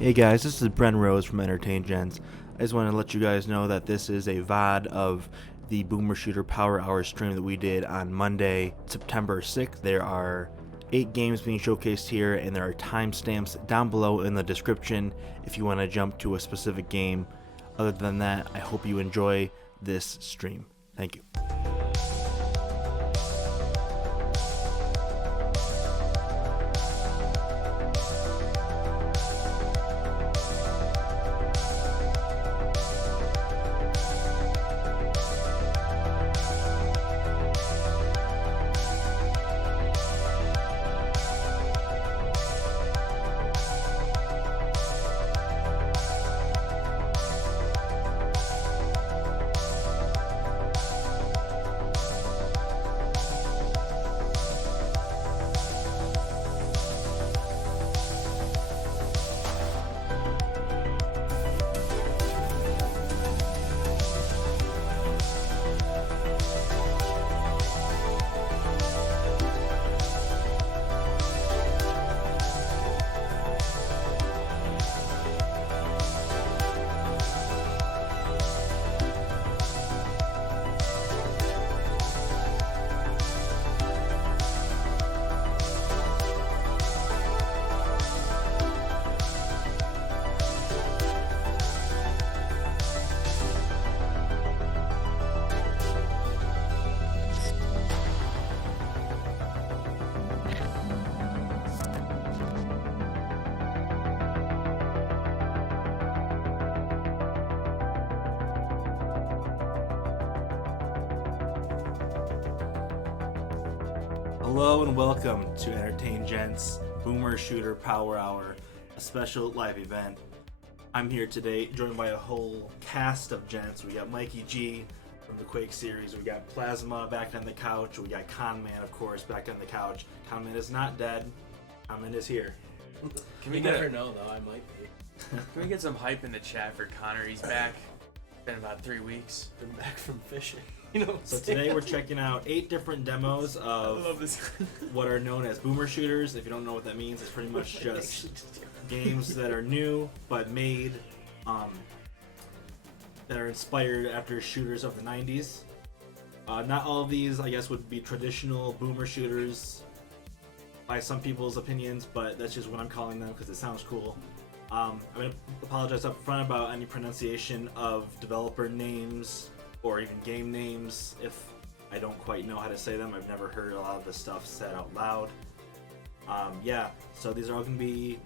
Hey guys, this is Bren Rose from EntertainGents. I just want to let you guys know that this is a VOD of the Boomer Shooter Power Hour stream that we did on Monday, September 6th. There are 8 games being showcased here, and there are timestamps down below in the description if you want to jump to a specific game. Other than that, I hope you enjoy this stream. Thank you. Hello and welcome to EntertainGents Boomer Shooter Power Hour, a special live event. I'm here today joined by a whole cast of gents. We got Mikey G from the Quake series, we got Plasma back on the couch, we got Conman, of course, back on the couch. Conman is not dead, Conman is here. Can we never know though, I might be. Can we get some hype in the chat for Connor? He's back. Been about 3 weeks. Been back from fishing. You know, so today we're checking out 8 different demos of what are known as boomer shooters. If you don't know what that means, it's pretty much just games that are new but made that are inspired after shooters of the 90s. Not all of these, I guess, would be traditional boomer shooters by some people's opinions, but that's just what I'm calling them because it sounds cool. I'm going to apologize up front about any pronunciation of developer names or even game names if I don't quite know how to say them. I've never heard a lot of this stuff said out loud. Yeah, so these are all going to be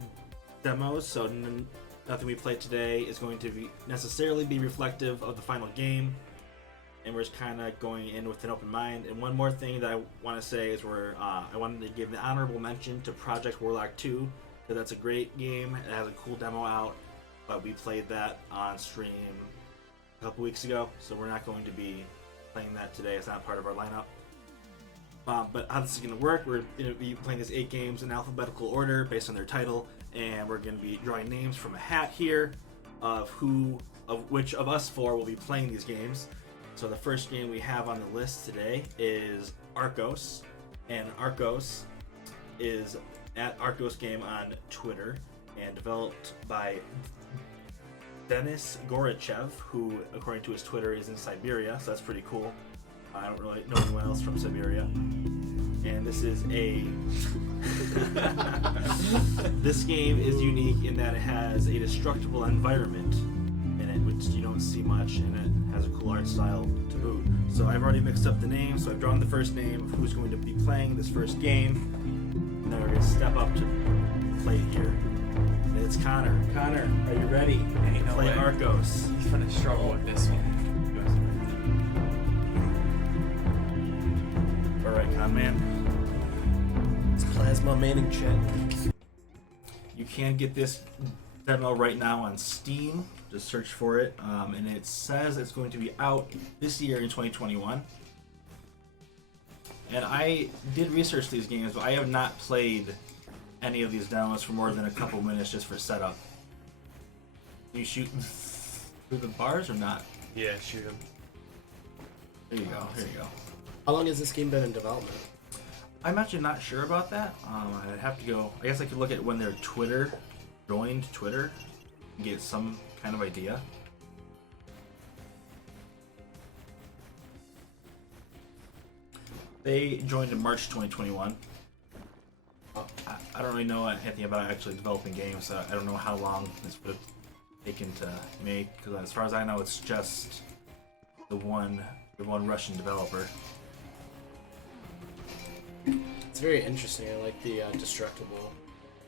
demos, so nothing we play today is going to be necessarily be reflective of the final game, and we're just kind of going in with an open mind. And one more thing that I want to say is I wanted to give an honorable mention to Project Warlock 2, because that's a great game. It has a cool demo out, but we played that on stream a couple weeks ago, so we're not going to be playing that today. It's not part of our lineup. But how this is going to work, we're going to be playing these 8 games in alphabetical order based on their title, and we're going to be drawing names from a hat here of which of us 4 will be playing these games. So the first game we have on the list today is ARKOS, and ARKOS is at ARKOS Game on Twitter, and developed by Denis Gorachev, who, according to his Twitter, is in Siberia, so that's pretty cool. I don't really know anyone else from Siberia. And this is this game is unique in that it has a destructible environment in it, which you don't see much, and it has a cool art style to boot. So I've already mixed up the names, so I've drawn the first name of who's going to be playing this first game, and then we're going to step up to play here. It's Connor. Connor, are you ready? Ain't no Play way. ARKOS. He's gonna struggle with this one. Alright, Conman. it's Plasma manning chat. You can get this demo right now on Steam. Just search for it. And it says it's going to be out this year in 2021. And I did research these games, but I have not played any of these demos for more than a couple minutes just for setup. You shoot through the bars or not? Yeah, shoot him. There you go. There you go. How long has this game been in development? I'm actually not sure about that. I'd have to go. I guess I could look at when their Twitter joined Twitter and get some kind of idea. They joined in March 2021. I don't really know anything about actually developing games, so I don't know how long this would have taken to make, because as far as I know, it's just the one Russian developer. It's very interesting. I like the destructible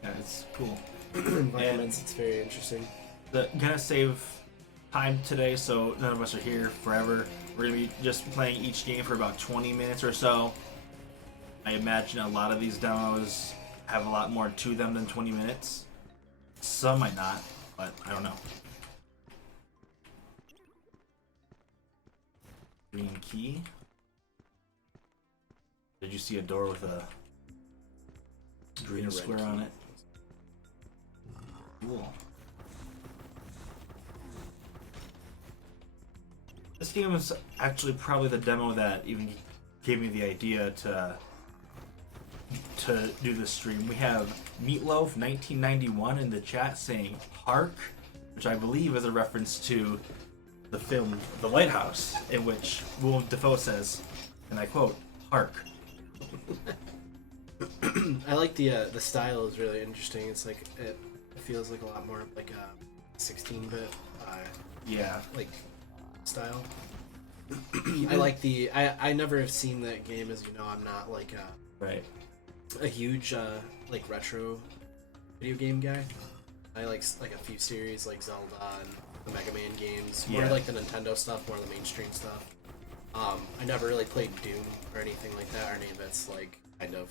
Yeah, it's cool. environments. It's very interesting. Gonna save time today, so none of us are here forever. We're gonna be just playing each game for about 20 minutes or so. I imagine a lot of these demos have a lot more to them than 20 minutes. Some might not, but I don't know. Green key. Did you see a door with a green square on it? Cool. This game is actually probably the demo that even gave me the idea to do this stream. We have Meatloaf 1991 in the chat saying "Hark," which I believe is a reference to the film The Lighthouse, in which Willem Dafoe says, and I quote, "Hark." I like the style is really interesting. It's like it feels like a lot more like a 16-bit Yeah. like style. I like the I never have seen that game, as you know. I'm not like Right. a huge like retro video game guy. I like a few series like Zelda and the Mega Man games, more Yeah. like the Nintendo stuff, more the mainstream stuff. I never really played Doom or anything like that, or any of its like kind of.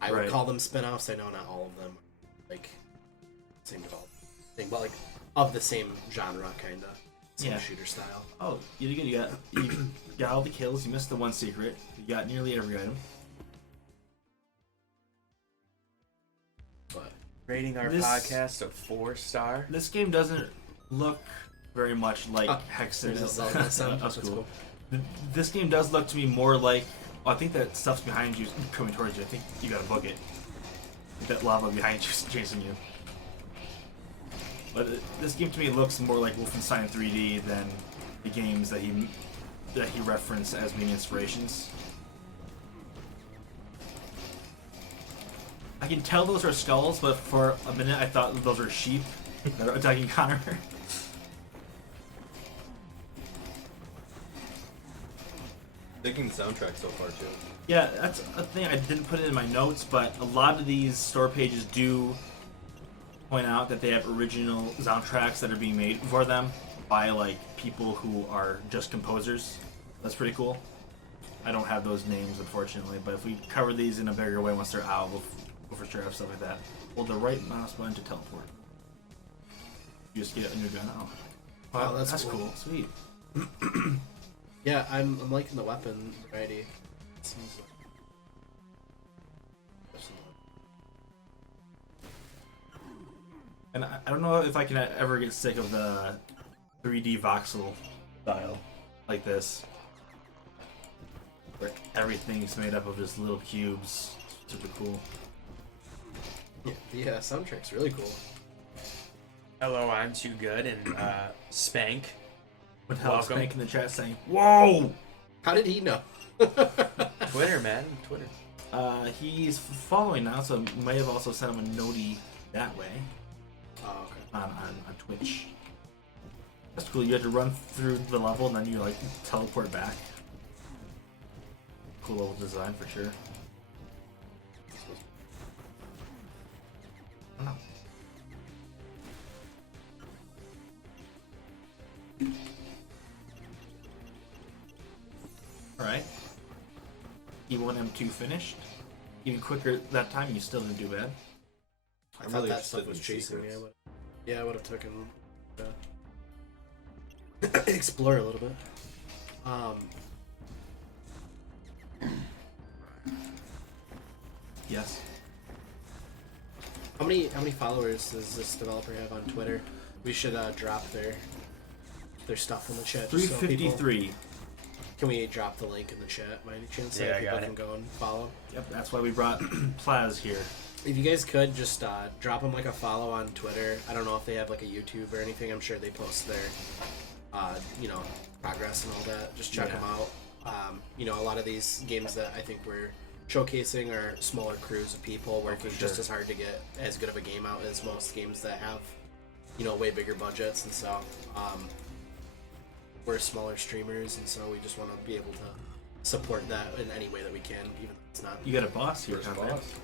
I would Right. call them spin-offs. I know not all of them like same development thing, but like of the same genre, kind of same Yeah. shooter style. Oh, you did good. You got all the kills. You missed the one secret. You got nearly every item. But Rating our This- podcast a 4-star. This game doesn't look very much like Hexen. there's a Zelda sound. That's That's cool. cool. This game does look to me more like. I think that stuff's behind you, coming towards you. I think you gotta book it. That lava behind you is chasing you. But this game to me looks more like Wolfenstein 3D than the games that he referenced as being inspirations. I can tell those are skulls, but for a minute I thought those were sheep that are attacking Connor. Digging the soundtrack so far too. Yeah, that's a thing I didn't put it in my notes, but a lot of these store pages do point out that they have original soundtracks that are being made for them by like people who are just composers. That's pretty cool. I don't have those names unfortunately, but if we cover these in a bigger way once they're out, we'll for sure have stuff like that. Hold the right mouse button to teleport. You just get a new gun. Oh, Wow, that's that's cool. cool. Sweet. Yeah, I'm liking the weapon variety. It seems like... And I don't know if I can ever get sick of the 3D voxel style like this, where everything's made up of just little cubes. Super cool. Yeah, soundtrack's really cool. Hello, I'm too good, and Spank. With Hell Welcome. Spank in the chat saying, "Whoa!" How did he know? Twitter, man, Twitter. He's following now, so may have also sent him a notey that way Oh, okay. on Twitch. That's cool. You had to run through the level and then you like teleport back. Cool little design for sure. I don't know. Alright. E1, M2 finished. Even quicker that time, you still didn't do bad. I I'm thought really that interested stuff was in chasing me. secrets. I would have taken explore a little bit. Yes. How many followers does this developer have on Twitter? We should drop their stuff in the chat. just so people- 353. Can we drop the link in the chat by any chance? So Yeah, I people got can it. go and follow. Yep, that's why we brought Plaz here. If you guys could just drop them like a follow on Twitter. I don't know if they have like a YouTube or anything. I'm sure they post their, progress and all that. Just check them out. A lot of these games that I think we're showcasing are smaller crews of people working just as hard to get as good of a game out as most games that have, way bigger budgets. And so, we're smaller streamers, and so we just want to be able to support that in any way that we can, even if it's not. You got a boss here, First huh, boss.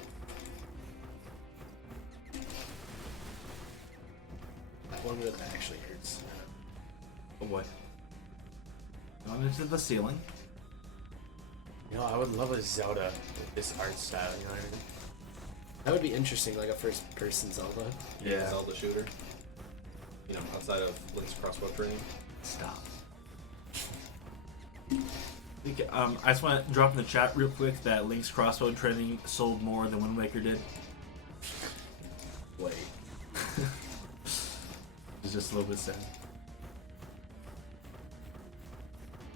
That one really actually hurts. Oh boy. Going into the ceiling. I would love a Zelda with this art style, you know what I mean? That would be interesting, like a first-person Zelda. Yeah. Zelda shooter. Outside of Link's crossbow training. Stop. I just want to drop in the chat real quick that Link's crossbow training sold more than Wind Waker did. Wait. It's just a little bit sad.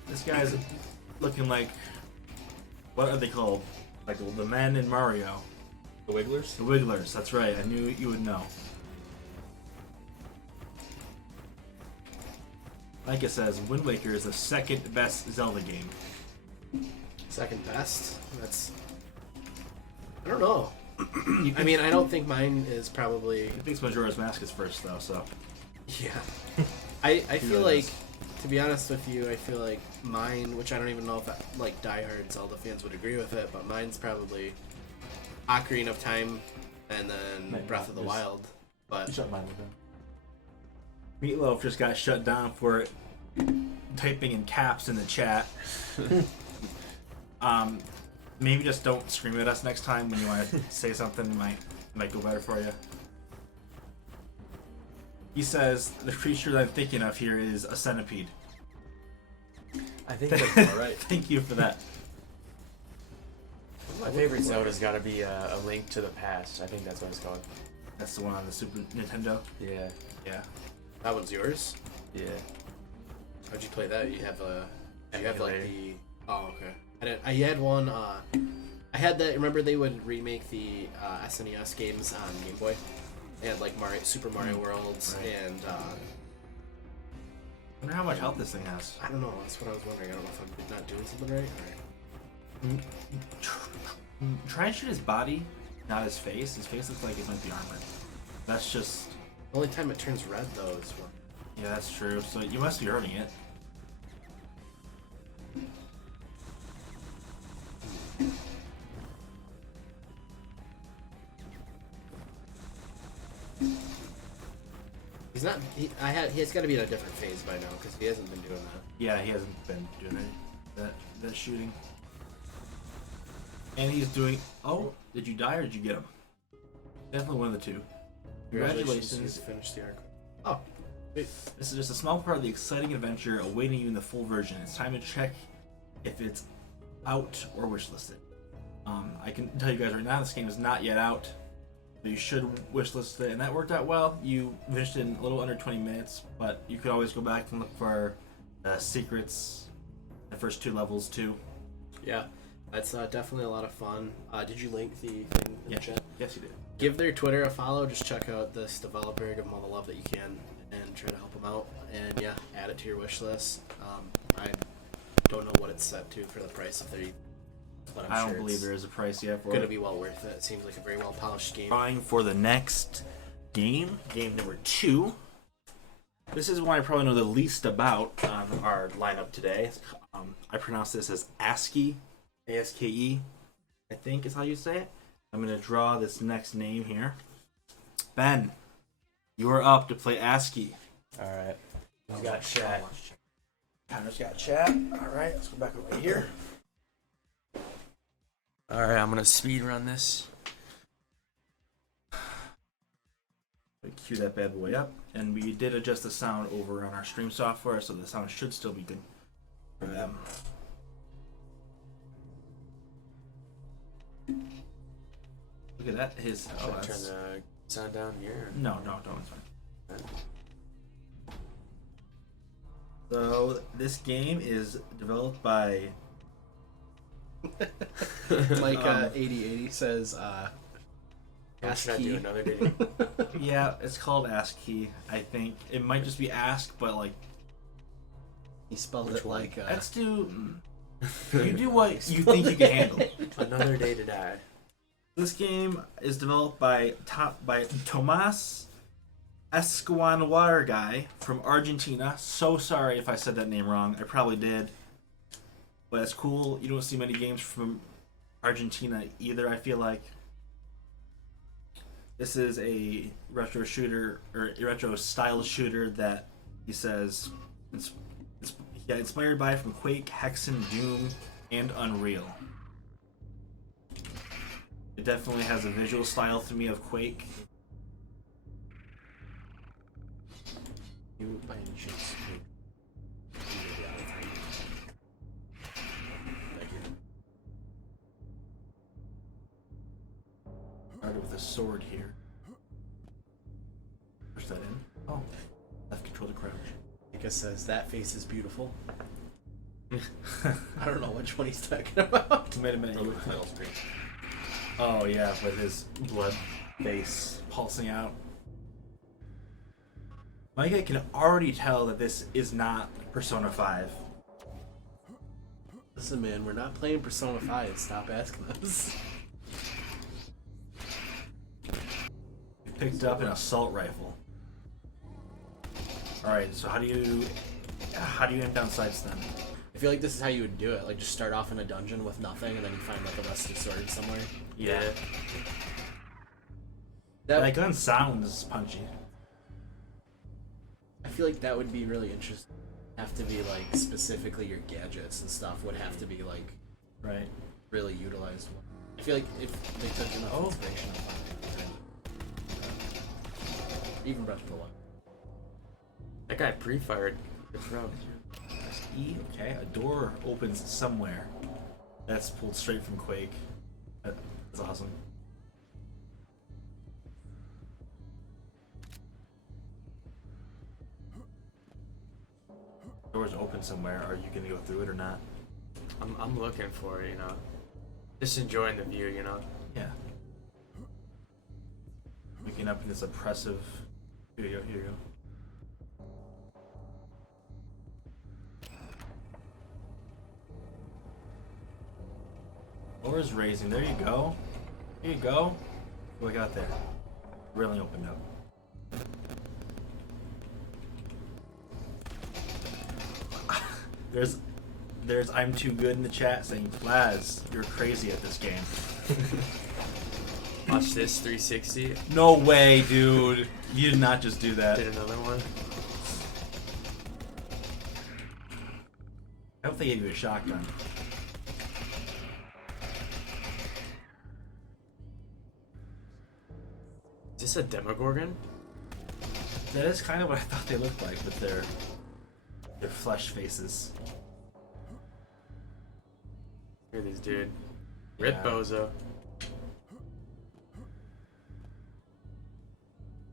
This guy's looking like, what are they called? Like the men in Mario. The Wigglers? The Wigglers, that's right. I knew you would know. Like it says, Wind Waker is the second best Zelda game. Second best? I don't know. I mean, I don't think mine is probably... I think Majora's Mask is first, though, so... Yeah. I feel really like, is. to be honest with you, I feel like mine, which I don't even know if diehard Zelda fans would agree with it, but mine's probably Ocarina of Time and then Breath of the Wild. But Shut mine with him. Meatloaf just got shut down for typing in caps in the chat. Maybe just don't scream at us next time when you want to say something. It might go better for you. He says the creature that I'm thinking of here is a centipede. I think that All right. Thank you for that. my favorite Zelda's got to be a Link to the Past. I think that's what it's called. That's the one on the Super Nintendo. Yeah. Yeah. that one's yours? Yeah. How'd you play that? You have Emulator. the... Oh, okay. I had one, I had that, remember they would remake the SNES games on Game Boy? They had like Super Mario Worlds and I wonder how much health this thing has. I don't know, that's what I was wondering. I don't know if I'm not doing something right. Try and shoot his body, not his face. His face looks like it might be armored. That's just... The only time it turns red though is when... Yeah, that's true. So you must be hurting it. He's not. He's got to be in a different phase by now because he hasn't been doing that. Yeah, he hasn't been doing that shooting. And he's doing... Oh, did you die or did you get him? Definitely one of the two. Congratulations. He's finished the arc. Oh, wait. This is just a small part of the exciting adventure awaiting you in the full version. It's time to check if it's out or wishlisted. I can tell you guys right now, this game is not yet out. You should wishlist it, and that worked out well. You finished it in a little under 20 minutes, but you could always go back and look for secrets, the first 2 levels too. Yeah, that's definitely a lot of fun. Did you link the thing in the chat? Yes, you did. Give their Twitter a follow. Just check out this developer. Give them all the love that you can, and try to help them out. And yeah, add it to your wish list. I don't know what it's set to for the price of 30. But I sure don't believe it's there is a price yet for gonna it. be well worth it. It seems like a very well polished game. Trying for the next game number 2. This is one I probably know the least about on our lineup today. I pronounce this as ASKE, ASKE, I think is how you say it. I'm going to draw this next name here. Ben, you are up to play ASKE. Alright. He's got chat. Connor's got chat. Alright, let's go back over here. Alright, I'm gonna speed run this. Cue that bad boy up. And we did adjust the sound over on our stream software, so the sound should still be good for them. Look at that. His. Should Oh, I turn that's... the sound down here? No, it's fine. So this game is developed by Like 8080 says, Should I ASKE. do another day? Yeah, it's called ASKE. I think it might just be Ask, but like He spelled Which it one? like. let's do. You do what you think you can handle. Another day to die. This game is developed by Tomas Escuanguargai from Argentina. So sorry if I said that name wrong. I probably did. But it's cool. You don't see many games from Argentina either, I feel like. This is a retro shooter, or a retro style shooter that he says it's inspired by from Quake, Hexen, Doom, and Unreal. It definitely has a visual style to me of Quake. You by any chance? Started with a sword here. Push that in. Oh, left control to crouch. Mika says that face is beautiful. I don't know which one he's talking about. Made a minute. Over the title screen. Oh yeah, with his blood face pulsing out. Micah can already tell that this is not Persona 5. Listen, man, we're not playing Persona 5. Stop asking us. You picked up an assault rifle. Alright, so how do you end down sights then? I feel like this is how you would do it. Like, just start off in a dungeon with nothing, and then you find like a rusty sword somewhere. Yeah. That That gun sounds punchy. I feel like that would be really interesting. Have to be like specifically your gadgets and stuff would have to be like Right. really utilized. I feel like if they took enough inspiration from it, even Breath of the Wild. That guy pre-fired. Good throw. E. Okay, a door opens somewhere. That's pulled straight from Quake. That's awesome. Doors open somewhere. Are you gonna go through it or not? I'm looking for it, you know. Just enjoying the view, you know. Yeah. Looking up in this oppressive. Here you go. Here you go. Doors raising. There you go. Here you go. What we got there? Railing opened up. There's I'm too good in the chat saying, Plaz, you're crazy at this game. Watch this 360. No way, dude. You did not just do that. Did another one. I hope they gave you a shotgun. Is this a Demogorgon? That is kind of what I thought they looked like with their flesh faces. Look at this dude. Rip Yeah. Bozo.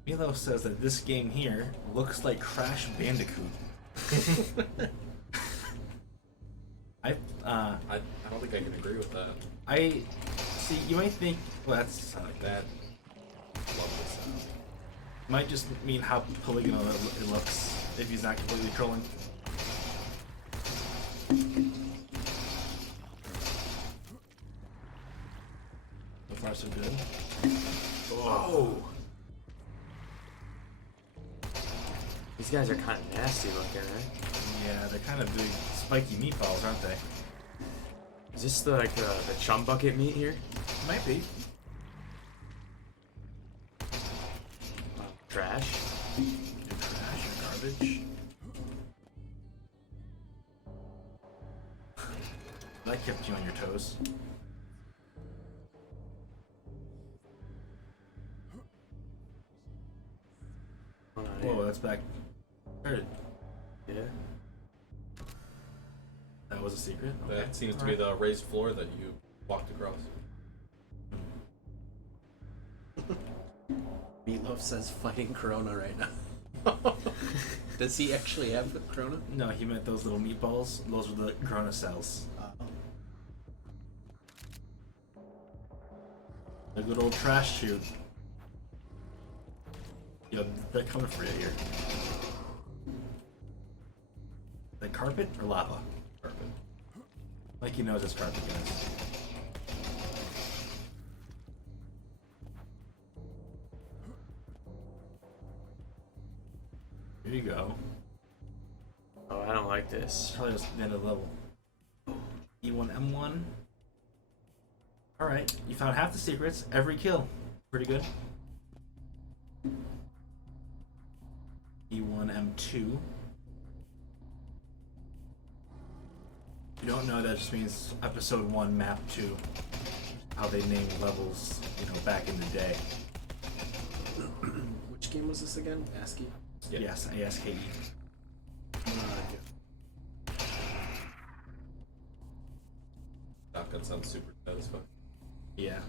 Milo says that this game here looks like Crash Bandicoot. I don't think I can agree with that. I see. You might think, well, that's Like that. Love this sound. might just mean how polygonal it looks if he's not completely trolling. So far, so good. Whoa. These guys are kind of nasty looking, right? Yeah, they're kind of big, spiky meatballs, aren't they? Is this the chum bucket meat here? Might be. Trash. Your trash, your garbage. That kept you on your toes. Whoa, that's back. Started. Yeah. That was a secret? That seems to be the raised floor that you walked across. Meatloaf says fighting Corona right now. Does he actually have the Corona? No, he meant those little meatballs. Those were the Corona cells. The good old trash chute. go. They're coming for you here. The carpet or lava? Carpet. Like he knows it's carpet, guys. Here you go. Oh, I don't like this. Probably just the end of the level. E1M1. Alright, you found half the secrets, every kill. Pretty good. E1M2. If you don't know, that just means episode 1, map 2. How they named levels, back in the day. Which game was this again? ASKE? Yeah. Yes, ASKE. Shotgun sounds super satisfying. Yeah.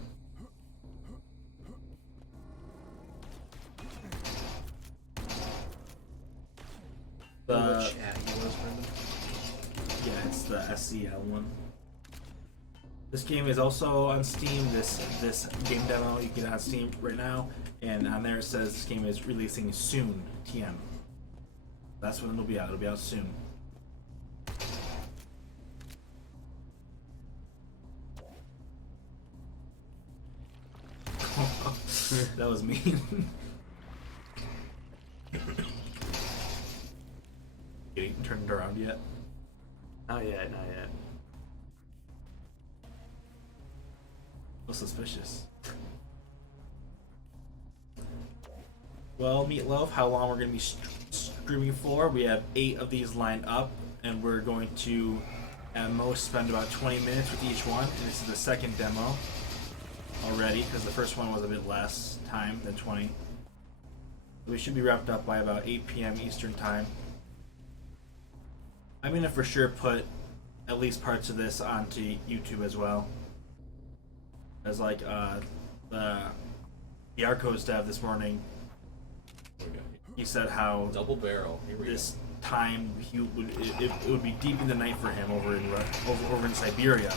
Which at you was, Brendan? Yeah, it's the SCL one. This game is also on Steam. This game demo you can get it on Steam right now, and on there it says this game is releasing soon. TM. That's when it'll be out. It'll be out soon. That was mean. Getting turned around yet? Not yet, not yet. So suspicious. Well, Meatloaf, how long we're going to be streaming for? We have 8 of these lined up, and we're going to at most spend about 20 minutes with each one. And this is the second demo already, because the first one was a bit less time than 20. We should be wrapped up by about 8 p.m. Eastern time. I'm going to for sure put at least parts of this onto YouTube as well. As like the ARKOS dev this morning, he said how Double barrel. Here we this time it would be deep in the night for him over in Siberia.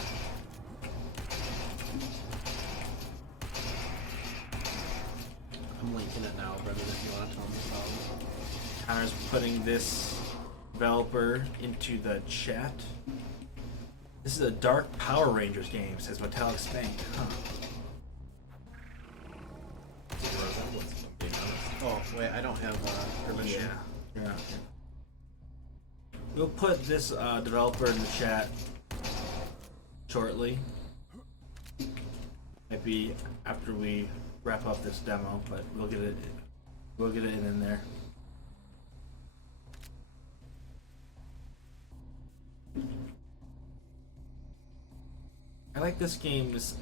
I'm linking it now, Brendan, if you want to tell me about it. Connor's putting this developer into the chat. This is a Dark Power Rangers game, says Metallic Spank. Huh. It's a resemblance, if I'm being honest. Oh, wait, I don't have permission. Yeah. We'll put this developer in the chat shortly. Might be after we wrap up this demo, but we'll get it in there. I like this game's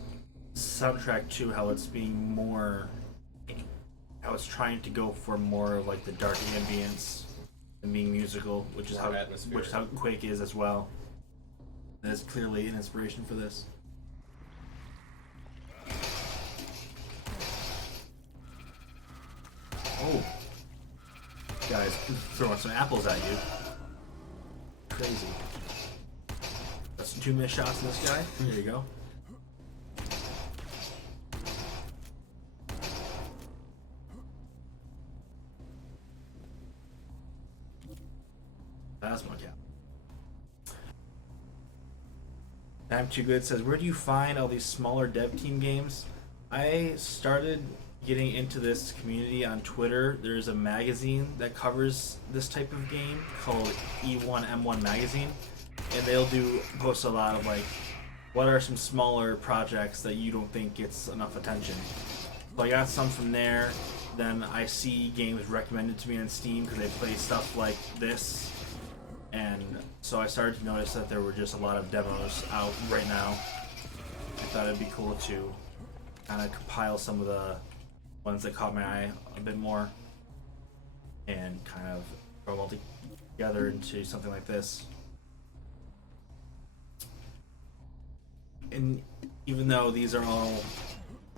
soundtrack too, how it's trying to go for more of like the dark ambience and being musical, which is how Quake is as well. That is clearly an inspiration for this. Oh, guys, throwing some apples at you. Crazy. That's 2 missed shots in this guy. There you go. Plasma cap. I'm Too Good says, where do you find all these smaller dev team games? I started getting into this community on Twitter. There's a magazine that covers this type of game called E1M1 magazine, and they'll post a lot of like, what are some smaller projects that you don't think gets enough attention. So I got some from there. Then I see games recommended to me on Steam because they play stuff like this, and so I started to notice that there were just a lot of demos out right now. I thought it'd be cool to kind of compile some of the ones that caught my eye a bit more and kind of throw them all together into something like this. And even though these are all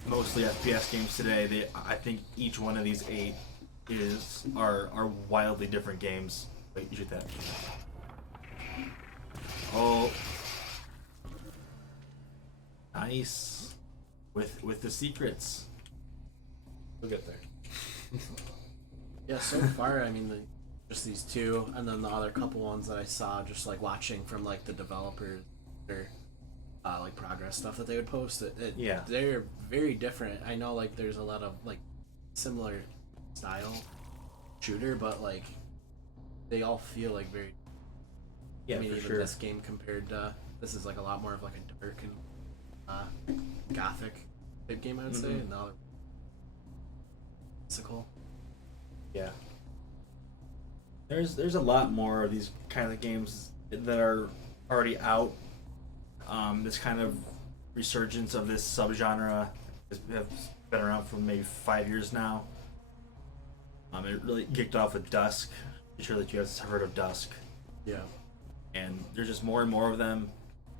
mostly FPS games today, I think each one of these 8 are wildly different games. Wait, you shoot that. Oh, nice with the secrets. We'll get there. Yeah, so far, I mean, just these two, and then the other couple ones that I saw, just like watching from like the developers, or like progress stuff that they would post. Yeah. They're very different. I know like there's a lot of like similar style shooter, but like they all feel like very. Yeah, I mean, for even sure. this game compared to this is like a lot more of like a dark and gothic type game, I would say, and the other physical. Yeah. There's a lot more of these kind of games that are already out. This kind of resurgence of this subgenre has been around for maybe 5 years now. It really kicked off with Dusk. I'm sure that you guys have heard of Dusk. Yeah. And there's just more and more of them.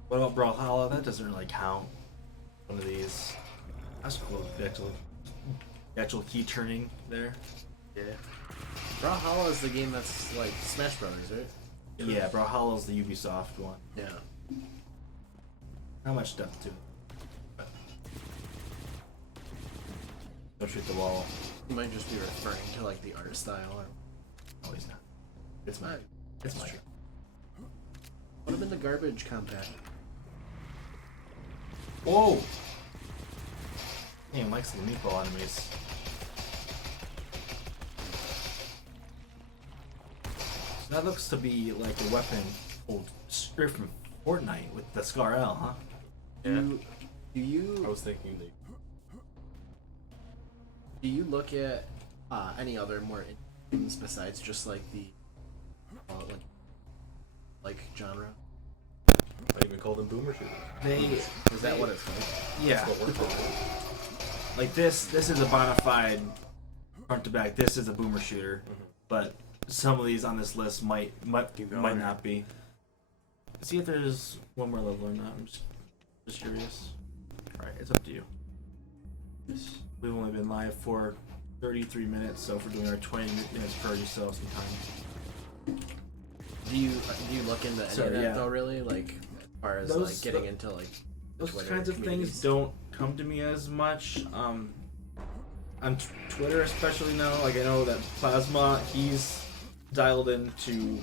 What about Brawlhalla? That doesn't really count. One of these. That's cool. The actual key turning there. Yeah. Brawlhalla is the game that's like Smash Brothers, right? Yeah, Brawlhalla is the Ubisoft one. Yeah. Not much depth to it. But don't shoot the wall. You might just be referring to like the art style. Or... No, he's not. It's mine. It's mine. Put him in the garbage compact. Whoa! Damn, likes the meatball enemies. So that looks to be like a weapon pulled straight from Fortnite with the Scar L, huh? Yeah. Do you I was thinking they. do you look at any other more games besides just like the like genre? I even call them boomer shooters. Is that what it's like? Yeah. That's what we're calling Like this is a bona fide front to back. This is a boomer shooter, but some of these on this list might not be. See if there's one more level or not. I'm just curious. All right, it's up to you. We've only been live for 33 minutes, so if we're doing our 20 minutes per, you still have some time. Do you look into any of that though? Really, like as far as like getting into like those Twitter kinds of communities? things don't come to me as much. On Twitter, especially now, like I know that Plasma, he's dialed into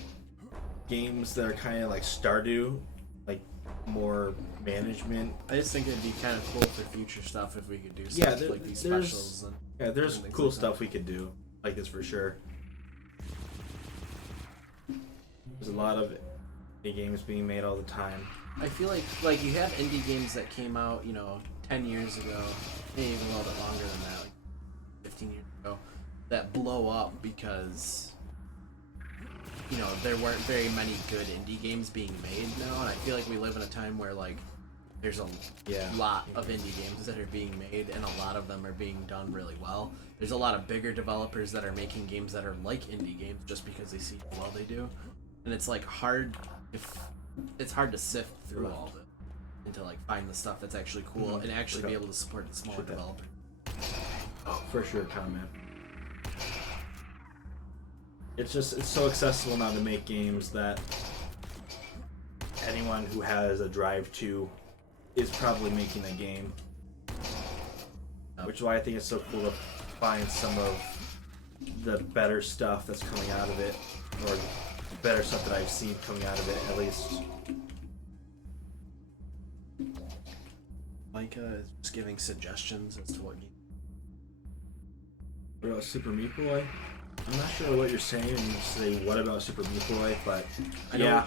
games that are kind of like Stardew, like more management. I just think it'd be kind of cool for future stuff if we could do stuff like these specials. And There's things cool like stuff we could do like this for sure. There's a lot of indie games being made all the time. I feel like you have indie games that came out, 10 years ago, maybe even a little bit longer than that, like 15 years ago, that blow up because there weren't very many good indie games being made now, and I feel like we live in a time where like there's a lot of indie games that are being made, and a lot of them are being done really well. There's a lot of bigger developers that are making games that are like indie games just because they see how well they do, and it's like it's hard to sift through all of it and to like find the stuff that's actually cool and actually be able to support the smaller developers. Oh, for sure, comment. It's so accessible now to make games that anyone who has a drive to is probably making a game. Which is why I think it's so cool to find some of the better stuff that's coming out of it, or better stuff that I've seen coming out of it, at least. Micah is just giving suggestions as to what game. What about Super Meat Boy? I'm not sure what you're saying when you say what about Super Meat Boy, but yeah.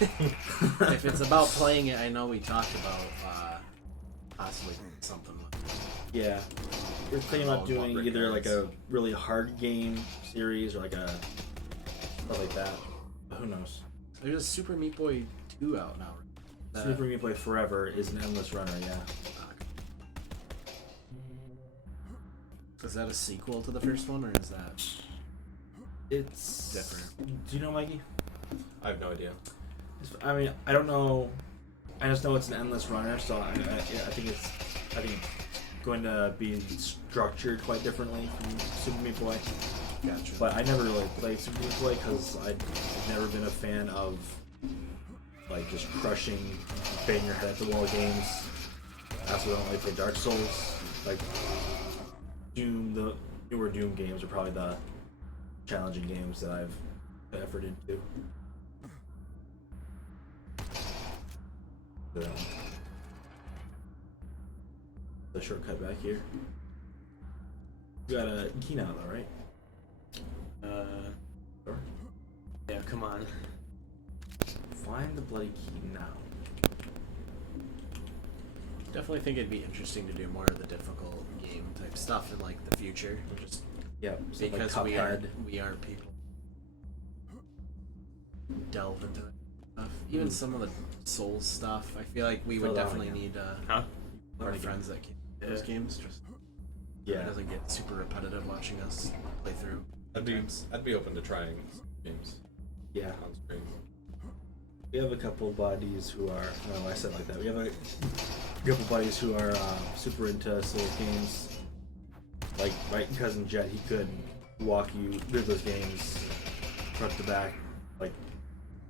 If it's about playing it, I know we talked about possibly something like that. Yeah. You're thinking about doing either like a really hard game series or like a stuff like that. But who knows? There's a Super Meat Boy 2 out now. Super Meat Boy Forever is an endless runner, yeah. Is that a sequel to the first one, or is that It's different? Do you know, Mikey? I have no idea. I mean, I don't know. I just know it's an endless runner, so I think it's going to be structured quite differently from Super Meat Boy. Gotcha. But I never really played Super Meat Boy because I've never been a fan of like just crushing, bang your head at the wall games. That's why I don't really play Dark Souls. Like Doom, the newer Doom games are probably the challenging games that I've put effort into. The shortcut back here. You got a key now, though, right? Sure. Yeah, come on. Find the bloody key now. Definitely think it'd be interesting to do more of the difficult game type stuff in like the future. Just because like we are people delve into it stuff. Even some of the Souls stuff. I feel like we would definitely need our friends that can do those games. Just it doesn't get super repetitive watching us play through. I'd be open to trying games. Yeah. On screen. We have a couple buddies who are. No, I said like that. We have a couple buddies who are super into Souls games. Like my cousin Jet, he could walk you through those games front to back, like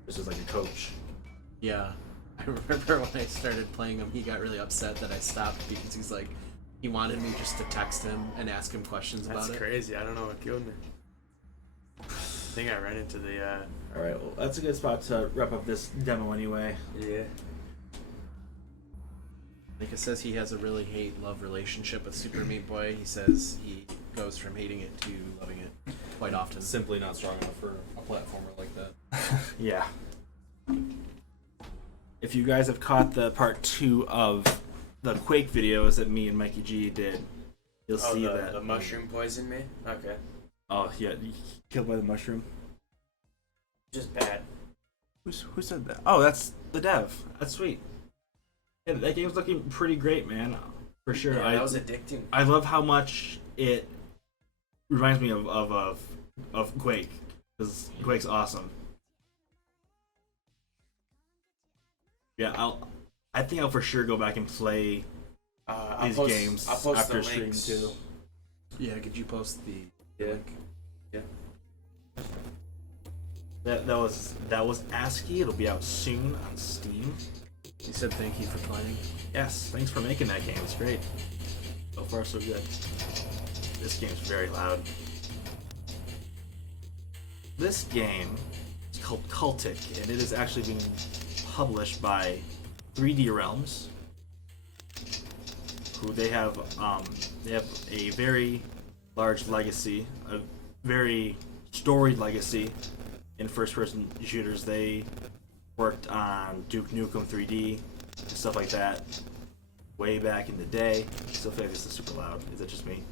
just as like a coach. Yeah, I remember when I started playing him, he got really upset that I stopped because he's like, he wanted me just to text him and ask him questions about it. That's crazy. I don't know what killed me. I think I ran into the. All right, well that's a good spot to wrap up this demo anyway. Yeah. Like it says, he has a really hate-love relationship with Super Meat Boy. He says he goes from hating it to loving it quite often. Simply not strong enough for a platformer like that. Yeah. If you guys have caught the part 2 of the Quake videos that me and Mikey G did, you'll see that the mushroom poisoned me. Okay. Oh yeah, killed by the mushroom. Just bad. Who said that? Oh, that's the dev. That's sweet. Yeah, that game's looking pretty great, man. For sure. Yeah, that was addicting. I love how much it reminds me of Quake, because Quake's awesome. Yeah, I think I'll for sure go back and play these games after stream too. Yeah, could you post the link? Yeah. That was ASKE. It'll be out soon on Steam. He said thank you for playing. Yes, thanks for making that game. It's great. So far, so good. This game's very loud. This game is called Cultic, and it is actually being published by 3D Realms, who they have a very large legacy, a very storied legacy in first-person shooters. They worked on Duke Nukem 3D and stuff like that way back in the day. Still feel like this is super loud. Is it just me?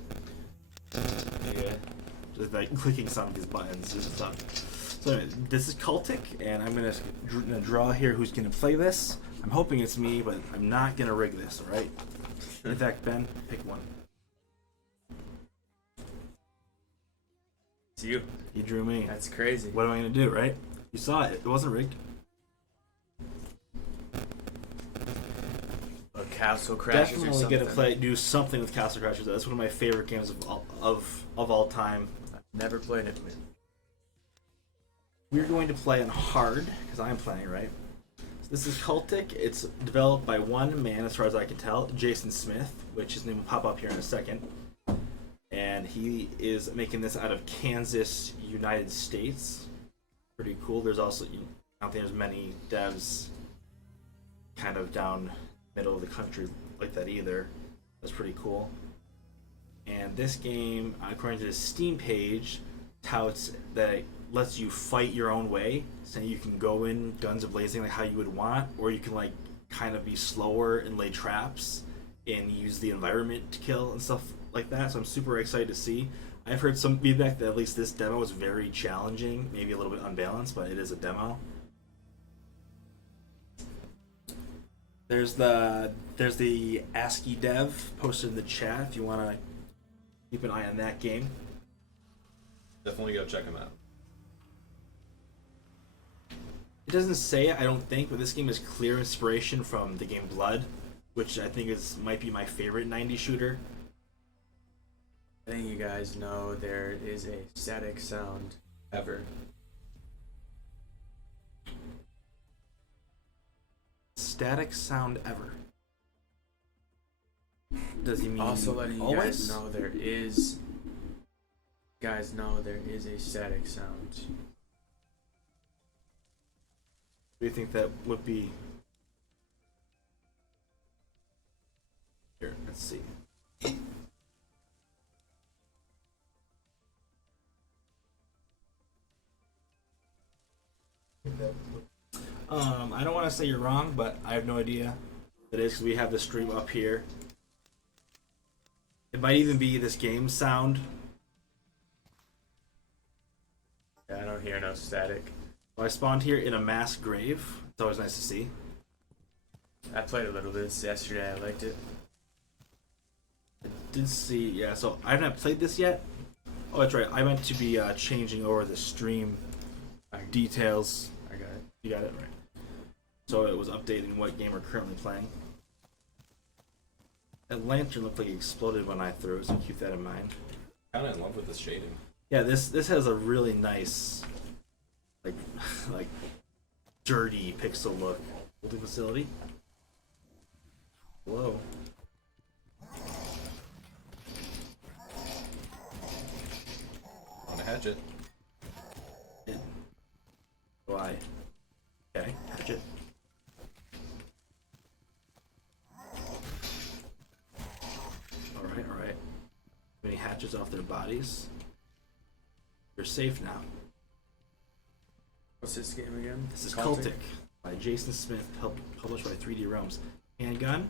Yeah. Just like clicking some of these buttons is stuff. So anyway, this is Cultic, and I'm gonna draw here who's gonna play this. I'm hoping it's me, but I'm not gonna rig this. All right. In fact, Ben, pick one. It's you. You drew me. That's crazy. What am I gonna do? Right? You saw it. It wasn't rigged. A Castle Crashers or Definitely something. gonna do something with Castle Crashers. That's one of my favorite games of all time. Never played it. We're going to play on hard because I'm playing, right? So this is Cultic. It's developed by one man, as far as I can tell, Jason Smith, which his name will pop up here in a second. And he is making this out of Kansas, United States. Pretty cool. There's also, I don't think there's many devs kind of down middle of the country like that either. That's pretty cool. And this game, according to the Steam page, touts that it lets you fight your own way. So you can go in guns a-blazing like how you would want, or you can like kind of be slower and lay traps and use the environment to kill and stuff like that. So I'm super excited to see. I've heard some feedback that at least this demo is very challenging, maybe a little bit unbalanced, but it is a demo. There's the ASKE dev posted in the chat if you want to keep an eye on that game. Definitely go check them out. It doesn't say it, I don't think, but this game is clear inspiration from the game Blood, which I think might be my favorite 90s shooter. I think you guys know there is a static sound ever. Static sound ever. Does he mean Also letting you always? guys know there is guys know there is a static sound. What do you think that would be? Here, let's see. I don't want to say you're wrong, but I have no idea. It is because we have the stream up here. It might even be this game sound. Yeah, I don't hear no static. Well, I spawned here in a mass grave. It's always nice to see. I played a little bit yesterday. I liked it. I did see, yeah. So I haven't played this yet. Oh, that's right. I meant to be changing over the stream details. I got it. You got it right. So it was updating what game we're currently playing. That lantern looked like it exploded when I threw it, so keep that in mind. Kind of in love with this shading. Yeah, this has a really nice, like, like dirty pixel look. Holding facility. Whoa. On a hatchet. Why? Okay, hatchet. Alright. Many hatchets off their bodies. You're safe now. What's this game again? This is Cultic by Jason Smith, published by 3D Realms. Handgun.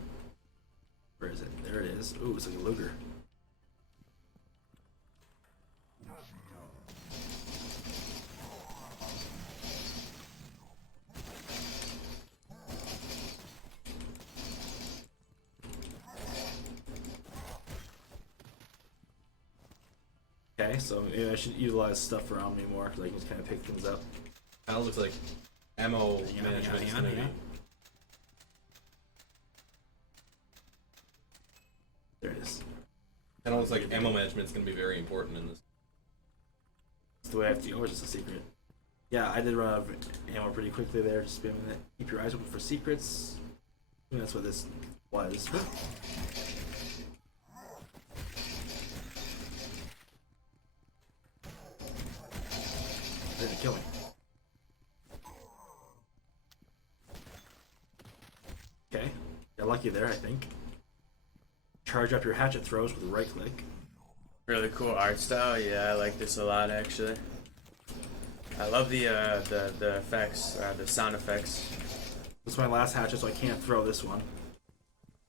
Where is it? There it is. Ooh, it's like a Luger. Okay, so maybe I should utilize stuff around me more because I can just kind of pick things up. Kind of looks like ammo Yeah, management is yeah, going to yeah. be. There it is. Kind of looks like ammo management is going to be very important in this. That's the way I have to, or is this a secret? Yeah, I did run out of ammo pretty quickly there, just spamming it. Keep your eyes open for secrets. I think that's what this was. Didn't kill me. Okay, got lucky there, I think. Charge up your hatchet throws with a right click. Really cool art style. Yeah, I like this a lot actually. I love the effects, the sound effects. This is my last hatchet, so I can't throw this one.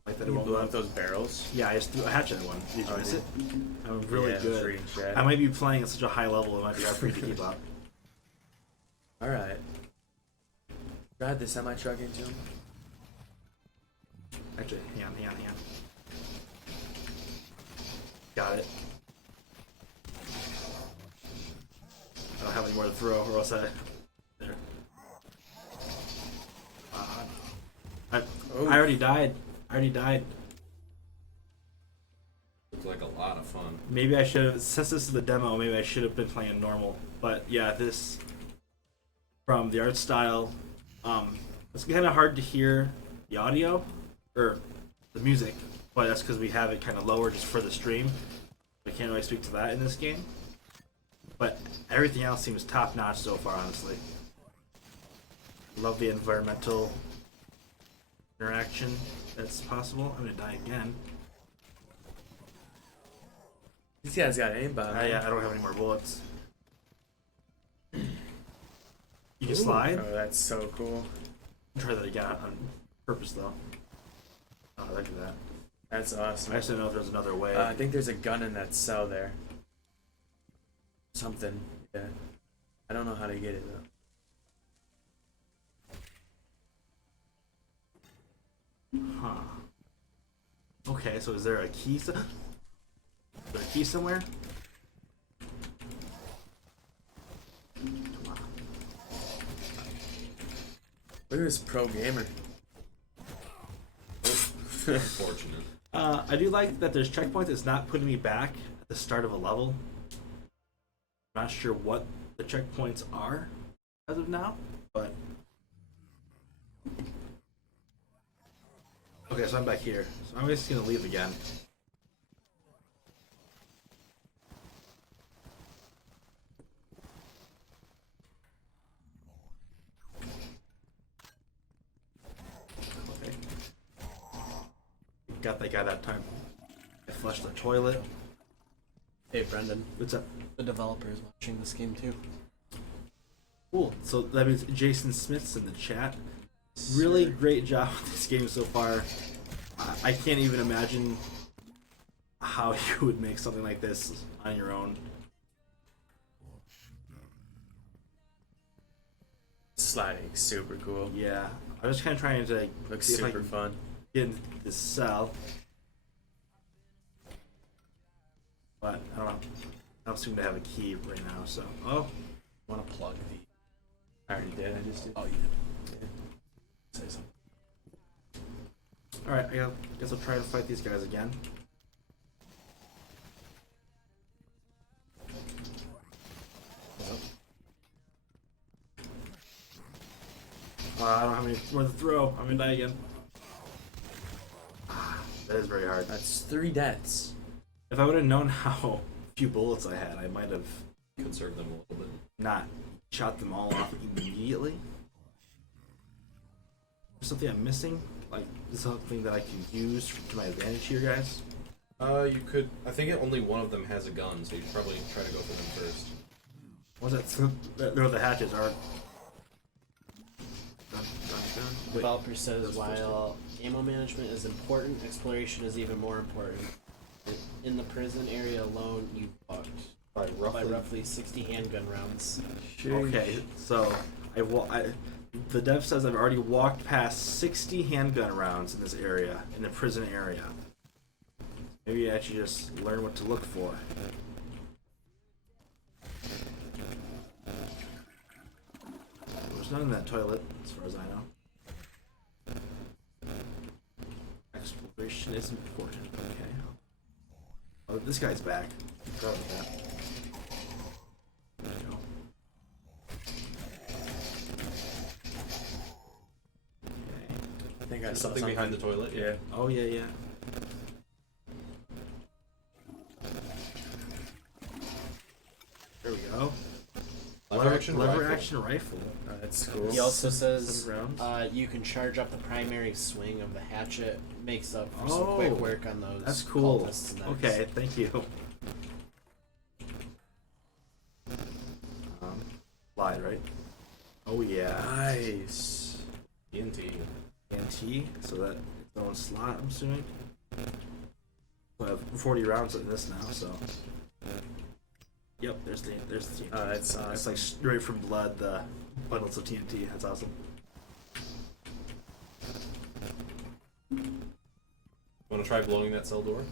Like that it You won't blew run. up those barrels. Yeah, I just threw a hatchet at one. Did you Oh, miss did- it? I'm really Yeah, it was good. reading chat. I might be playing at such a high level, it might be hard for you to keep up. All right. Ride the semi truck into him. Actually, hang on. Got it. I don't have any more to throw, or else there. I already died. Looks like a lot of fun. Maybe I should have, since this is the demo, maybe I should have been playing normal. But yeah, this, from the art style, it's kind of hard to hear the audio, or the music, but that's because we have it kind of lower just for the stream. I can't really speak to that in this game. But everything else seems top notch so far, honestly. Love the environmental interaction that's possible. I'm gonna die again. These guys got aimbot. Yeah, I don't have any more bullets. You can slide. Oh, that's so cool. Try that again on purpose, though. Oh, look at that. That's awesome. I just didn't know if there was another way. I think there's a gun in that cell there. Something. Yeah. I don't know how to get it though. Huh. Okay, so is there a key? Is there a key somewhere? Come on. Look at this pro gamer. Unfortunate. I do like that there's checkpoints. It's not putting me back at the start of a level. I'm not sure what the checkpoints are as of now, but okay. So I'm back here. So I'm just gonna leave again. got that guy that time. I flushed the toilet. Hey, Brendan. What's up? The developer is watching this game too. Cool. So that means Jason Smith's in the chat. Really great job with this game so far. I can't even imagine how you would make something like this on your own. Sliding, super cool. Yeah, I was kind of trying to like, Looks see if I super can fun. get into this cell, but I don't know. I don't seem to have a key right now. So, oh, Want to plug the? I already did. I just did. Oh, you did. Say something. all right. I guess I'll try to fight these guys again. I don't have any more to throw. I'm gonna die again. That is very hard. That's 3 deaths. If I would have known how few bullets I had, I might have Conserve them a little bit. not shot them all off immediately. There's something I'm missing? Like, is something that I can use to my advantage here, guys? You could. I think only one of them has a gun, so you should probably try to go for them first. What's that? There the hatches are. Developer says while ammo management is important, exploration is even more important. In the prison area alone, you fucked By by roughly 60 handgun rounds. Okay, so the dev says I've already walked past 60 handgun rounds in this area, in the prison area. Maybe I should just learn what to look for. There's none in that toilet, as far as I know. Exploration is important. Okay. Oh, this guy's back. Forgot about that. There we go. I think I saw Something behind the toilet. Yeah. Oh yeah, yeah. There we go. Lever action rifle. That's cool. He also says 7 rounds. you can charge up the primary swing of the hatchet. Makes up for some quick work on those. That's cool. cultists next. Okay, thank you. Lied, right? Oh yeah. Nice. TNT. TNT, so that its own slot, I'm assuming. I have 40 rounds in this now, so. Yep, there's the TNT. Oh, that's awesome. It's like straight from blood, the bundles of TNT. That's awesome. Want to try blowing that cell door?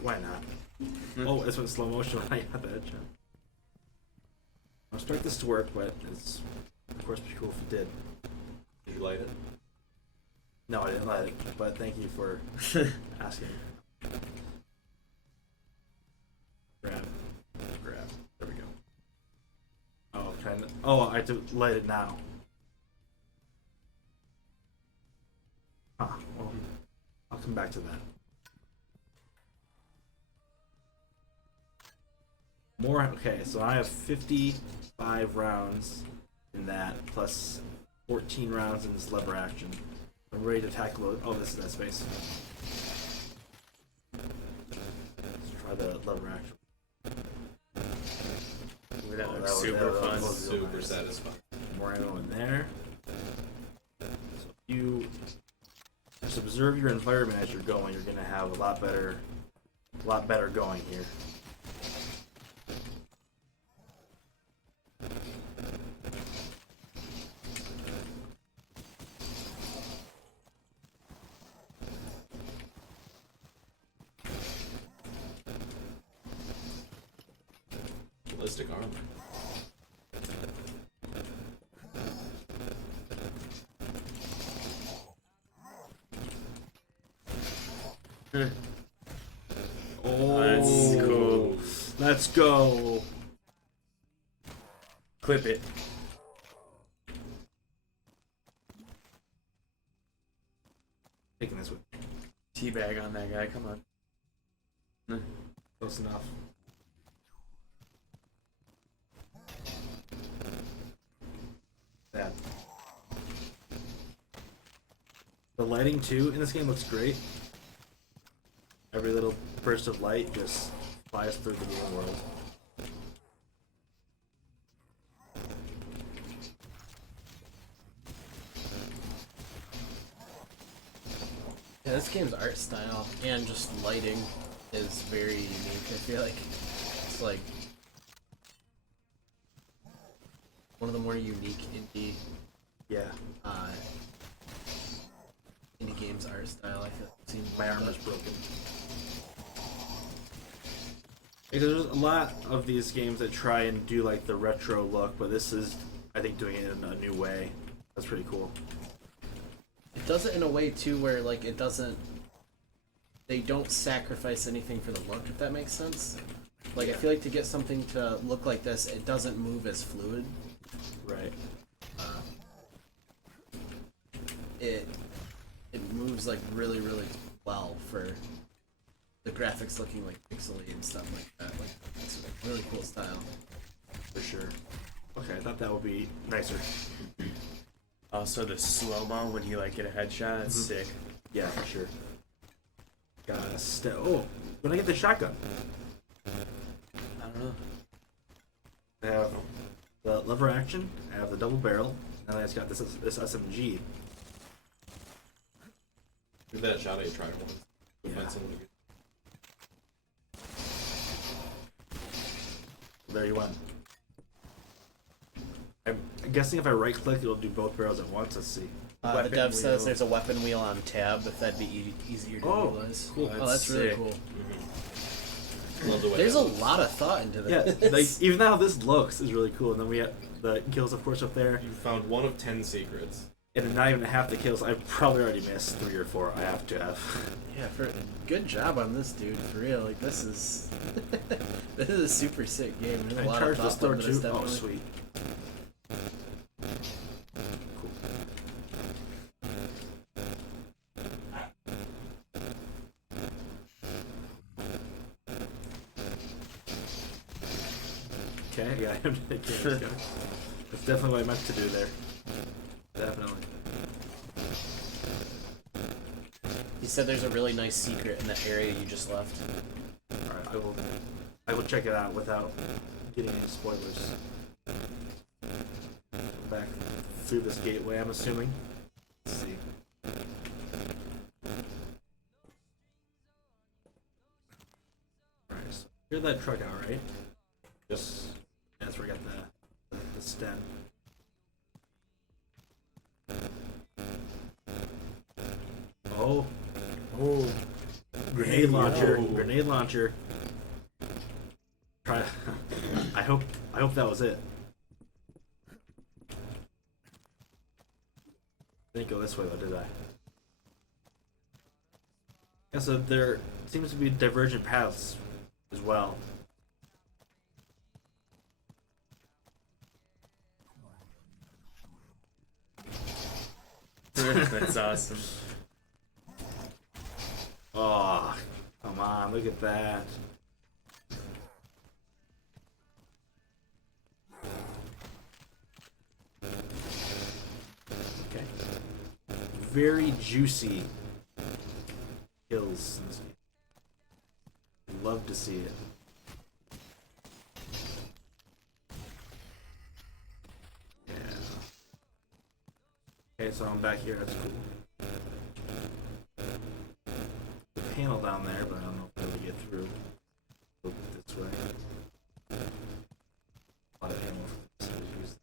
Why not? Oh, this went slow motion when I got that headshot. I expect this to work, but it's of course pretty cool if it did. Did you light it? No, I didn't light it, but thank you for asking. Grab. There we go. Oh, kind of. Oh, I have to light it now. Huh. Well, I'll come back to that. More. Okay, so I have 55 rounds in that, plus 14 rounds in this lever action. I'm ready to tackle. Oh, this is that space. Let's try the lever action. Ooh, that Oh, looks that super was fun. Super satisfying. More ammo in there. So if you just observe your environment as you're going, you're gonna have a lot better going here. Ballistic armor. Oh, That's cool. Let's go. Clip it. Taking this with me. Teabag on that guy. Come on. Close enough. That. The lighting too in this game looks great. Every little burst of light just flies through the game world. Yeah, this game's art style and just lighting is very unique. I feel like it's like one of the more unique Yeah. indie games art style. I feel like I've seen My armor's broken. Because there's a lot of these games that try and do like the retro look, but this is, I think, doing it in a new way. That's pretty cool. It does it in a way too where like it doesn't. They don't sacrifice anything for the look, if that makes sense. Like I feel like to get something to look like this, it doesn't move as fluid. Right. It moves like really well for the graphics looking like pixely and stuff like that. Like it's a really cool style. For sure. Okay, I thought that would be nicer. Also, the slow-mo when you, like, get a headshot, that's sick. Yeah, for sure. Gotta oh, when I get the shotgun, I don't know. I have the lever action, I have the double barrel, and I just got this SMG. Give that a shot at you tried it once. You'll Yeah. find someone to get. There you went. I'm guessing if I right click, it'll do both barrels at once. Let's see. The Weapon dev says wheel. there's a weapon wheel on tab, if that'd be easier to Oh, utilize. cool. Oh, that's really Sick. cool. Love the way There's a that looks. lot of thought into Yeah, this. like even how this looks is really cool. And then we have the kills, of course, up there. You found one of 10 secrets. And not even half the kills. I probably already missed 3 or 4. I have to have. Yeah, good job on this, dude. For real, like this is this is a super sick game. There's a I lot of charged this thought door into this, too. Oh, definitely. sweet. Cool. Okay, I got him. That's definitely what I meant to do there. Definitely. He said there's a really nice secret in that area you just left. Alright, I will check it out without getting any spoilers. Back through this gateway, I'm assuming. Let's see. Alright, so hear that truck out, right? Yes. That's where I got the stem. Oh. Oh. Grenade launcher. Whoa. Grenade launcher. Try. I hope that was it. Didn't go this way though, did I? Yeah, so there seems to be divergent paths as well. That's awesome. Oh, come on, look at that. Okay. Very juicy kills. in this game. Love to see it. Yeah. Okay, so I'm back here. That's cool. The panel down there, but I don't know if I'll be able to get through. Look this way. A lot of ammo for this use.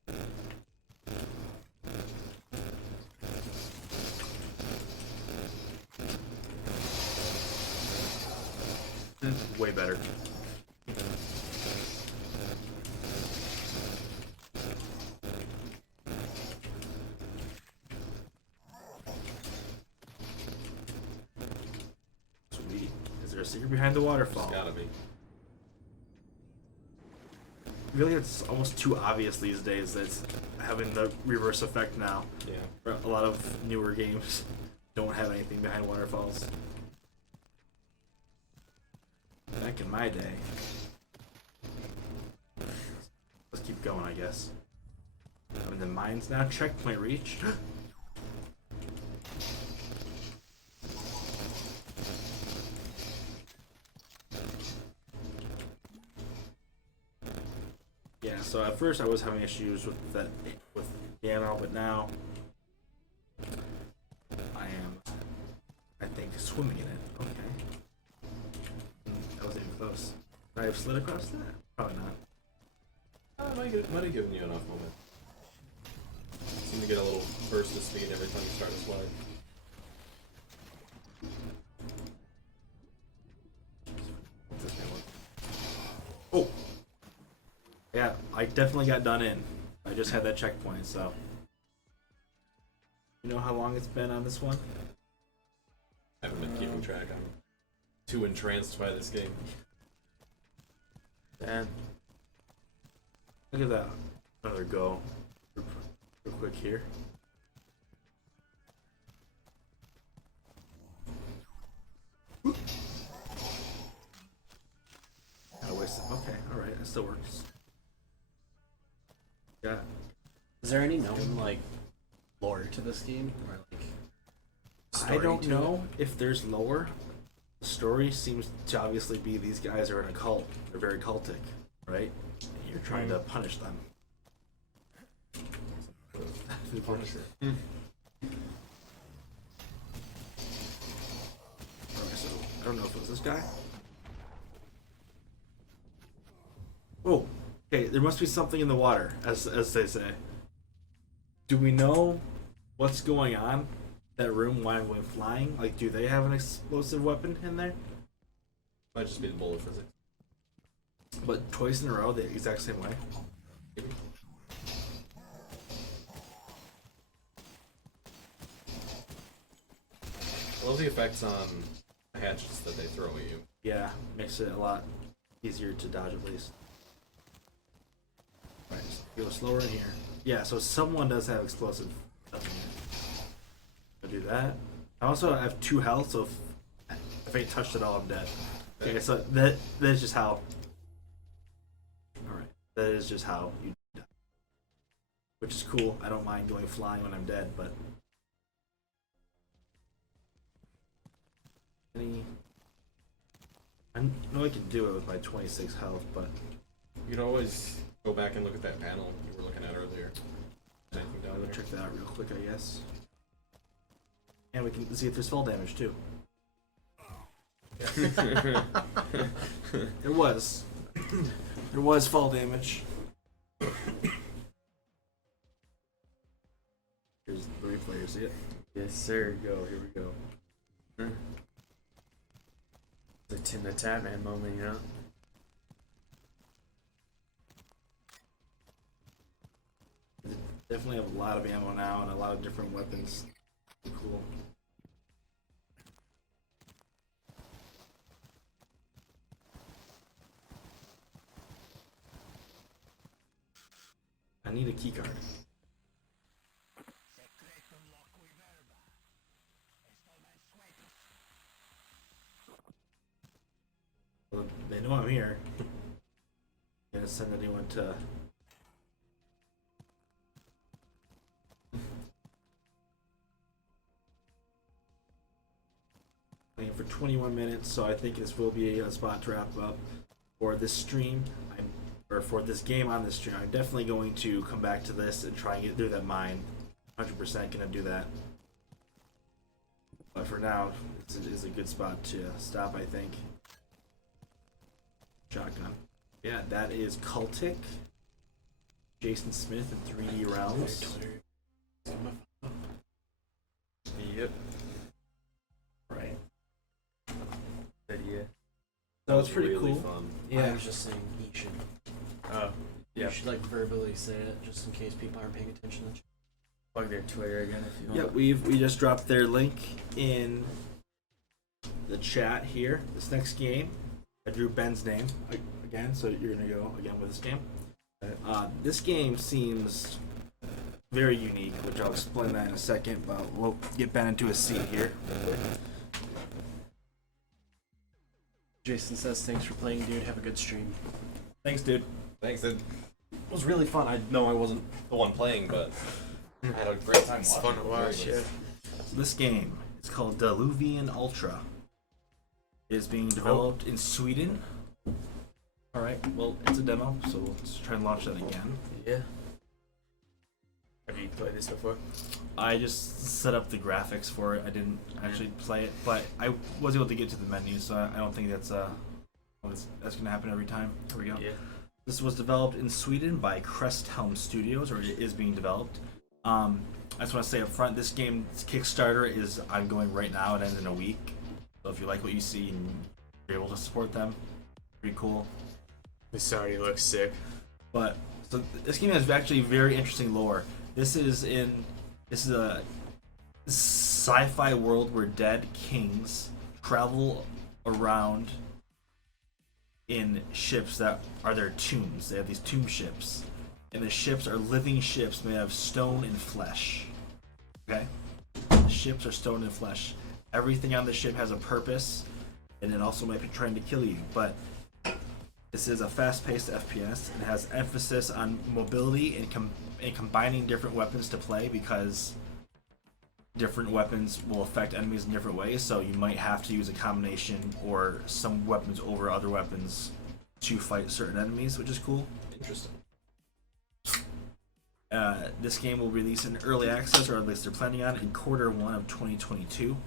Way better. Sweet. Is there a secret behind the waterfall? It's gotta be. Really, it's almost too obvious these days that it's having the reverse effect now. Yeah. A lot of newer games don't have anything behind waterfalls. Back in my day. Let's keep going, I guess. I mean, the mine's now checkpoint reach. Yeah, so at first I was having issues with that with the ammo, but now I think, swimming in it. Okay. That was even close. Did I have slid across that? Probably not. Might have given you enough moment. Seem to get a little burst of speed every time you start to slide. Oh! Yeah, I definitely got done in. I just had that checkpoint, so. You know how long it's been on this one? I haven't been keeping track. I'm too entranced by this game. Damn. Look at that. Another go. Real quick here. I wasted. Okay, alright, that still works. Yeah. Is there any known like lore to this game, or like I don't to know if there's lore. The story seems to obviously be these guys are in a cult. They're very cultic, right? You're trying to punish them. Punisher. Alright, so I don't know if it was this guy. Oh, okay. There must be something in the water, as they say. Do we know what's going on? That room while I'm flying? Like, do they have an explosive weapon in there? Might just be the bullet physics. But twice in a row, the exact same way. Maybe. I love the effects on hatches that they throw at you. Yeah, makes it a lot easier to dodge at least. Right, so go slower in here. Yeah, so someone does have explosive stuff in here. I'll do that. I also have 2 health, so if I get touched at all, I'm dead. Okay, so that's just how. Alright, that is just how you die. Which is cool. I don't mind going flying when I'm dead, but. I know I can do it with my 26 health, but. You could always go back and look at that panel you were looking at earlier. Anything I'm down gonna there? check that out real quick, I guess. And we can see if there's fall damage too. There was. There was fall damage. Here's the replay, you see it? Yes, sir. Here we go, here we go. The Tim the Tatman moment, you know? Definitely have a lot of ammo now and a lot of different weapons. Cool. I need a keycard. Well, they know I'm here. Gonna send anyone to. Playing for 21 minutes, so I think this will be a spot to wrap up for this stream. Or for this game on this stream. I'm definitely going to come back to this and try and get through that mine. 100% gonna do that. But for now, this is a good spot to stop, I think. Shotgun. Yeah, that is Cultic. Jason Smith in 3D Realms. Yep. Right. Yeah. So it's pretty really cool. fun. I Yeah. was just saying he should. Oh, yeah. You should like verbally say it just in case people aren't paying attention. Plug their Twitter again if you want. Yeah, we just dropped their link in the chat here. This next game, I drew Ben's name again, so you're gonna go again with this game. This game seems very unique, which I'll explain that in a second. But we'll get Ben into a seat here. Jason says, "Thanks for playing, dude. Have a good stream." Thanks, dude. Thanks. It was really fun. I know I wasn't the one playing, but I had a great time It's watching. fun to watch, yeah. So this game is called Diluvian Ultra. It is being developed in Sweden. Alright, well, it's a demo, so let's try and launch that again. Yeah. Have you played this before? I just set up the graphics for it. I didn't actually play it, but I was able to get to the menu, so I don't think that's going to happen every time. Here we go. Yeah. This was developed in Sweden by Cresthelm Studios, or it is being developed. I just want to say up front, this game's Kickstarter is ongoing right now. It ends in a week. So if you like what you see and you're able to support them, pretty cool. This already looks sick. But so this game has actually very interesting lore. This is a sci-fi world where dead kings travel around in ships that are their tombs. They have these tomb ships, and the ships are living ships made of stone and flesh. Okay, the ships are stone and flesh. Everything on the ship has a purpose, and it also might be trying to kill you. But this is a fast-paced FPS. It has emphasis on mobility and combining different weapons to play, because different weapons will affect enemies in different ways. So you might have to use a combination or some weapons over other weapons to fight certain enemies, which is cool. Interesting. This game will release in early access, or at least they're planning on, in Q1 of 2022.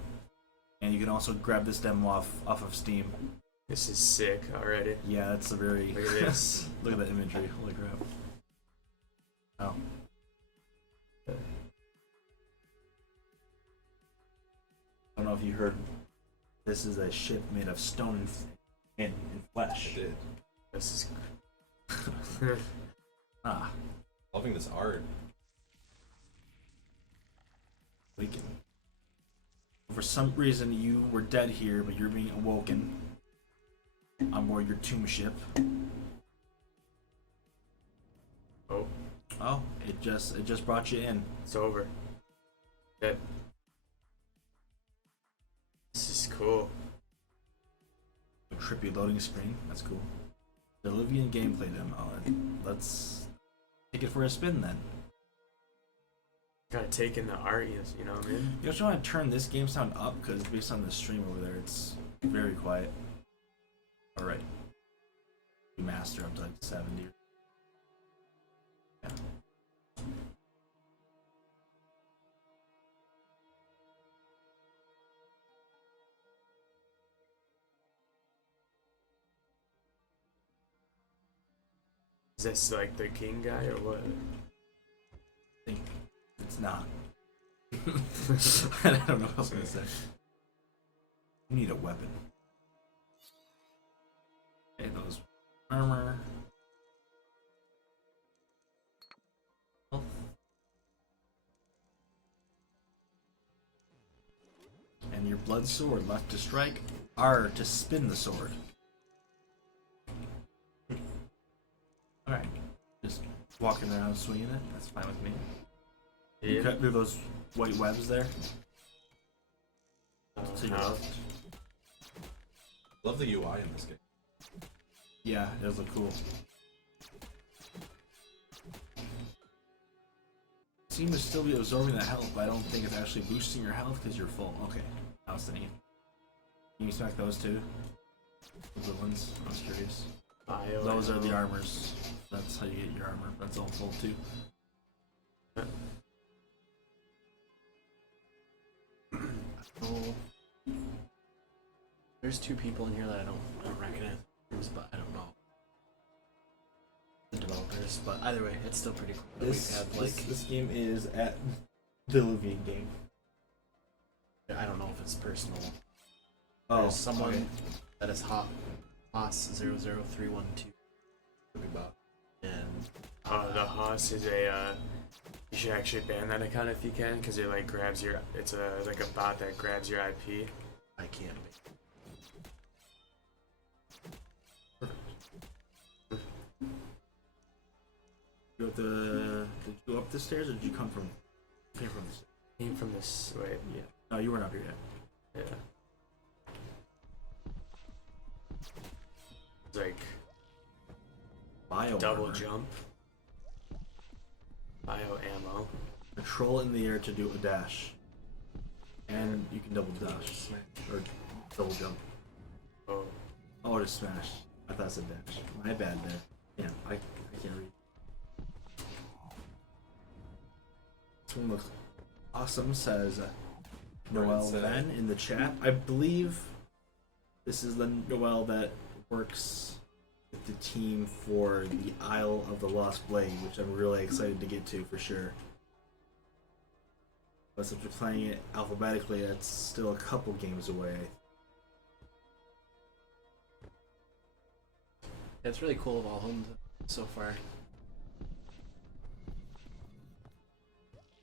And you can also grab this demo off of Steam. This is sick already. Yeah, that's a very... Look at this. Look at the imagery. Holy crap. Oh. I don't know if you heard. This is a ship made of stone and flesh. I did. This is... Ah. Loving this art. We can... For some reason, you were dead here, but you're being awoken on board your tomb ship. Oh, Oh, it just brought you in. it's over. Dead. This is cool. A trippy loading screen. That's cool. Diluvian gameplay demo. Let's take it for a spin then. Gotta take in the art, you know what I mean? You also want to turn this game sound up, because based on the stream over there, it's very quiet. Alright. Master up to like 70. Yeah. Is this like the king guy or what? I think it's not. I don't know what I was gonna say. We need a weapon. Okay, those armor. Health. And your blood sword, left to strike, R to spin the sword. Alright, just walking around swinging it, that's fine with me. You Yeah. cut through those white webs there. To your no. left. Love the UI in this game. Yeah, it does look cool. Seem to still be absorbing that health, but I don't think it's actually boosting your health because you're full. Okay, I was thinking. Can you smack those too? The blue ones? I was curious. Those are the armors. That's how you get your armor. That's all full too. Oh. There's two people in here that I don't recognize, but I don't know the developers. But either way, it's still pretty cool. That we've had, like, This game is at Diluvian game. I don't know if it's personal. Oh, There's someone okay. that is Haas00312. And The Haas is a, you should actually ban that account if you can, because it like grabs your, it's like a bot that grabs your IP. I can't. Did you go up the stairs or did you came from the stairs? Came from this way. Yeah. No, you weren't up here yet. Yeah. It's like Bio double armor. jump. Bio ammo. Control in the air to do a dash. And you can double dash. Or double jump. Oh. Oh, just smash. I thought it said dash. My bad there. Yeah, I can't read. This one looks awesome, says Noel Van in the chat. I believe this is the Noel that works with the team for the Isle of the Lost Blade, which I'm really excited to get to for sure. But since we're playing it alphabetically, it's still a couple games away. It's really cool of all homes so far.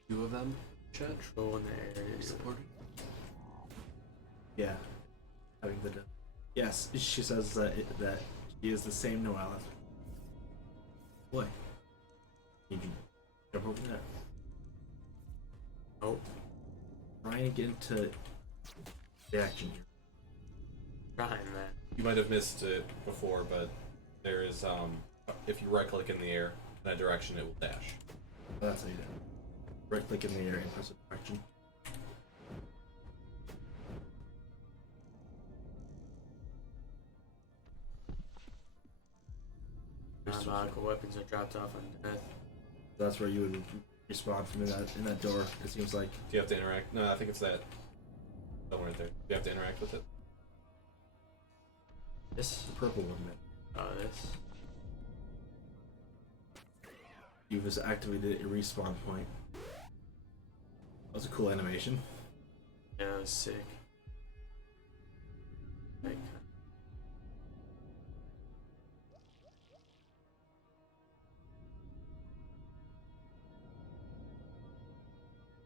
Two of them. Control in the area. Supported. Yeah, having the yes, she says that she is the same Noelle. Boy, you can jump over that. Oh, Trying to get into the action here. trying that. You might have missed it before, but there is if you right click in the air in that direction, it will dash. Oh, that's how you do it. Right click in the air and press the direction. Non-logical weapons are dropped off on death. That's where you would respawn from in that door. It seems like. Do you have to interact? No, I think it's that. That one right there. Do you have to interact with it? This? The purple one, man. Oh, this. You just activated a respawn point. That was a cool animation. Yeah, that was sick. Like,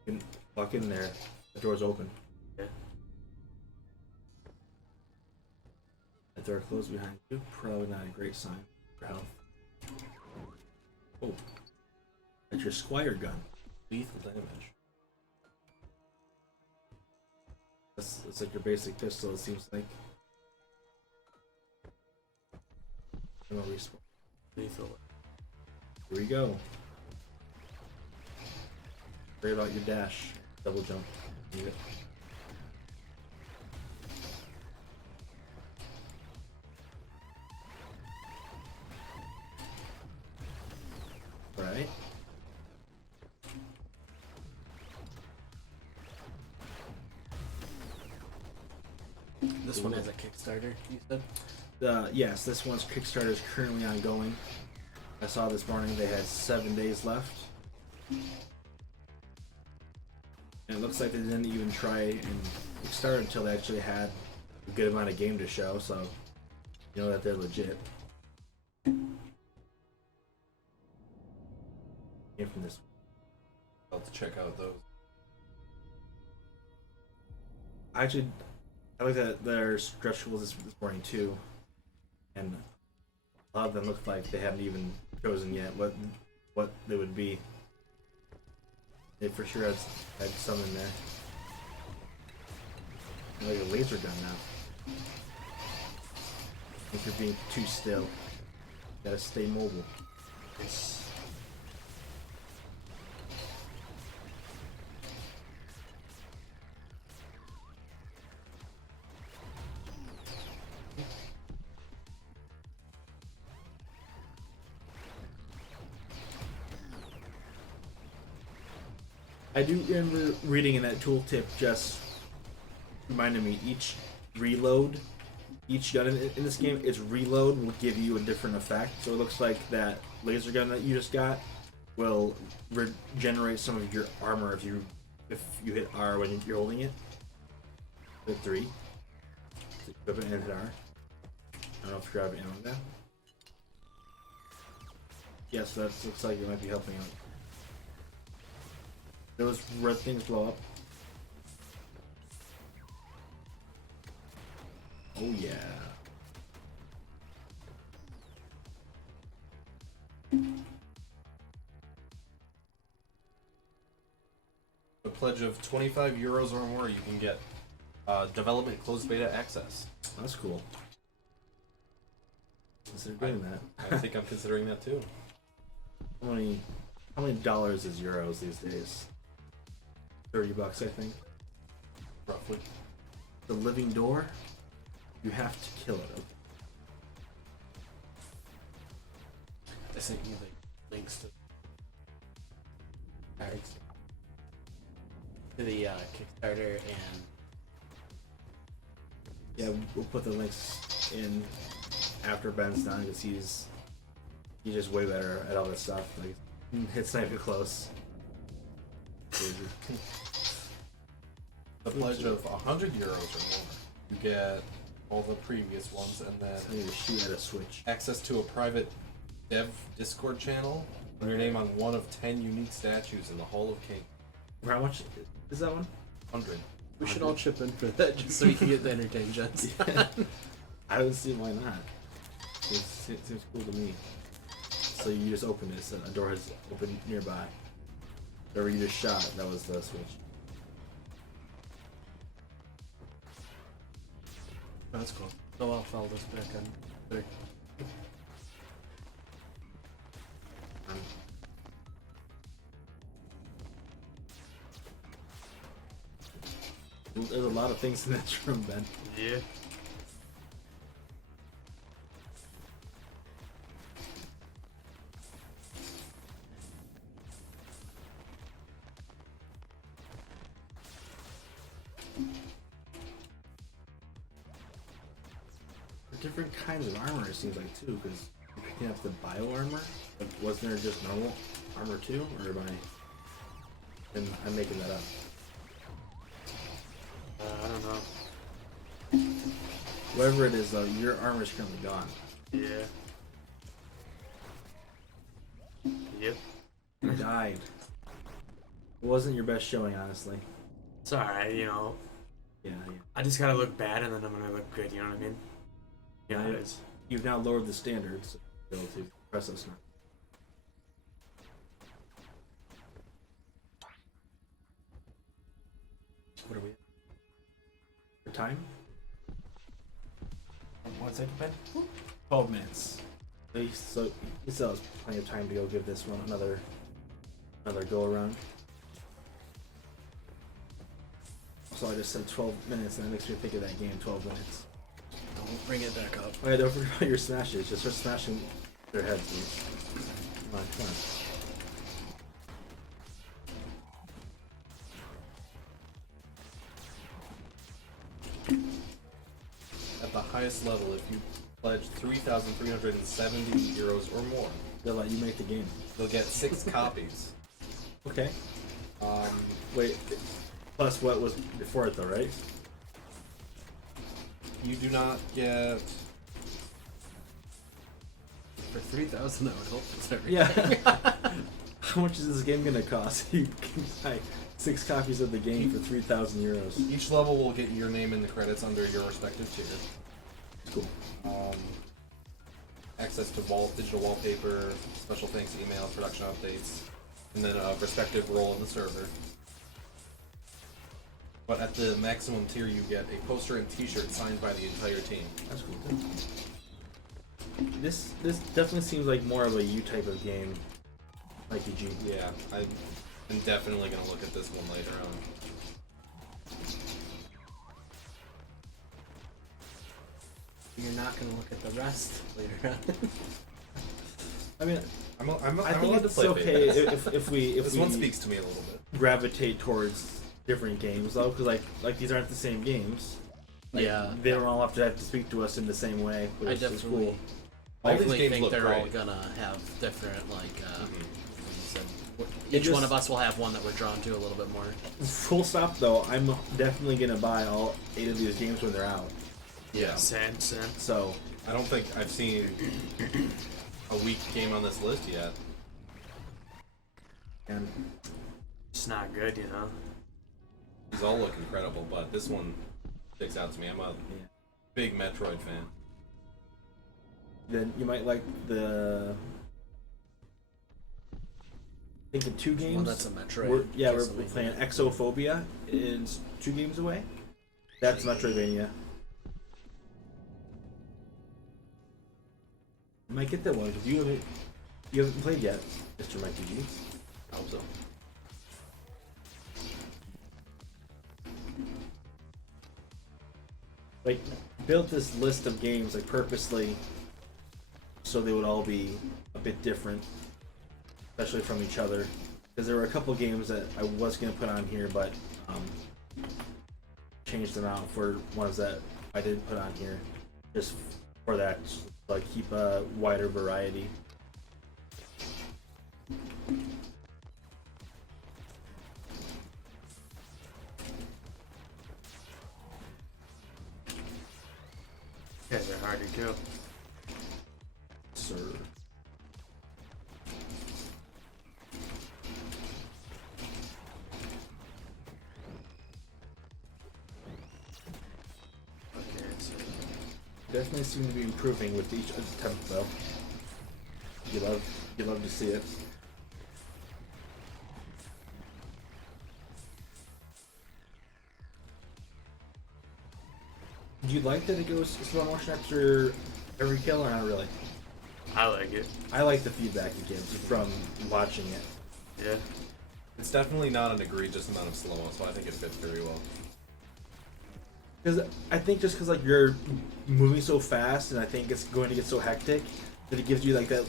You can walk in there. The door's open. yeah. The door closed behind you. Probably not a great sign for health. Oh. That's your Squire gun. Lethal damage. That's like your basic pistol, it seems like. And I'll respawn. Lethal. Here we go. Worry about your dash. Double jump. Need it. Right. This one has a Kickstarter, you said? Yes, this one's Kickstarter is currently ongoing. I saw this morning they had 7 days left. And it looks like they didn't even try and Kickstarter until they actually had a good amount of game to show, so you know that they're legit. Came from this. I'll have to check out those. Actually, I looked at their stretch goals this morning too, and a lot of them look like they haven't even chosen yet what they would be. They for sure had some in there. Like a laser gun now. If you're being too still, gotta stay mobile. This. I do remember reading in that tooltip just reminded me each reload, each gun in this game, its reload will give you a different effect. So it looks like that laser gun that you just got will regenerate some of your armor if you hit R when you're holding it. Hit 3. Equip it and hit R. I don't know if you're grabbing on that. Yes, that looks like it might be helping out. Those red things blow up. Oh yeah. A pledge of 25 euros or more, you can get development closed beta access. That's cool. Consider doing that. I think I'm considering that too. How many dollars is euros these days? $30, I think. Roughly. The living door. You have to kill it. Okay. sent you the links to the Kickstarter and Yeah, we'll put the links in after Ben's done because he's just way better at all this stuff. Like, it's not even close. Crazy. The pledge of 100 euros or more, you get all the previous ones, and then I need to shoot at a Switch. access to a private dev Discord channel, and your name on one of 10 unique statues in the Hall of Kings. For how much is that one? 100. we should all chip in for that just so we can get the Entertainggents. I don't see why not. It seems cool to me. So you just open this, and a door has opened nearby. Wherever you just shot, that was the Switch. That's cool. So I'll follow this back on Twitter. There's a lot of things in this room, Ben. Yeah. Different kinds of armor, it seems like, too, because you're picking up the bio armor. But wasn't there just normal armor, too? Or am I'm making that up? I don't know. Whatever it is, though, your armor's currently gone. Yeah. Yep. You died. It wasn't your best showing, honestly. It's alright, you know. Yeah. I just gotta look bad and then I'm gonna look good, you know what I mean? Yeah, it is. You've now lowered the standards to be able to press us now. What are we at? For time? 1 second, Ben? 12 minutes. So you still have plenty of time to go give this one another go around. So I just said 12 minutes, and that makes me think of that game, 12 minutes. Don't bring it back up. Oh yeah, don't forget about your smashes. Just start smashing their heads, dude. Come on, come on. At the highest level, if you pledge 3,370 euros or more, They'll let you make the game. you'll get 6 copies. Okay. Um, Wait, plus what was before it though, right? you do not get. For 3,000, I would hope it's everything. Yeah. How much is this game gonna cost? You can buy 6 copies of the game for 3,000 euros. Each level will get your name in the credits under your respective tier. Cool. Access to digital wallpaper, special thanks emails, production updates, and then a respective role in the server. But at the maximum tier, you get a poster and T-shirt signed by the entire team. That's cool. This definitely seems like more of a U type of game. Like EG. Yeah, I'm definitely gonna look at this one later on. You're not going to look at the rest later on. I mean, I I think allowed to it's play okay beta. if we This one speaks to me a little bit. gravitate towards different games though, because like these aren't the same games. Like, Yeah. they don't all have to speak to us in the same way. Which I is definitely, cool. All these definitely games think look they're all great. gonna have different, like, Mhm. what you said. It Each just- one of us will have one that we're drawn to a little bit more. Full stop though, I'm definitely gonna buy all 8 of these games when they're out. Yeah, Same. So I don't think I've seen a weak game on this list yet. and It's not good, you know? These all look incredible, but this one sticks out to me. I'm a big Metroid fan. then you might like the. I think the 2 games. Well, that's a Metroid. We're Castlevania. playing Exophobia. Is 2 games away. That's Metroidvania. You might get that one because you haven't played yet, Mr. Mikey G. I hope so. Like built this list of games like purposely so they would all be a bit different, especially from each other. Because there were a couple games that I was gonna put on here, but changed them out for ones that I didn't put on here, just for that, like keep a wider variety. Yeah, they're hard to kill. Sir. Okay, so Definitely seem to be improving with each attempt, though. You love to see it. Do you like that it goes slow motion after every kill, or not really? I like it. I like the feedback it gives from watching it. Yeah. It's definitely not an egregious amount of slow-mo, so I think it fits very well. Because I think just because like you're moving so fast, and I think it's going to get so hectic that it gives you like that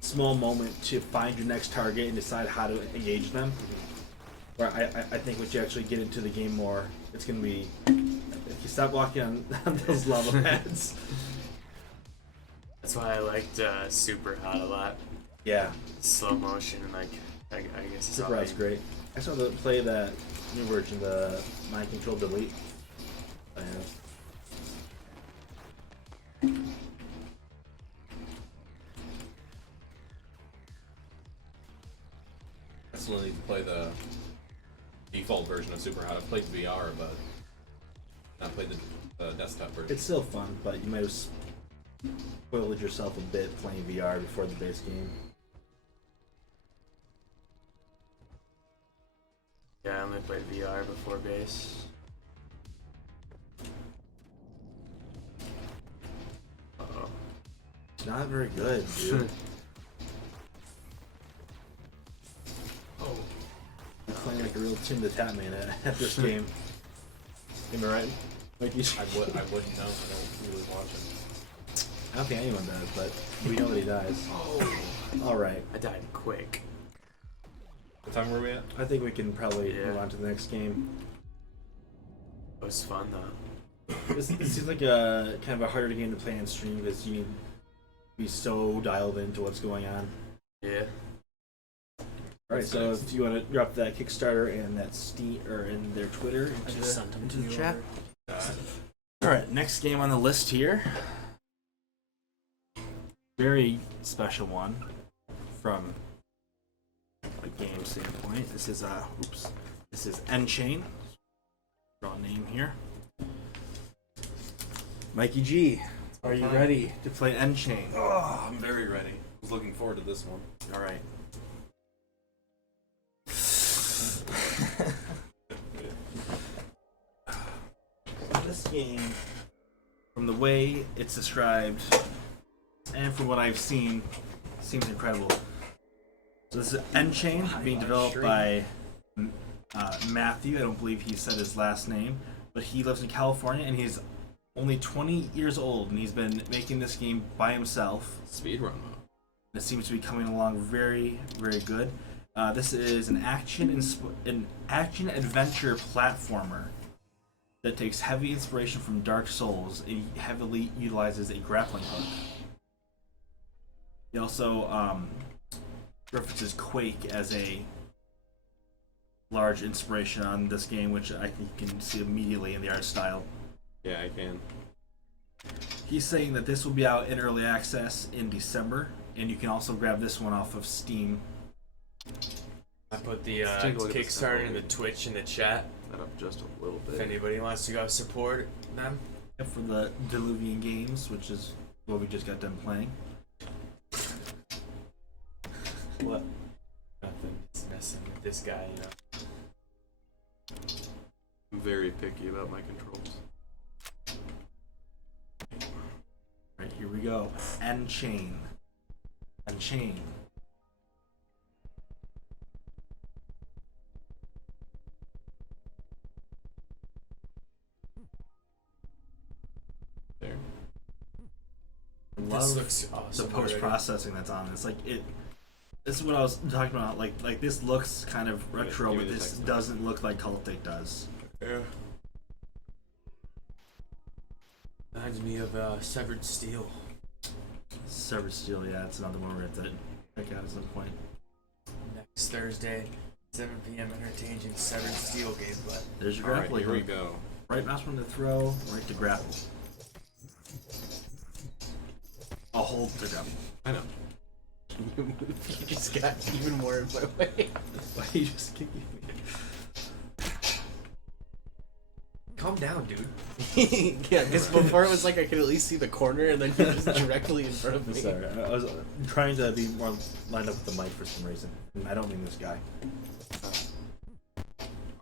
small moment to find your next target and decide how to engage them. Where I think once you actually get into the game more, it's going to be, if you stop walking on those lava pads. That's why I liked Super Hot a lot. Yeah, Slow motion and like I guess it's all Super Hot's great. I saw the play that new version, the Mind Control Delete. I still need to play the default version of Super Hot. I've played VR, but not played the desktop version. It's still fun, but you might have spoiled yourself a bit playing VR before the base game. Yeah, I only played VR before base. Uh-oh. It's not very good, dude. Oh, I'm playing like a real Tim the Tap Man at this game. Am I right? Like you I wouldn't know. I don't really watch it. I don't think anyone does, but we know that he dies. oh, Alright. I died quick. What time were we at? I think we can probably Yeah. move on to the next game. It was fun though. This seems like a kind of a harder game to play on stream because you need to be so dialed into what's going on. Yeah. Alright, so if you want to drop that Kickstarter and that Steam or in their Twitter I just sent them into to the you chat. over. Alright, next game on the list here. Very special one from a game standpoint. This is this is Enchain. Draw a name here. Mikey G, are you ready to play Enchain? Oh, I'm very ready. I was looking forward to this one. Alright. This game, from the way it's described and from what I've seen, seems incredible. So this is Enchain, being developed by Matthew. I don't believe he said his last name, but he lives in California and he's only 20 years old, and he's been making this game by himself. Speedrun mode. It seems to be coming along very, very good. This is an action adventure platformer that takes heavy inspiration from Dark Souls. It heavily utilizes a grappling hook. He also references Quake as a large inspiration on this game, which I think you can see immediately in the art style. Yeah, I can. He's saying that this will be out in early access in December, and you can also grab this one off of Steam. I put the take a look at this Kickstarter and the movie. Twitch in the chat. That up just a little If bit. anybody wants to go support them. For the Diluvian games, which is what we just got done playing. What? Nothing. Just messing with this guy, you know. I'm very picky about my controls. Right, here we go. Enchain. Enchain. There. love This looks the awesome. post processing that's on this. Like it. This is what I was talking about. Like this looks kind of retro, give me but the this text. doesn't look like Cultic does. Yeah. Reminds me of Severed Steel. Severed Steel, yeah, it's another one we're going to check out at some point. Next Thursday, 7 p.m. EntertainGents Severed Steel gameplay. There's your Alright, grappling here we hook. go. Right mouse button to throw, right to grapple. I'll hold to grapple. I know. You just got even more in my way. Why are you just kicking me? Calm down, dude. Yeah, because before it was like I could at least see the corner, and then you're just directly in front of me. Sorry, I was trying to be more lined up with the mic for some reason. And I don't mean this guy.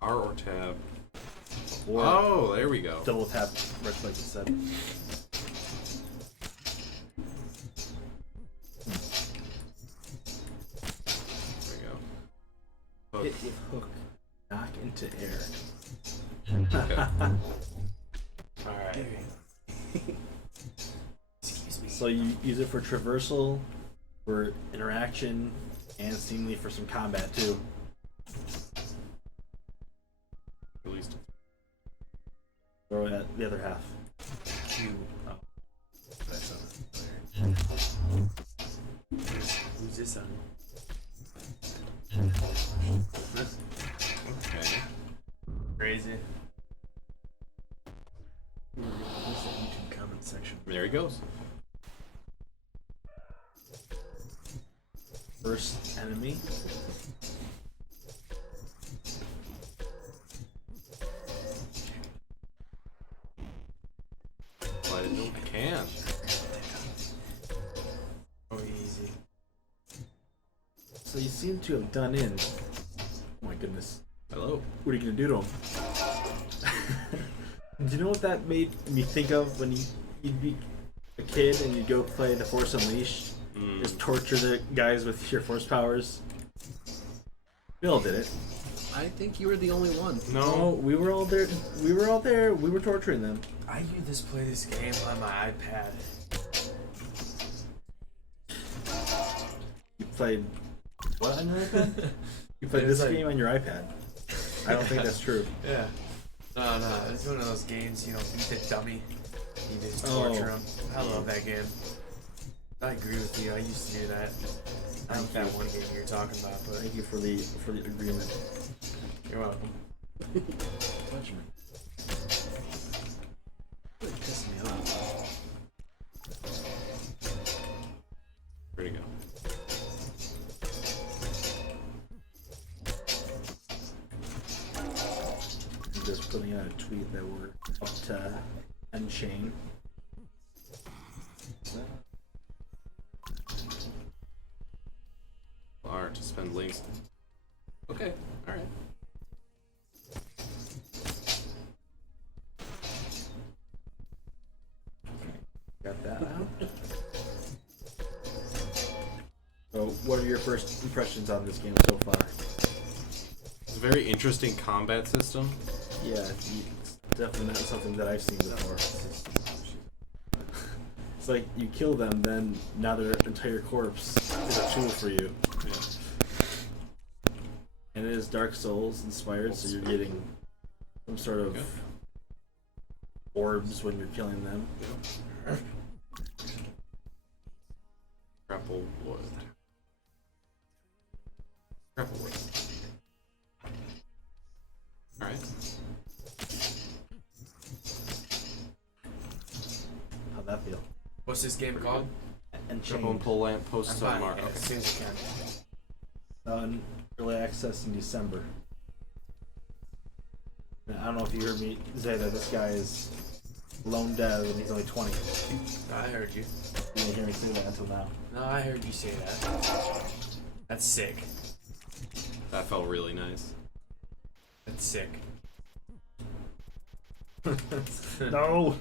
R or tab. Or Oh, there we go. double tap, right like you said. There we go. Hit with hook, knock into air. Okay. Alright. Excuse me. So you use it for traversal, for interaction, and seemingly for some combat too. Released. Throw at the other half. Q. Oh. That's Who's this on? Okay. Crazy. YouTube comment section. There he goes. First enemy. Well, I didn't know I can. Oh, easy. So you seem to have done in. Oh my goodness. Hello. What are you gonna do to him? Do you know what that made me think of when you'd be a kid and you'd go play The Force Unleashed? Just torture the guys with your force powers? Bill did it. I think you were the only one. No, we were all there. We were all there. We were torturing them. I used to play this game on my iPad. You played what on your iPad? You played this game on your iPad. I don't think that's true. Yeah. No, it's one of those games, you know, beat the dummy. You just Oh. torture him. I love that game. I agree with you. I used to do that. I think that one game you're talking about, but Thank you for the agreement. you're welcome. Judgment. Really pissed me off. Where'd he go? I'm just putting out a tweet that we're up to Enchain. R to spend links. Okay. All right. Got that out. So, what are your first impressions on this game so far? It's a very interesting combat system. Yeah, it's definitely not something that I've seen before. It's like you kill them, then now their entire corpse is a tool for you. Yeah. And it is Dark Souls inspired, so you're getting some sort of Okay. orbs when you're killing them. Grapple wood. Grapple wood. All right. How'd that feel? What's this game called? Grapple and pull lamp I'm posts on buying mark. it as soon as I can. On early access in December. And I don't know if you heard me say that this guy is lone dev and he's only 20. I heard you. You didn't hear me say that until now. No, I heard you say that. That's sick. That felt really nice. That's sick. No!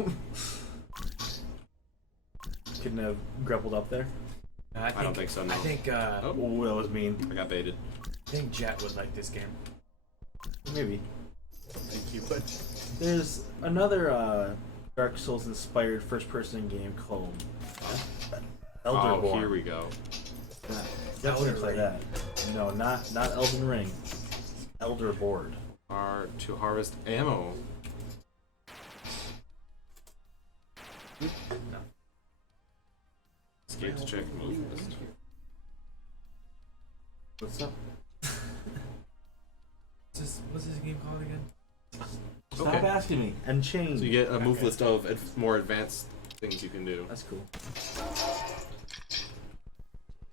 Couldn't have grappled up there. I don't think so, no. I think Oh. Oh, that was mean. I got baited. I think Jet would like this game. Maybe. Thank you, but There's another Dark Souls inspired first person game called Elderborn. here we go. Definitely play that. No, not Elden Ring. Elderboard. To harvest ammo. No. Escape to check move list. What's up? What's this game called again? Stop Okay. asking me. Enchain. So you get a move list of more advanced things you can do. That's cool.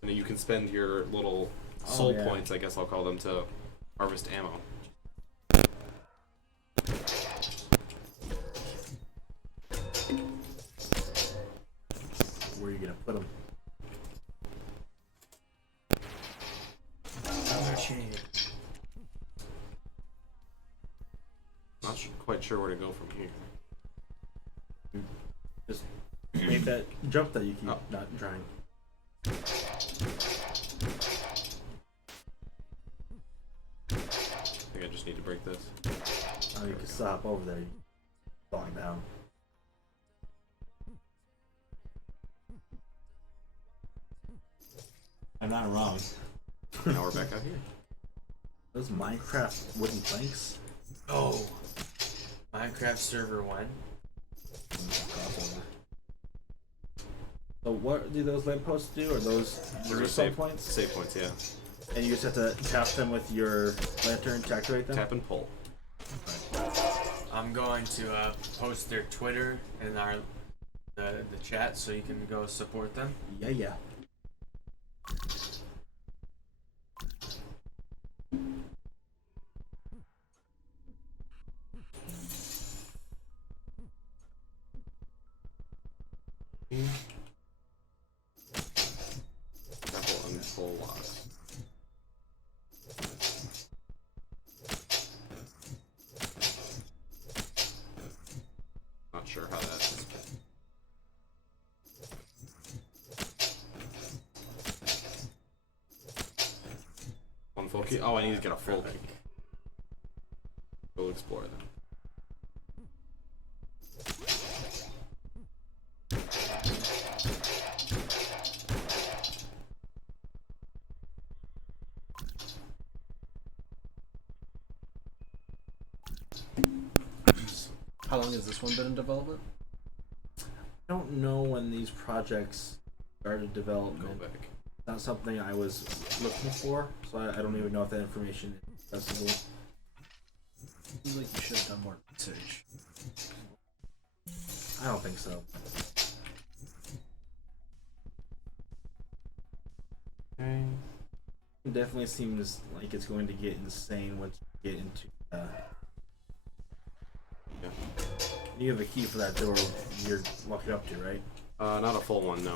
And then you can spend your little soul yeah. points, I guess I'll call them, to harvest ammo. Where are you gonna put them? Not quite sure where to go from here. Just make that jump that you keep not trying. I think I just need to break this. Oh, you can stop over there. Falling down. I'm not wrong. Now we're back out here. Those Minecraft wooden planks. Oh, Minecraft server 1. So what do those lampposts do? Are those They're your save points? Save points, yeah. And you just have to tap them with your lantern to activate them? Tap and pull. I'm going to post their Twitter in the chat so you can go support them. Yeah. Apple and pull locks. Not sure how that's. One full key. Oh, I need to get a full key. We'll explore them. How long has this one been in development? I don't know when these projects started Go development. back. Not something I was looking for, so I don't even know if that information is accessible. Seems like you should have done more research. I don't think so. Okay. It definitely seems like it's going to get insane once you get into Yeah. You have a key for that door you're walking up to, right? Not a full one, no.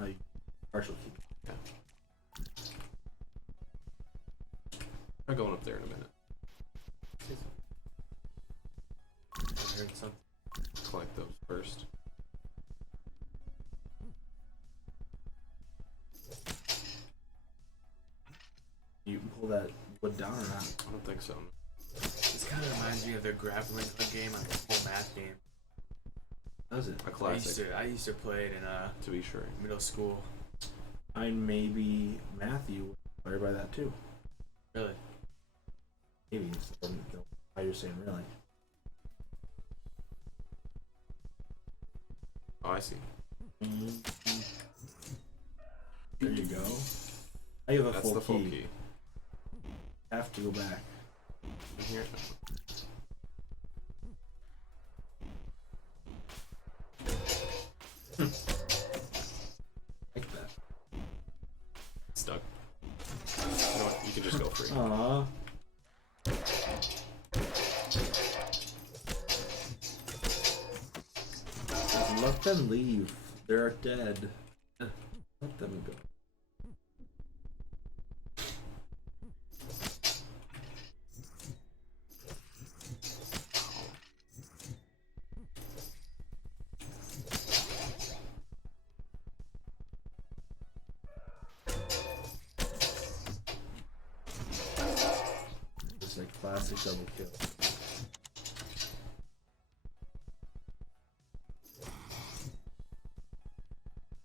Like partial key. I'm going up there in a minute. I heard something. Collect those first. You can pull that wood down or not? I don't think so. This kind of reminds me of the grappling hook game, like a full math game. Does it? A classic, I used to play it in to be sure. middle school. I maybe Matthew would play by that too. Really? Maybe. So how you're saying really? Oh, I see. There you go. I have a That's full the full key. key. Have to go back. In here. Like that. Stuck. You know what? You can just go free. Aww. Just let them leave. They're dead. Let them go. Just like classic double kill.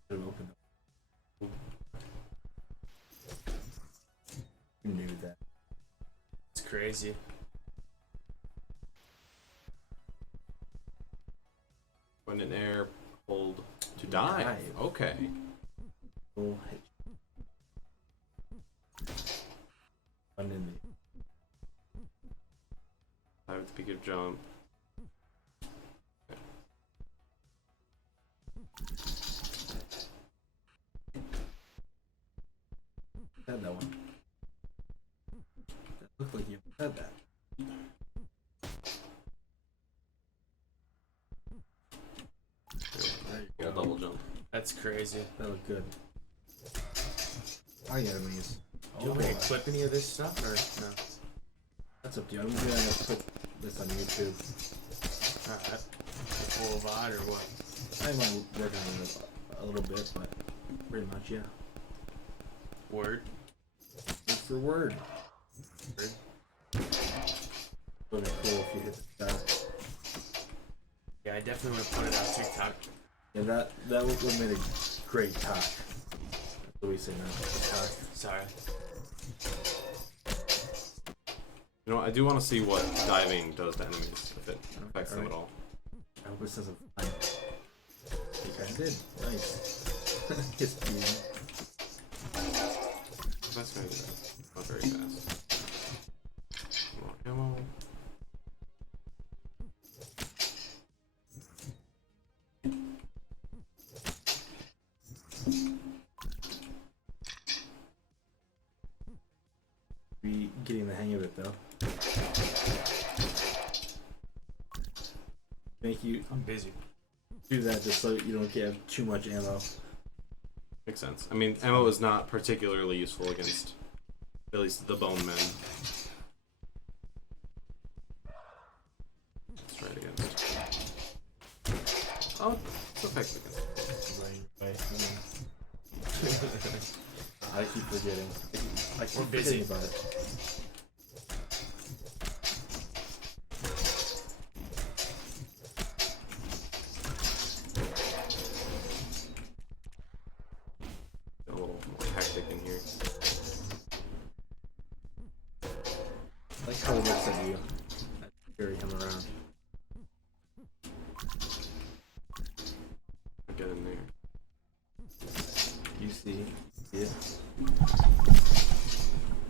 Should have opened up. crazy. When in air, hold to dive. Dive. Okay. Full hit. One in the. Dive at the peak of jump. Had that one. That looked like you had that. There you Full go. double jump. That's crazy. That looked good. I enemies. Do you want me to clip any of this stuff or no? That's up to you. I'm gonna put this on YouTube. Alright. Full VOD or what? I'm working on it a little bit, but pretty much, yeah. Word. Word for word. Word. Would be cool if you hit the star. Yeah, I definitely would put it on TikTok. Yeah, that would have made a great talk. That's what we say now. Talk. Sorry. You know, I do want to see what diving does to enemies, if it affects them at all. I hope this doesn't fly. You guys did. Nice. Just being. That's gonna do that. Not very fast. More ammo. Be getting the hang of it though. Make you I'm busy. do that just so you don't get too much ammo. Makes sense. I mean, ammo is not particularly useful against, at least the bone men. Let's try it against. Oh, it's effective against. I keep forgetting. I keep We're busy. forgetting about it. A little more hectic in here. I like how it looks at you. I carry him around. Get in there. You see it.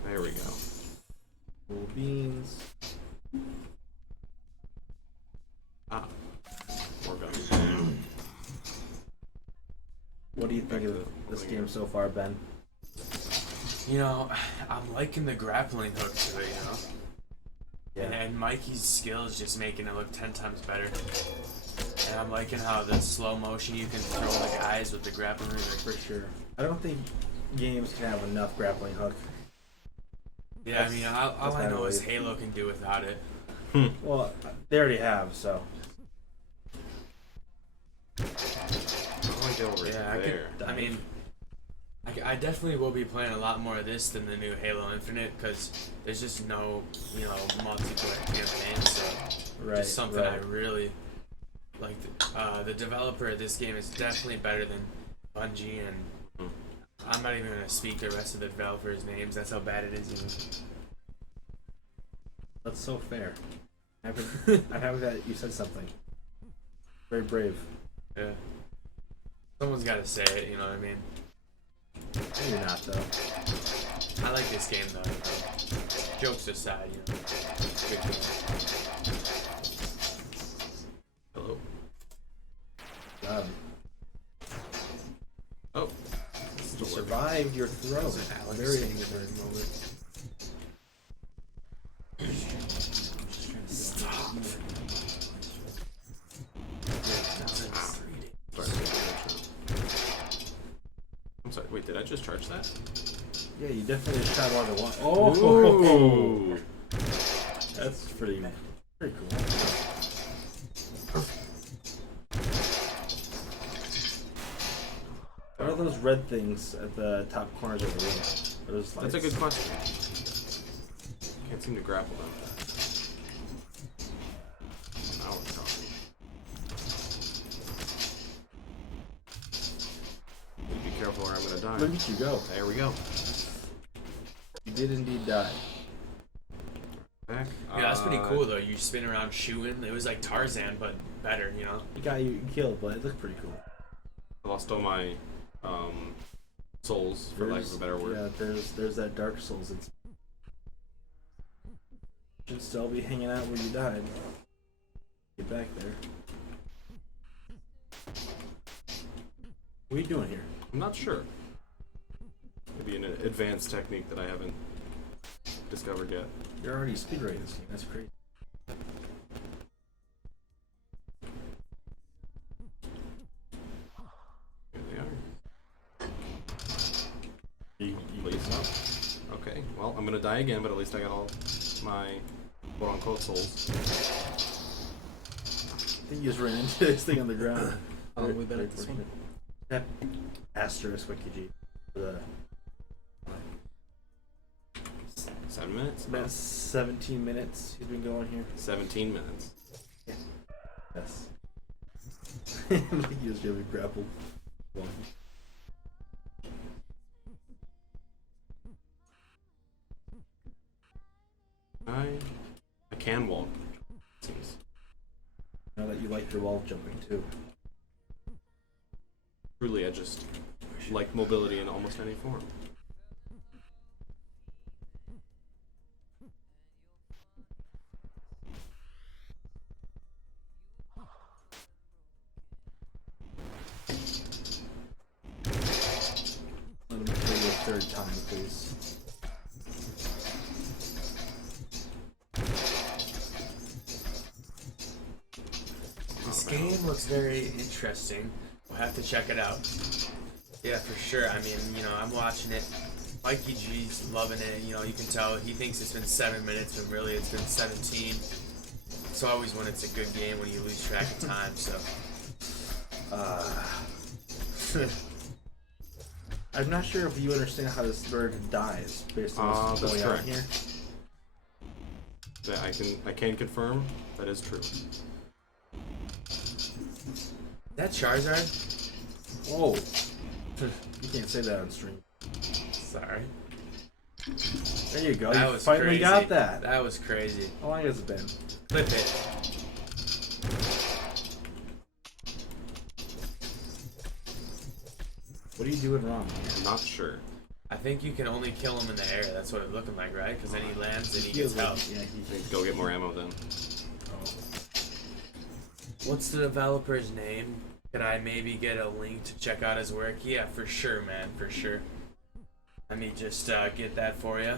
There we go. Full beans. Ah. More guns. What do you think of this game so far, Ben? You know, I'm liking the grappling hook to it, you know? Yeah. And Mikey's skill is just making it look 10 times better. And I'm liking how the slow motion you can throw the guys with the grappling hook. For sure. I don't think games can have enough grappling hook. Yeah, I mean, all that's I my know is belief. Halo can do without it. Well, they already have, so. How do I get over Yeah, I there? I mean, I definitely will be playing a lot more of this than the new Halo Infinite because there's just no, you know, multiplayer campaign. So Right. just something right. I really like. The developer of this game is definitely better than Bungie, and I'm not even gonna speak the rest of the developers' names. That's how bad it is. Even. That's so fair. I'm happy that you said something. Very brave. Yeah. Someone's got to say it. You know what I mean? Maybe not, though. I like this game though. Jokes aside, you know. Good game. Hello. God. Oh. You survived your throw. That was an Alex Very thing interesting. at the moment. Stop. I'm sorry, wait, did I just charge that? Yeah, you definitely shot more than one. Oh! That's pretty cool. What are those red things at the top corners of the room? Are those That's a lights? good question. Can't seem to grapple them. Now we're talking. Be careful or I'm gonna die. Look at you go. There we go. You did indeed die. Back. Yeah, that's pretty cool though. You spin around shooting. It was like Tarzan, but better, you know. The guy you killed, but it looked pretty cool. I lost all my souls, for lack of a better word. Yeah, there's that Dark Souls. It's should still be hanging out where you died. Get back there. What are you doing here? I'm not sure. Maybe an advanced technique that I haven't discovered yet. You're already speedrunning this game. That's crazy. Here they are. You Please. Okay, well, I'm gonna die again, but at least I got all my quote-unquote souls. I think you just ran into this thing on the ground. How long have we been at this one? That asterisk Wikiji for the 7 minutes? about 17 minutes he's been going here. 17 minutes. Yes. Like he was really grappled. One. I can walk. Seems. Now that you like your wall jumping too. Truly, I just like mobility in almost any form. Let him kill you a third time, please. This game looks very interesting. We'll have to check it out. Yeah, for sure. I mean, you know, I'm watching it. Mikey G's loving it. You know, you can tell he thinks it's been 7 minutes, when really it's been 17. It's always when it's a good game when you lose track of time. So, I'm not sure if you understand how this bird dies based on what's that's going on correct. here. That I can confirm that is true. that Charizard? Whoa. You can't say that on stream. Sorry. There you go. That You was finally crazy. got that. That was crazy. How long has it been? Clip it. What are you doing wrong? I'm not sure. I think you can only kill him in the air. That's what it's looking like, right? Because then he lands and he feels gets like- health. Yeah, I need to go get more ammo then. What's the developer's name? Could I maybe get a link to check out his work? Yeah, for sure, man, for sure. Let me just get that for you.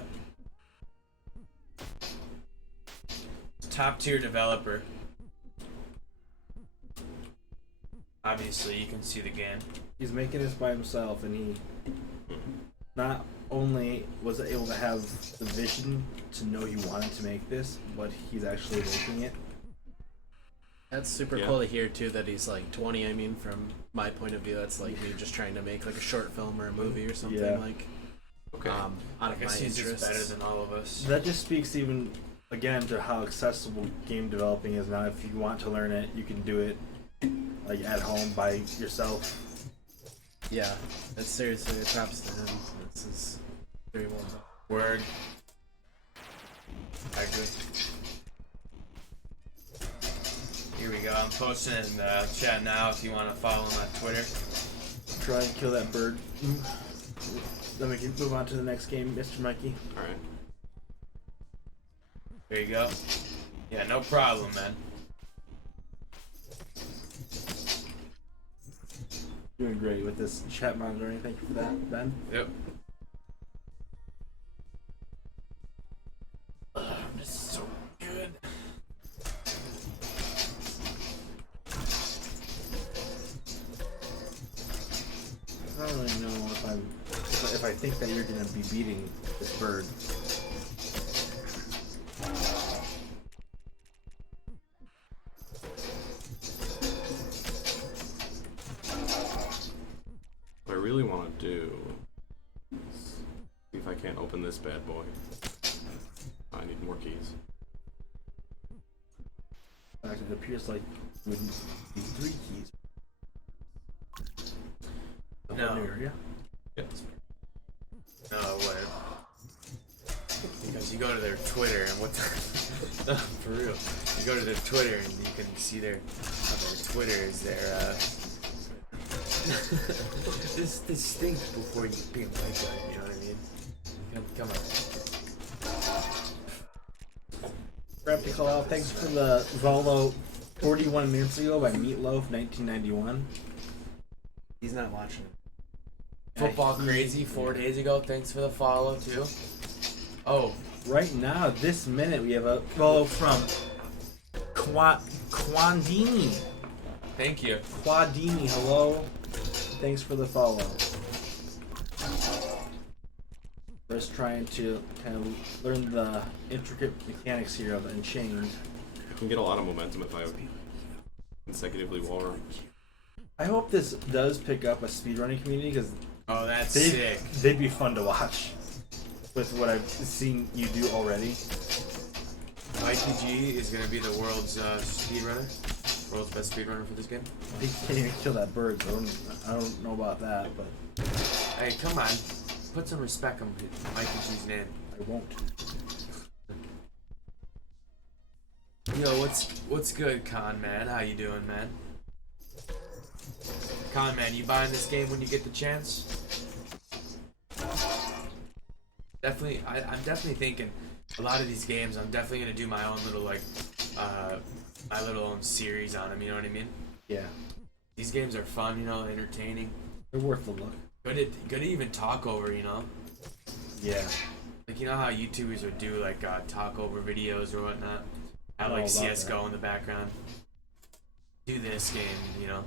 Top tier developer. Obviously, you can see the game. he's making this by himself, and he not only was able to have the vision to know he wanted to make this, but he's actually making it. That's super Yeah. cool to hear too. That he's like 20. I mean, from my point of view, that's like me just trying to make like a short film or a movie or something Yeah. like. Okay. Out I of my guess he's just interests. better than all of us. That just speaks even again to how accessible game developing is now. If you want to learn it, you can do it like at home by yourself. Yeah, that's seriously props to him. This is very well done. Word. I agree. Here we go. I'm posting in the chat now if you want to follow him on Twitter. Try and kill that bird. Then we can move on to the next game, Mr. Mikey. All right. There you go. Yeah, no problem, man. Doing great with this chat monitoring. Thank you for that, Ben. Yep. This is so good. I don't really know if I think that you're gonna be beating this bird. What I really want to do is see if I can't open this bad boy. I need more keys. In fact, it appears like we need 3 keys. The whole No. new area. Yes. No, what? You Because you go to their Twitter and what the for real, you go to their Twitter and you can see their on their Twitter is their this think before you be a white guy. You know what I mean? Come on. Practical out. Thanks for the follow 41 minutes ago by Meatloaf 1991. He's not watching. Football Crazy 4 days ago. Thanks for the follow too. Oh, Right now, this minute, we have a follow from Quandini. thank you. Quadini, hello. Thanks for the follow. Just trying to kind of learn the intricate mechanics here of Enchain. I can get a lot of momentum if I consecutively wall run. I hope this does pick up a speedrunning community because Oh, that's sick. they'd be fun to watch with what I've seen you do already. Mikey G is gonna be the world's speedrunner, world's best speedrunner for this game. He can't even kill that bird, so I don't know about that, but Hey, come on, put some respect on Mikey G's name. I won't. Yo, what's good, Con Man? How you doing, man? Con Man, you buying this game when you get the chance? Definitely, I'm definitely thinking a lot of these games. I'm definitely gonna do my own little my little own series on them. You know what I mean? Yeah, These games are fun, you know, entertaining. they're worth the look. Good to even talk over, you know. Yeah. Like, you know how YouTubers would do like talk over videos or whatnot. Have I like know about CS:GO that. in the background. Do this game, you know.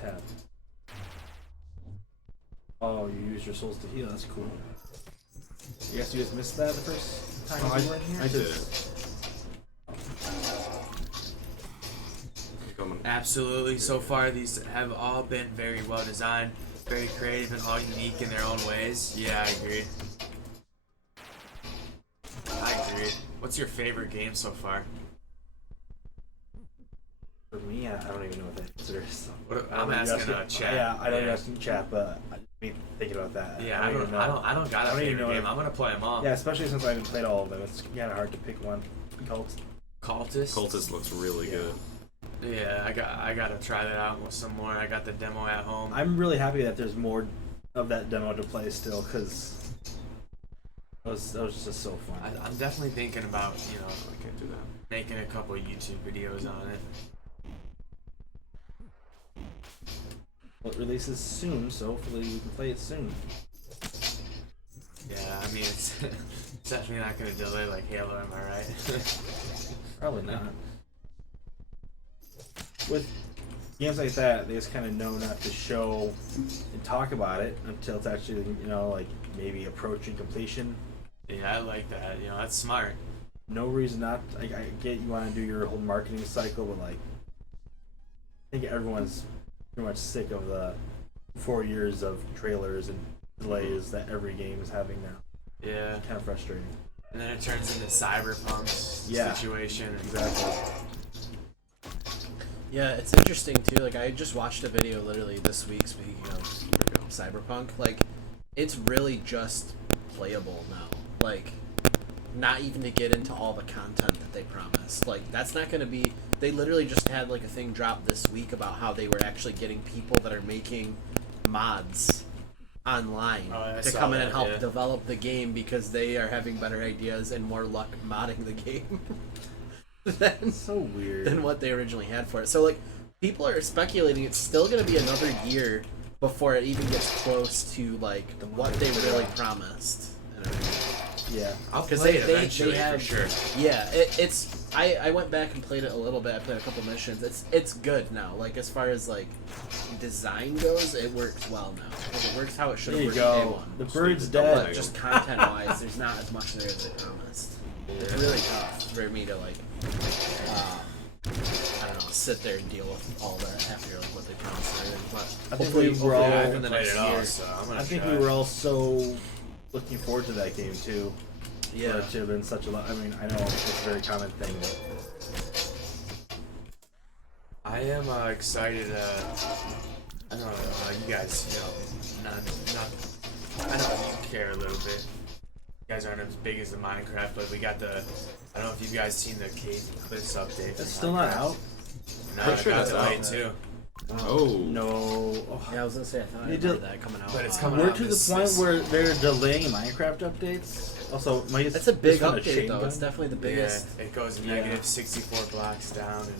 Tab. Oh, you use your souls to heal. That's cool. I guess you guys missed that the first time you were in here. I did. Coming. Absolutely. So far, these have all been very well designed, very creative, and all unique in their own ways. Yeah, I agree. I agree. What's your favorite game so far? For me, I don't even know what that considers. I'm asking chat. Yeah, I know Yeah. you're asking chat, but I mean thinking about that. Yeah, I don't got a I don't even favorite know game. if- I'm gonna play them all. Yeah, especially since I haven't played all of them. It's kind of hard to pick one. Cultist. Cultist looks really Yeah. good. Yeah, I gotta try that out with some more. I got the demo at home. I'm really happy that there's more of that demo to play still, because that was just so fun. I'm definitely thinking about, you know, I can't do that. making a couple of YouTube videos on it. Well, it releases soon, so hopefully you can play it soon. Yeah, I mean, it's definitely not gonna delay like Halo, am I right? Probably not. With games like that, they just kind of know not to show and talk about it until it's actually, you know, like maybe approaching completion. Yeah, I like that. You know, that's smart. No reason not. I get you want to do your whole marketing cycle, but like, I think everyone's pretty much sick of the 4 years of trailers and delays that every game is having now. Yeah. Kind of frustrating. And then it turns into Cyberpunk's situation. Exactly. Yeah, it's interesting too. Like, I just watched a video literally this week. Speaking of Cyberpunk, like, it's really just playable now. Like, not even to get into all the content that they promised. Like, that's not going to be. They literally just had like a thing drop this week about how they were actually getting people that are making mods online I to saw come in that, and help yeah. develop the game because they are having better ideas and more luck modding the game than So weird. than what they originally had for it. So like, people are speculating it's still going to be another year before it even gets close to like what they really promised. And everything. Yeah. I'll 'Cause play they- it they eventually have- for sure. Yeah, it's. I went back and played it a little bit. I played a couple missions. It's good now. Like, as far as like design goes, it works well now. Like, it works how it should There have you worked day go. one. The bird's Don't dead. But just content wise, there's not as much there as they promised. It's really tough for me to like, I don't know, sit there and deal with all that after like what they promised and everything. But I think hopefully, we were all- I hopefully haven't within the played next it all, year. so I'm gonna I think try. we were all so looking forward to that game too. Yeah. For it to have been such a lot. I mean, I know it's a very common thing, but I am excited. I don't know, you guys, you know, not. I know you care a little bit. guys aren't as big as the Minecraft, but we got the. I don't know if you guys seen the Caves and Cliffs update. It's still not out. No, Pretty I sure got that's it out. late too. Oh. No. Oh. Yeah, I was gonna say I thought I They heard did- that coming out. But it's coming We're out to the this- point this- where they're delaying Minecraft updates. Also, It's a big found update chain though. gun. It's definitely the biggest. Yeah, it goes Yeah. negative 64 blocks down, and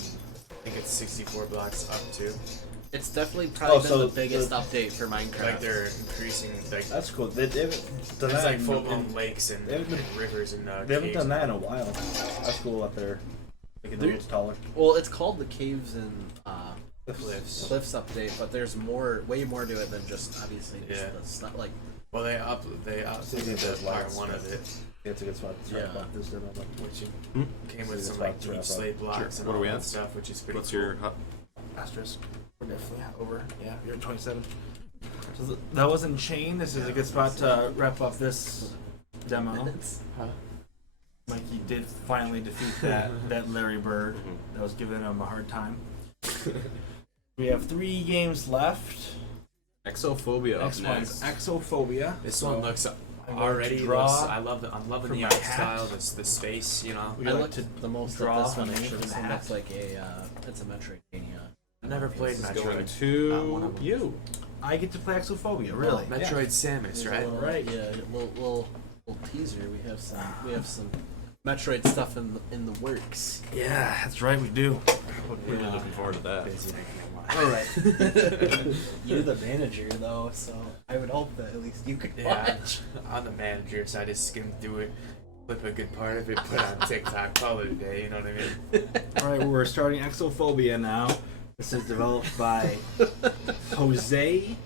I think it's 64 blocks up too. It's definitely probably been so the biggest the- update for Minecraft. Like they're increasing, like That's cool. They haven't done there's that like in- full blown in- lakes and, they haven't been- and rivers and They haven't caves done that in and- a while. That's cool up there. Making the There- roads taller. Well, it's called the Caves and cliffs. Cliffs update, but there's more, way more to it than just obviously just Yeah. the stuff. Like, Well, they Thinking updated there's part lots, one of but- it, It's a good spot to Yeah. talk about this demo. which Hmm? came with It's a some good like spot to deep wrap up. slate blocks Sure. and What are all we that at? stuff, which is pretty What's cool. your Asterisk. We're definitely over. Yeah, you're at 27. So that was Enchain. This is a good spot to wrap up this demo. minutes. Mikey did finally defeat that Larry Bird that was giving him a hard time. We have 3 games left. Exophobia up Next one's next. Exophobia. This So one looks I'm going already to draw looks. I'm loving from the my art hat. style, the space, you know. Would I you like looked to the most draw at this one a name actually. from This the one hat? looks like it's a Metroidvania. I never played This is going Metroid. Not one to of them. you. I get to play Exophobia, really? Metroid Samus, right? Right. Yeah, little teaser. We have some Metroid stuff in the works. Yeah, that's right, we do. Really looking forward to that. Alright. You're the manager though, so I would hope that at least you could Yeah, watch. I'm the manager, so I just skim through it, flip a good part of it, put it on TikTok, call it a day. You know what I mean? Alright, we're starting Exophobia now. This is developed by Jose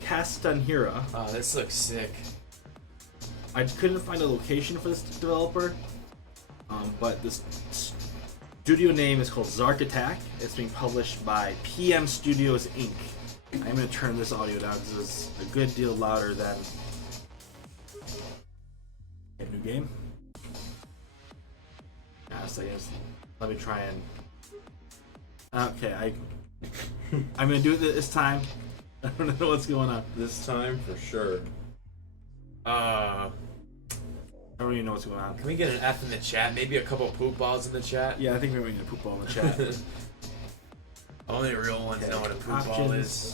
Castanheira. Oh, this looks sick. I couldn't find a location for this developer, but this studio name is called Zark Attack. It's being published by PM Studios Inc. I'm going to turn this audio down because it's a good deal louder than a new game. So I guess let me try and. Okay, I'm going to do it this time. I don't know what's going on. This time for sure. Uh, I don't even know what's going on. can we get an F in the chat? Maybe a couple poop balls in the chat? Yeah, I think maybe we need to poop ball in the chat. Only real ones Okay, know what a poop ball is.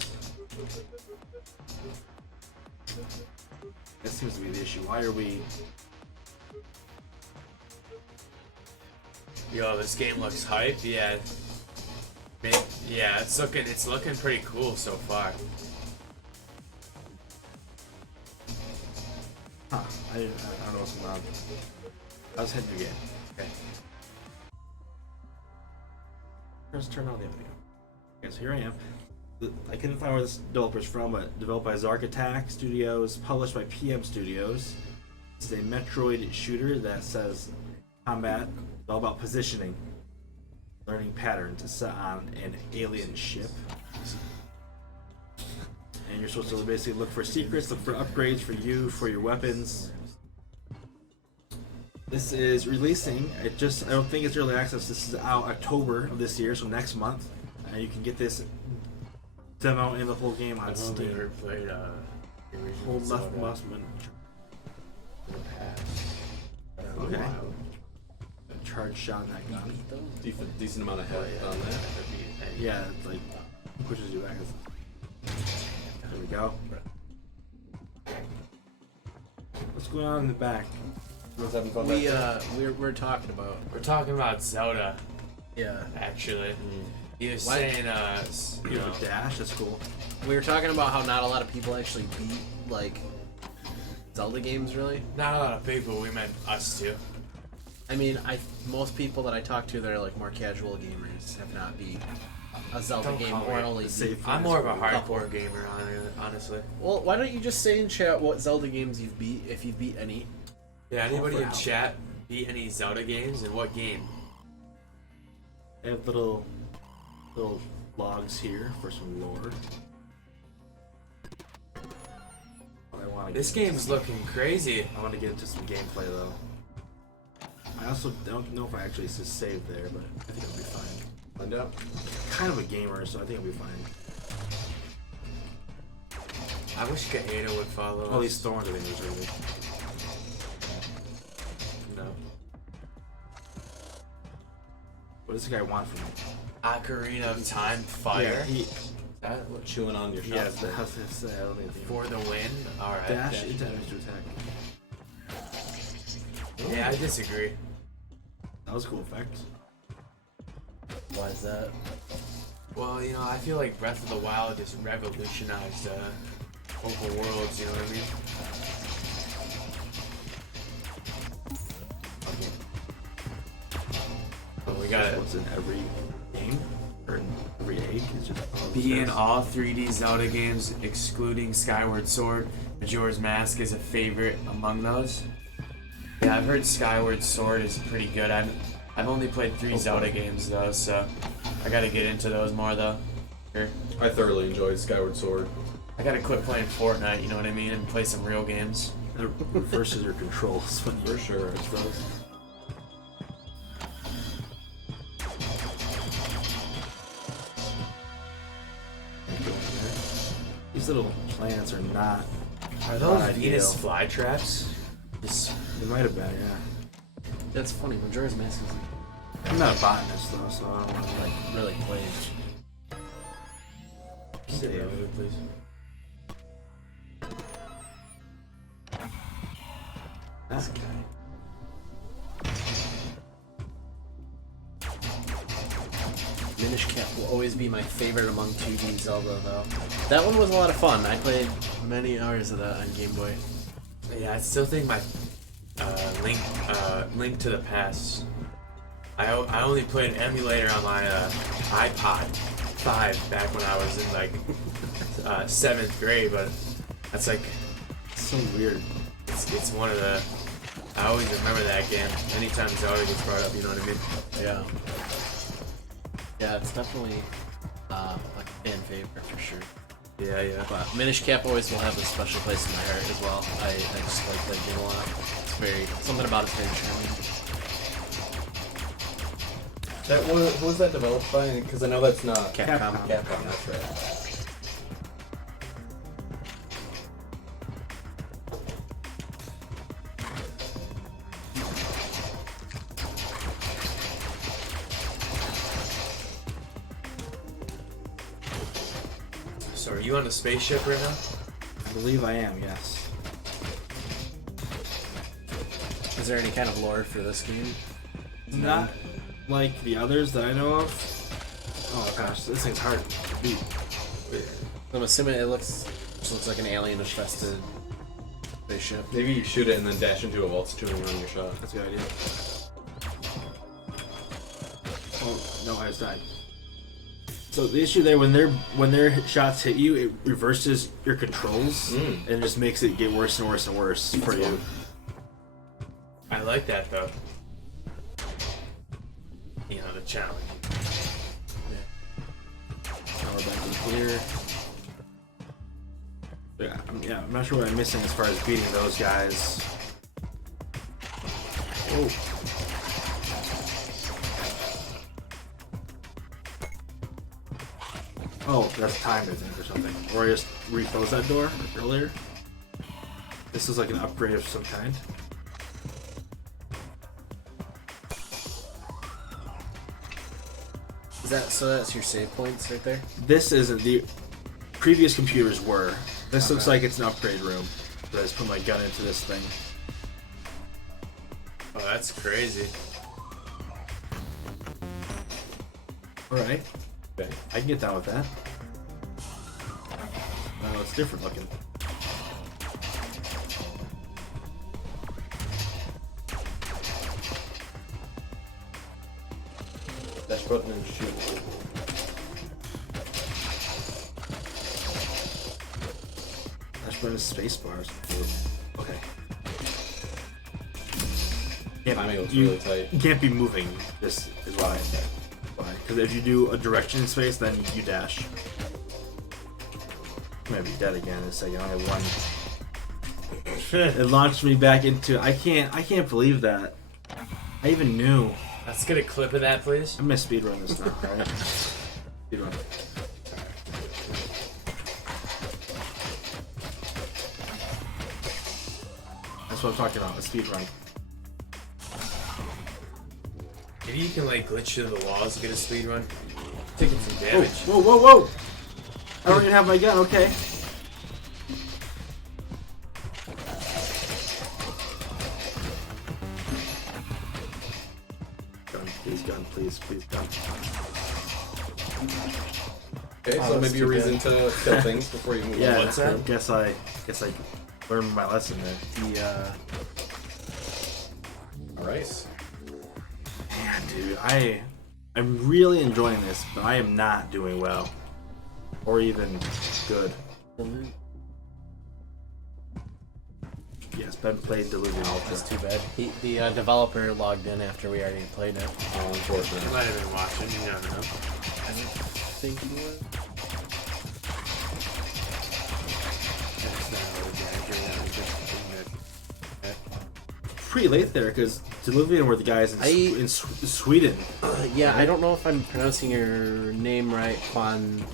That seems to be the issue. Why are we? Yo, this game looks hype. Yeah. Yeah, it's looking pretty cool so far. Huh? I don't know what's going on. I was hitting the game. Okay. Let's turn on the audio. Okay, so here I am. I couldn't find where this developer's from, but developed by Zark Attack Studios, published by PM Studios. It's a Metroid shooter that says combat. It's all about positioning, learning patterns. It's set on an alien ship. And you're supposed to basically look for secrets, look for upgrades for you, for your weapons. This is releasing. I don't think it's early access. This is out October of this year, so next month. And you can get this demo and the whole game on I've only ever Steam. played the original Hold left Zelda mouse in button. the past. Okay. Charge shot on that gun. Decent amount of head on that. Yeah, it like pushes you back. There we go. What's going on in the back? Everyone's having fun back there? We're talking about We're talking about Zelda, yeah. actually. He was What? saying, You you know, have a dash. That's cool. We were talking about how not a lot of people actually beat like Zelda games really. not a lot of people. We meant us two. I mean, most people that I talk to that are like more casual gamers have not beat a Zelda Don't game call or me only safe. beat. I'm more of a Couple. hardcore gamer, honestly. Well, why don't you just say in chat what Zelda games you've beat if you've beat any? Yeah, anybody in out. chat beat any Zelda games and what game? I have little logs here for some lore. I want to. This game's looking crazy. I want to get into some gameplay though. I also don't know if I actually just saved there, but I think I'll be fine. Find out. Kind of a gamer, so I think I'll be fine. I wish Kaheda would follow All these us. thorns, I think, was really. What does the guy want from me? Ocarina of Time Fire. Yeah, That what chewing on your shot. yeah, I was gonna say, I don't need For the win. Alright. dash into damage to attack. Yeah, I disagree. That was a cool effect. Why is that? Well, you know, I feel like Breath of the Wild just revolutionized open worlds, you know what I mean? But we got it. What's in every game or in every egg is just Be in all 3D Zelda games, excluding Skyward Sword. Majora's Mask is a favorite among those. Yeah, I've heard Skyward Sword is pretty good. I've only played 3 Zelda games though, so I gotta get into those more though. Sure. I thoroughly enjoyed Skyward Sword. I gotta quit playing Fortnite, you know what I mean, and play some real games. It reverses your controls when you For sure. push those. These little plants are not. Are those Not Venus ideal. flytraps? They might have been, yeah. That's funny. Majora's Mask is I'm not a botanist though, so I don't want to like really played. save. Please. This guy. Minish Cap will always be my favorite among 2D Zelda, though. That one was a lot of fun. I played many hours of that on Game Boy. Yeah, I still think my Link to the Past. I only played an emulator on my iPod 5 back when I was in like 7th grade, but that's like It's so weird. it's one of the. I always remember that game. Anytime Zelda gets brought up, you know what I mean? Yeah. Yeah, it's definitely like a fan favorite for sure. Yeah, yeah. But Minish Cap always will have a special place in my heart as well. I just like that game a lot. It's very, something about it's very charming. Who was that developed by? Because I know that's not Capcom. Capcom. That's right. So are you on a spaceship right now? I believe I am, yes. Is there any kind of lore for this game? Not like the others that I know of. Oh gosh, this thing's hard to beat. I'm assuming it just looks like an alien-infested spaceship. Maybe you shoot it and then dash into it while it's chewing on your shot. That's a good idea. Oh no, I just died. So the issue there, when their shots hit you, it reverses your controls and just makes it get worse and worse and worse for you. I like that though. You know, the challenge. Now we're back in clear. Yeah, I'm not sure what I'm missing as far as beating those guys. Oh. Oh, that's timed, I think, or something. Or I just reclosed that door earlier. This is like an upgrade of some kind. Is that so? That's your save points right there. This isn't. The previous computers were. This looks like it's an upgrade room. So I just put my gun into this thing. Oh, that's crazy. Alright. Okay. I can get down with that. No, it's different looking. Dash button and shoot. Dash button is space bars. Okay. Timing looks you really tight. can't be moving. This is why. Because if you do a direction in space, then you dash. I might be dead again in a second. I have one. It launched me back into. I can't believe that. I even knew. Let's get a clip of that, please. I'm gonna speedrun this now, alright? Speedrun. That's what I'm talking about, a speedrun. Maybe you can like glitch through the walls to get a speed run. Taking some damage. Whoa, whoa, whoa! I don't even have my gun. Okay. Gun, please, gun. Okay, so maybe a reason to kill things before you move Yeah, on. What's that? guess I learned my lesson there. Alright. Man, dude, I'm really enjoying this, but I am not doing well, or even good. Yes, Ben played Diluvian Ultra. That's too bad. The developer logged in after we already played it. Oh, unfortunate. You might have been watching. You never know. I think he was. Pretty late there, because Diluvian were the guys in Sweden. Yeah, I don't know if I'm pronouncing your name right, Quan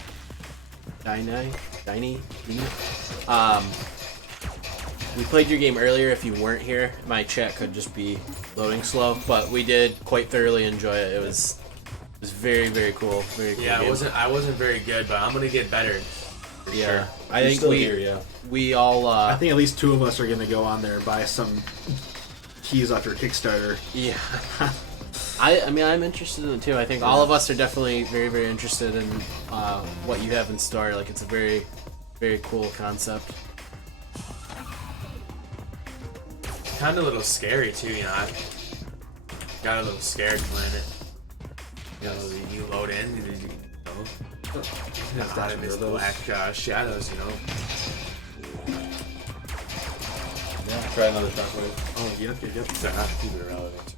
Dini. We played your game earlier. If you weren't here, my chat could just be loading slow, but we did quite thoroughly enjoy it. It was very, very cool. Very cool. Yeah, game. I wasn't very good, but I'm gonna get better. For Yeah, sure. I You're think still here, yeah. we all. I think at least 2 of us are gonna go on there and buy some keys off your Kickstarter. Yeah. I mean, I'm interested in it too. I think all of us are definitely very, very interested in what you have in store. Like, it's a very, very cool concept. Kind of a little scary too, you know. I got a little scared playing it. You know, you load in, and you know, That's out of this black shadows, you know. Yeah. Try another shockwave. Oh, yep. They're not even irrelevant.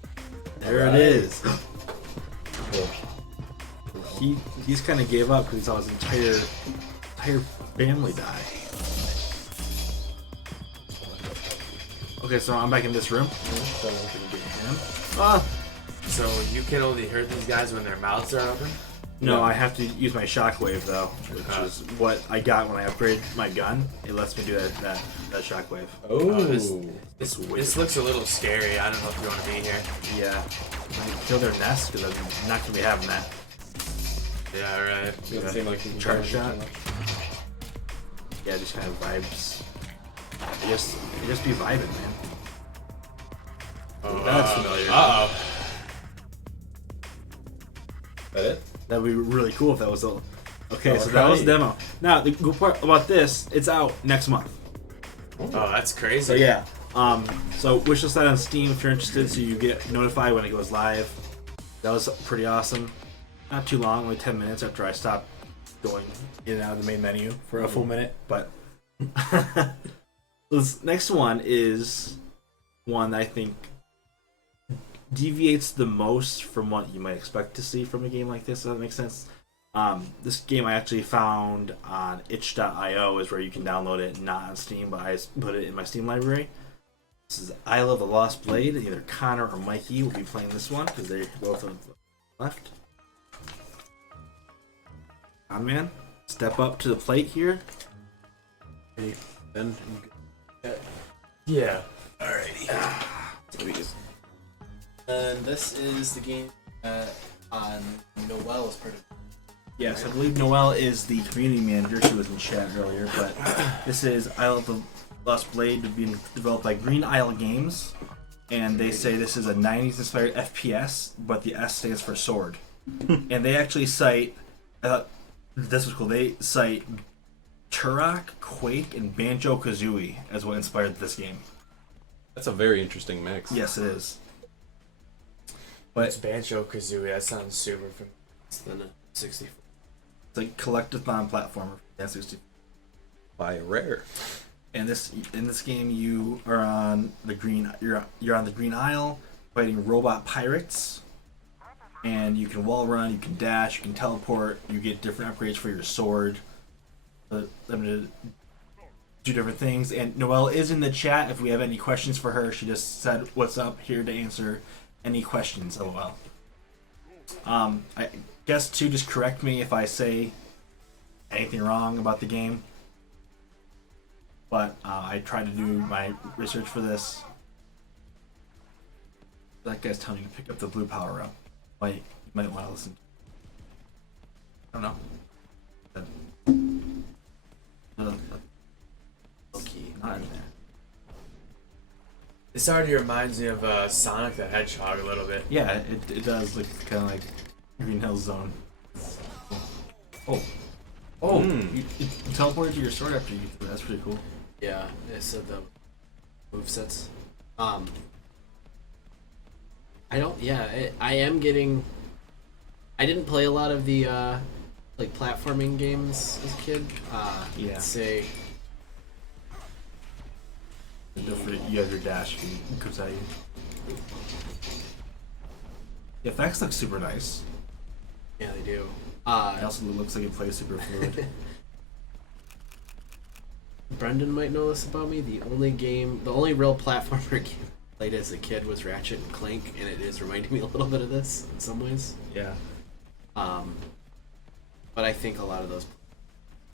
There it is. Cool. He's kind of gave up because he saw his entire family die. Okay, so I'm back in this room. Ah, So you can only hurt these guys when their mouths are open? no, I have to use my shockwave though, which is what I got when I upgrade my gun. It lets me do that shockwave. Oh. This looks a little scary. I don't know if you want to be here. Yeah, I can kill their nest because I'm not gonna be having that. Yeah, right. Doesn't seem like you can Charge try shot. Yeah, just kind of vibes. Just be vibing, man. Oh, That's familiar. Uh-oh. That it? That'd be really cool if that was a. Okay, so Okay. that was the demo. Now the cool part about this, it's out next month. Oh, that's crazy. So yeah, so wishlist that on Steam if you're interested, so you get notified when it goes live. That was pretty awesome. Not too long, only 10 minutes after I stopped going in and out of the main menu for a full minute. But this next one is one that I think deviates the most from what you might expect to see from a game like this. If that makes sense. This game I actually found on itch.io is where you can download it, not on Steam, but I put it in my Steam library. This is Isle of the Lost Blade. Either Connor or Mikey will be playing this one because they both have left. On man, step up to the plate here. Hey, Ben. Yeah. Alrighty. And this is the game on Noel as part of. Yes, I believe Noelle is the community manager. She was in chat earlier, but this is Isle of the Lost Blade being developed by Green Isle Games, and they say this is a 90s inspired FPS, but the S stands for sword. And they actually cite, this was cool, they cite Turok, Quake, and Banjo-Kazooie as what inspired this game. That's a very interesting mix. Yes, it is. It's Banjo-Kazooie. That sounds super familiar. It's the 64. It's like collectathon platformer for N64. By Rare. And in this game, you are on the you're on the Green Isle fighting robot pirates, and you can wall run, you can dash, you can teleport, you get different upgrades for your sword. Them to do different things. And Noelle is in the chat. If we have any questions for her, she just said, "What's up?" Here to answer any questions. LOL. I guess to just correct me if I say anything wrong about the game. But I tried to do my research for this. That guy's telling me to pick up the blue power up. might want to listen. I don't know. Low-key. Not in there. This already reminds me of Sonic the Hedgehog a little bit. Yeah, it does look kind of like Green Hill Zone. Oh, you teleported to your sword after you threw it. That's pretty cool. Yeah, it said the movesets. I am getting. I didn't play a lot of the like platforming games as a kid. Yeah. Let's say You have your dash feed. Comes at you. The effects look super nice. yeah, they do. It also looks like it plays super fluid. Brendan might know this about me. The only real platformer game I played as a kid was Ratchet and Clank, and it is reminding me a little bit of this in some ways. Yeah. But I think a lot of those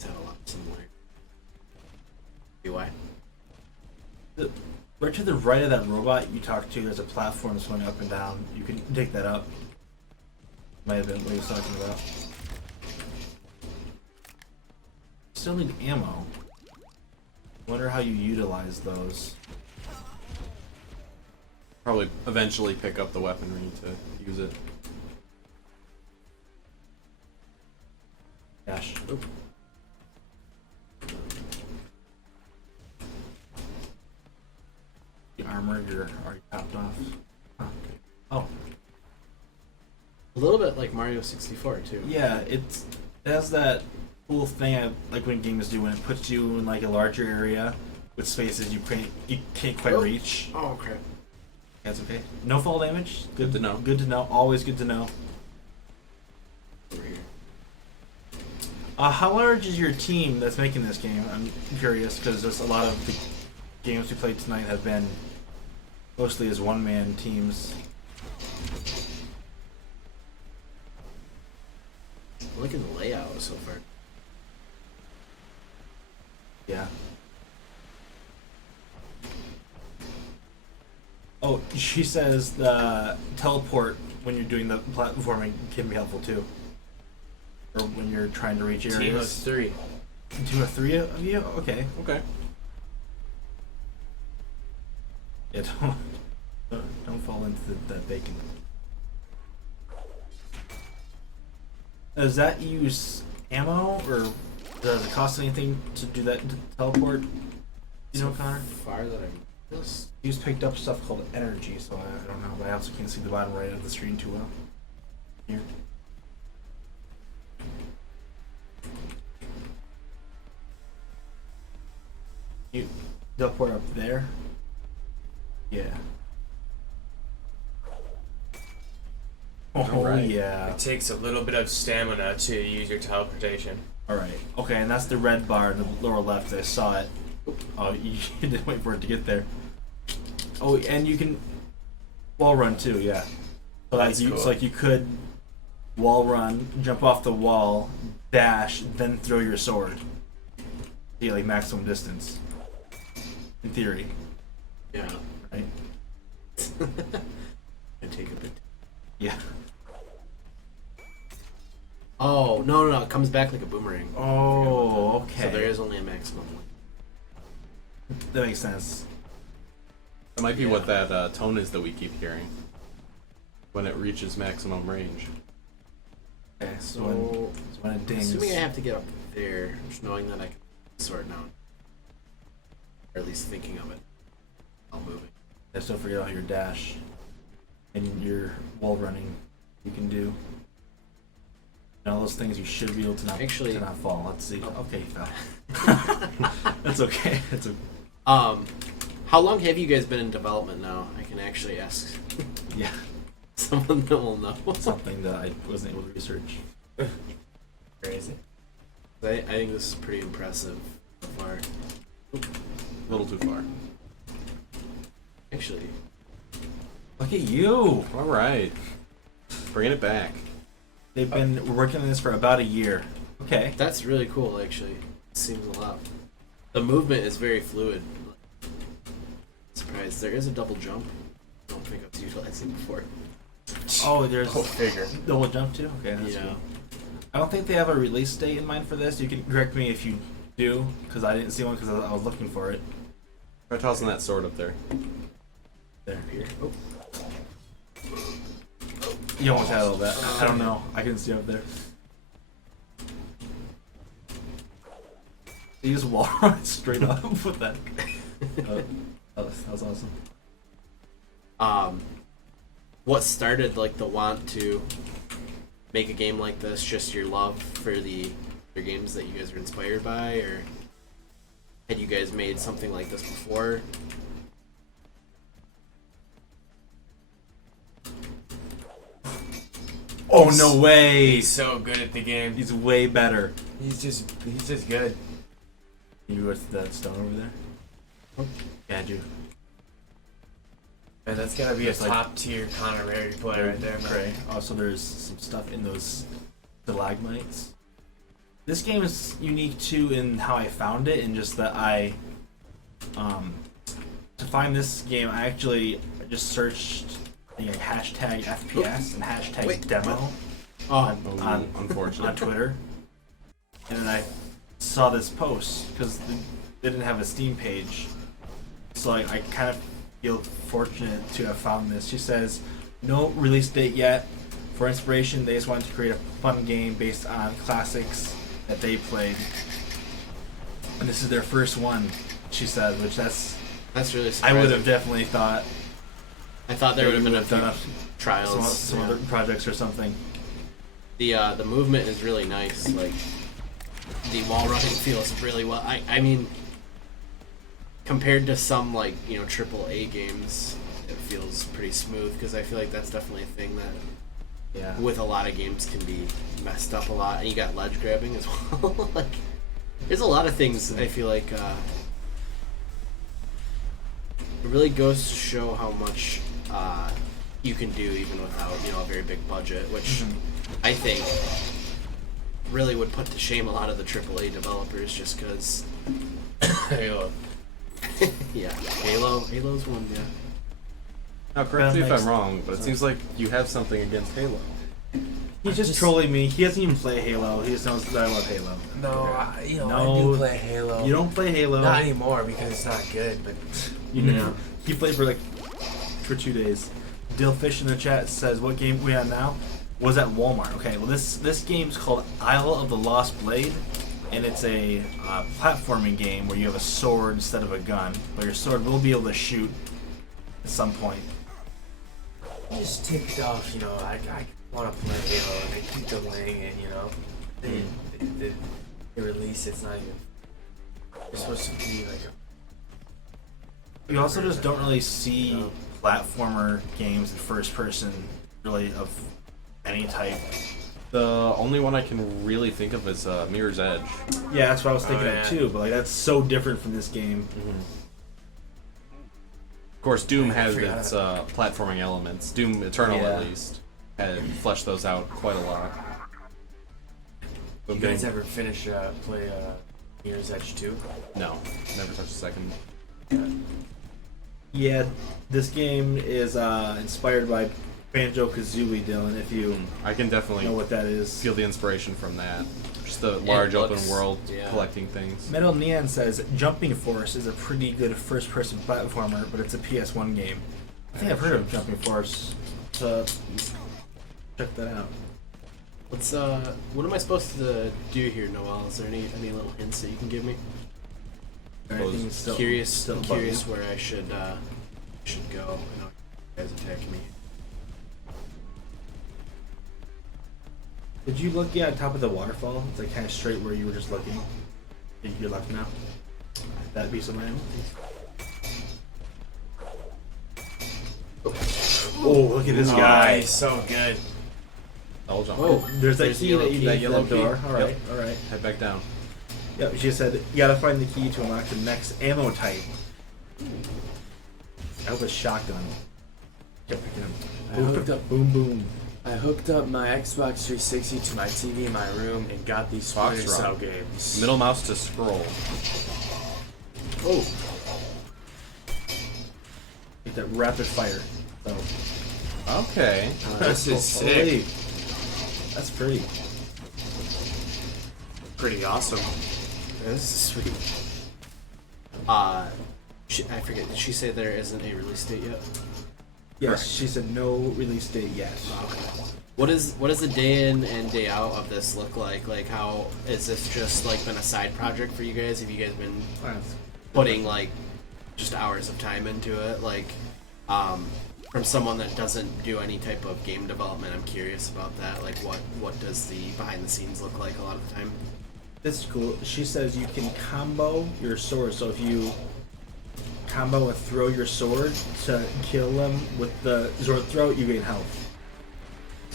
had a lot of similar. Why? Right to the right of that robot you talked to, there's a platform swinging up and down. You can take that up. Might have been what he was talking about. Still need ammo. Wonder how you utilize those. Probably eventually pick up the weaponry to use it. Dash. The armor you're already topped off. Huh. Oh. A little bit like Mario 64 too. Yeah, it has that cool thing I like when games do when it puts you in like a larger area with spaces you can't quite reach. Oh crap. That's okay. No fall damage. Good to know. Good to know. Always good to know. Over here. How large is your team that's making this game? I'm curious because just a lot of the games we played tonight have been mostly as one-man teams. I'm liking the layout so far. Yeah. Oh, she says the teleport when you're doing the platforming can be helpful too. Or when you're trying to reach areas. Team of 3. Team of 3 of you? Okay. Okay. Yeah, don't fall into that bacon. Does that use ammo, or does it cost anything to do that to teleport? You know, Connor? Far that I'm just He's picked up stuff called energy, so I don't know, but I also can't see the bottom right of the screen too well. Here. You teleport up there? Yeah. Oh, Alright. yeah. It takes a little bit of stamina to use your teleportation. Alright. Okay, and that's the red bar in the lower left. I saw it. Oh, you didn't wait for it to get there. Oh, and you can wall run too, yeah. So That's it's cool. like you could wall run, jump off the wall, dash, then throw your sword. Yeah, like maximum distance. In theory, yeah. right? I take a bit. Yeah. Oh no! It comes back like a boomerang. Oh, okay. So there is only a maximum one. That makes sense. That might be what that tone is that we keep hearing. When it reaches maximum range. Okay, so, So when it dings. assuming I have to get up there, just knowing that I can sort now, or at least thinking of it, I'll move it. Just don't forget all your dash and your wall running you can do. And all those things you should be able to not fall. Let's see. Okay, you fell. That's okay. That's okay. How long have you guys been in development now? I can actually ask Yeah, someone that will know. something that I wasn't able to research. Crazy. I think this is pretty impressive so far. A little too far. Actually, Look at you. Alright. Bringing it back. They've been working on this for about a year. Okay. that's really cool. Actually, it seems a lot. The movement is very fluid. Surprised there is a double jump. I don't think I was utilizing before. Oh, there's Go figure. double jump too. Okay, that's Yeah. cool. I don't think they have a release date in mind for this. You can correct me if you do, because I didn't see one because I was looking for it. Try tossing that sword up there. There, here. Oh. You almost had a little bit. I don't know. I couldn't see up there. You just wall run straight up with that. That was awesome. What started like the want to make a game like this? Just your love for the other games that you guys were inspired by, or had you guys made something like this before? Oh no way! He's so good at the game. He's way better. He's just good. You with that stone over there? Yeah, dude. Man, that's gotta be That's a like- top tier Connor Rarity player right there, man. Gray. Also, there's some stuff in those stalagmites. This game is unique too in how I found it, and just that to find this game, I actually just searched hashtag FPS and hashtag Wait, demo Oh, on Unfortunately. on Twitter, and then I saw this post because they didn't have a Steam page, so I kind of feel fortunate to have found this. She says, no release date yet. For inspiration, they just wanted to create a fun game based on classics that they played, and this is their first one. She said, which that's that's really I surprising. would have definitely thought I thought there would have been a done few trials. some yeah. other projects or something. The movement is really nice. Like the wall running feels really well. I mean, compared to some like AAA games, it feels pretty smooth because I feel like that's definitely a thing that Yeah. with a lot of games can be messed up a lot. And you got ledge grabbing as well. Like there's a lot of things I feel like it really goes to show how much you can do even without a very big budget, which I think really would put to shame a lot of the AAA developers just because Halo. yeah, Halo's one, yeah. Now, correct me if Makes- I'm wrong, but it seems like you have something against Halo. He's just trolling me. He doesn't even play Halo. He just knows that I love Halo. No, I No, do play Halo. You don't play Halo. Not anymore because it's not good, but You know, he played for 2 days. Dillfish in the chat says, "What game we have now?" Was at Walmart. Okay, well this game's called Isle of the Lost Blade, and it's a platforming game where you have a sword instead of a gun, but your sword will be able to shoot at some point. I'm just ticked off, I want to play Halo and they keep delaying it, they release it's not even, it's supposed to be like You also just don't really see platformer games in first person, really, of any type. The only one I can really think of is Mirror's Edge. Yeah, that's what I was thinking Oh, of yeah. too, but like that's so different from this game. Of course, Doom has forgot its platforming elements. Doom Eternal, Yeah. at least, had fleshed those out quite a lot. So you guys ever finish play Mirror's Edge 2? No, never touched a second. Yeah, this game is inspired by Banjo-Kazooie, Dylan, if you I can definitely know what that is. feel the inspiration from that. Just the large open looks- world yeah. collecting things. Metal Neon says Jumping Force is a pretty good first-person platformer, but it's a PS1 game. I think I've heard of Jumping Force, so check that out. Let's what am I supposed to do here, Noel? Is there any little hints that you can give me? Anything still Curious, still I'm above curious you? where I should go. I know you guys attacking me. Did you look on top of the waterfall? It's like kind of straight where you were just looking. You're left now. That'd be some animal. Oh, look at this guy. He's so good. Double jump. Oh, There's that there's key, the yellow that key. yellow Key. door. All right, Yep. all right. Head back down. Yep, she said you gotta find the key to unlock the next ammo type. I hope it's shotgun. Kept picking up. I Boom, hooked up- boom, boom. I hooked up my Xbox 360 to my TV in my room and got these Fox Splinter Run. Cell games. Middle mouse to scroll. Oh, Get that rapid fire. So Okay. This is sick. Holy. That's pretty. Pretty awesome. This is sweet. I forget. Did she say there isn't a release date yet? Yes, she said no release date yet. Okay. What does the day in and day out of this look like? Like, how is this just like been a side project for you guys? Have you guys been putting like just hours of time into it? Like, from someone that doesn't do any type of game development, I'm curious about that. Like, what does the behind the scenes look like a lot of the time? This is cool. She says you can combo your sword. So if you combo and throw your sword to kill them with the sword throw, you gain health.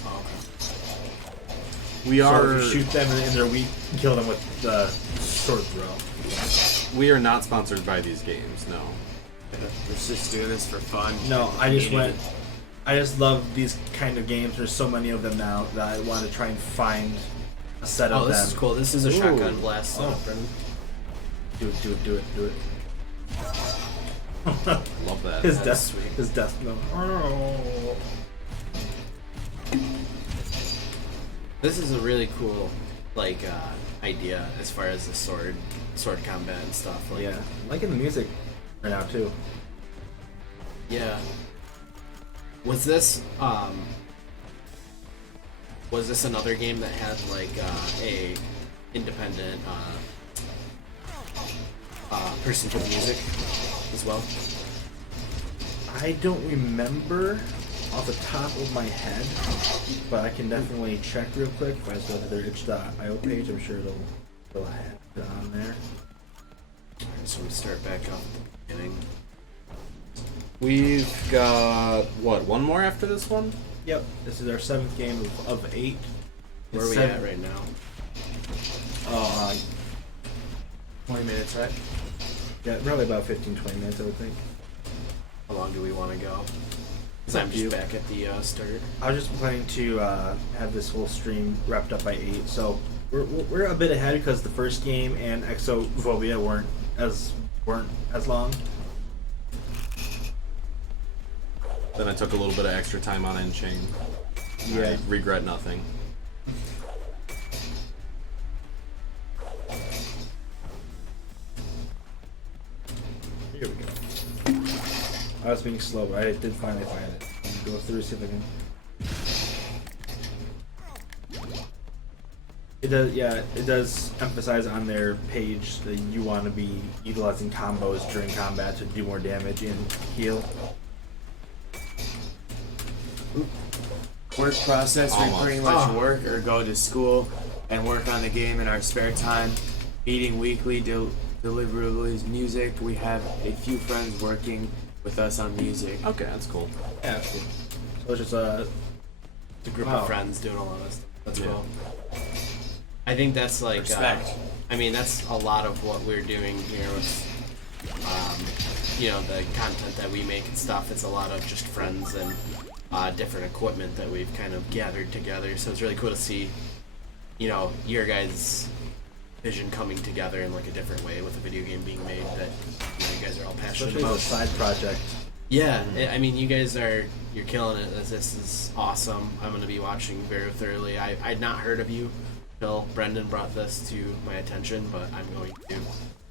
Oh, okay. We So are. if you shoot them and they're weak, kill them with the sword throw. We are not sponsored by these games. No. We're just doing this for fun. No, I just Needed went. it. I just love these kind of games. There's so many of them now that I want to try and find a set of Oh, this them. is cool. This is a Ooh. shotgun blast. Oh. Brennan. Do it. Love that. His That's death. sweet. His death note. This is a really cool, like, idea as far as the sword combat and stuff. Like, Yeah, I'm liking the music right now too. yeah. Was this another game that had like a independent person for the music as well? I don't remember off the top of my head, but I can definitely check real quick. If I just go to their itch.io page, I'm sure they'll have it on there. Alright, so we start back up at the beginning. We've got what? One more after this one? Yep, this is our 7th game of 8. Where are we It's at right now? 20 minutes, right? Yeah, probably about 15-20 minutes, I would think. How long do we want to go? It's Because up I'm to you. just back at the start. I was just planning to have this whole stream wrapped up by 8, so we're a bit ahead because the first game and Exophobia weren't as long. Then I took a little bit of extra time on Enchain. Yeah. I regret nothing. Here we go. I was being slow, but I did finally find it. Go through, see if I can. It does, yeah. It does emphasize on their page that you want to be utilizing combos during combat to do more damage and heal. Work process, we Almost. pretty much work or go to school and work on the game in our spare time. Meeting weekly, deliverables, music. We have a few friends working with us on music. Okay, that's cool. Yeah, that's cool. So it's just The group Wow. of friends doing a lot of stuff. That's Yeah. cool. I think that's like Respect. I mean, that's a lot of what we're doing here with, you know, the content that we make and stuff. It's a lot of just friends and different equipment that we've kind of gathered together. So it's really cool to see, you know, your guys' vision coming together in like a different way with a video game being made that you guys are all passionate especially as about. a side project. Yeah, I mean, you guys you're killing it. This is awesome. I'm gonna be watching very thoroughly. I'd not heard of you till Brendan brought this to my attention, but I'm going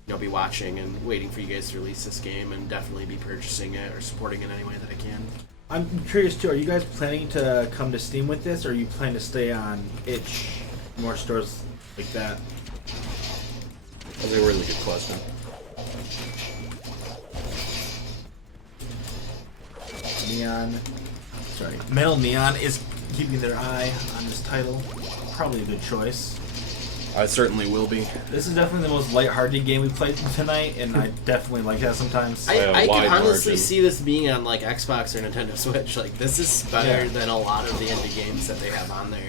to, be watching and waiting for you guys to release this game and definitely be purchasing it or supporting it any way that I can. I'm curious too. Are you guys planning to come to Steam with this, or are you planning to stay on itch, more stores like that? That's a really good question. Metal Neon is keeping their eye on this title. Probably a good choice. I certainly will be. This is definitely the most lighthearted game we played tonight, and I definitely like that sometimes. By a I wide can honestly margin. see this being on like Xbox or Nintendo Switch. Like, this is better Yeah. than a lot of the indie games that they have on there.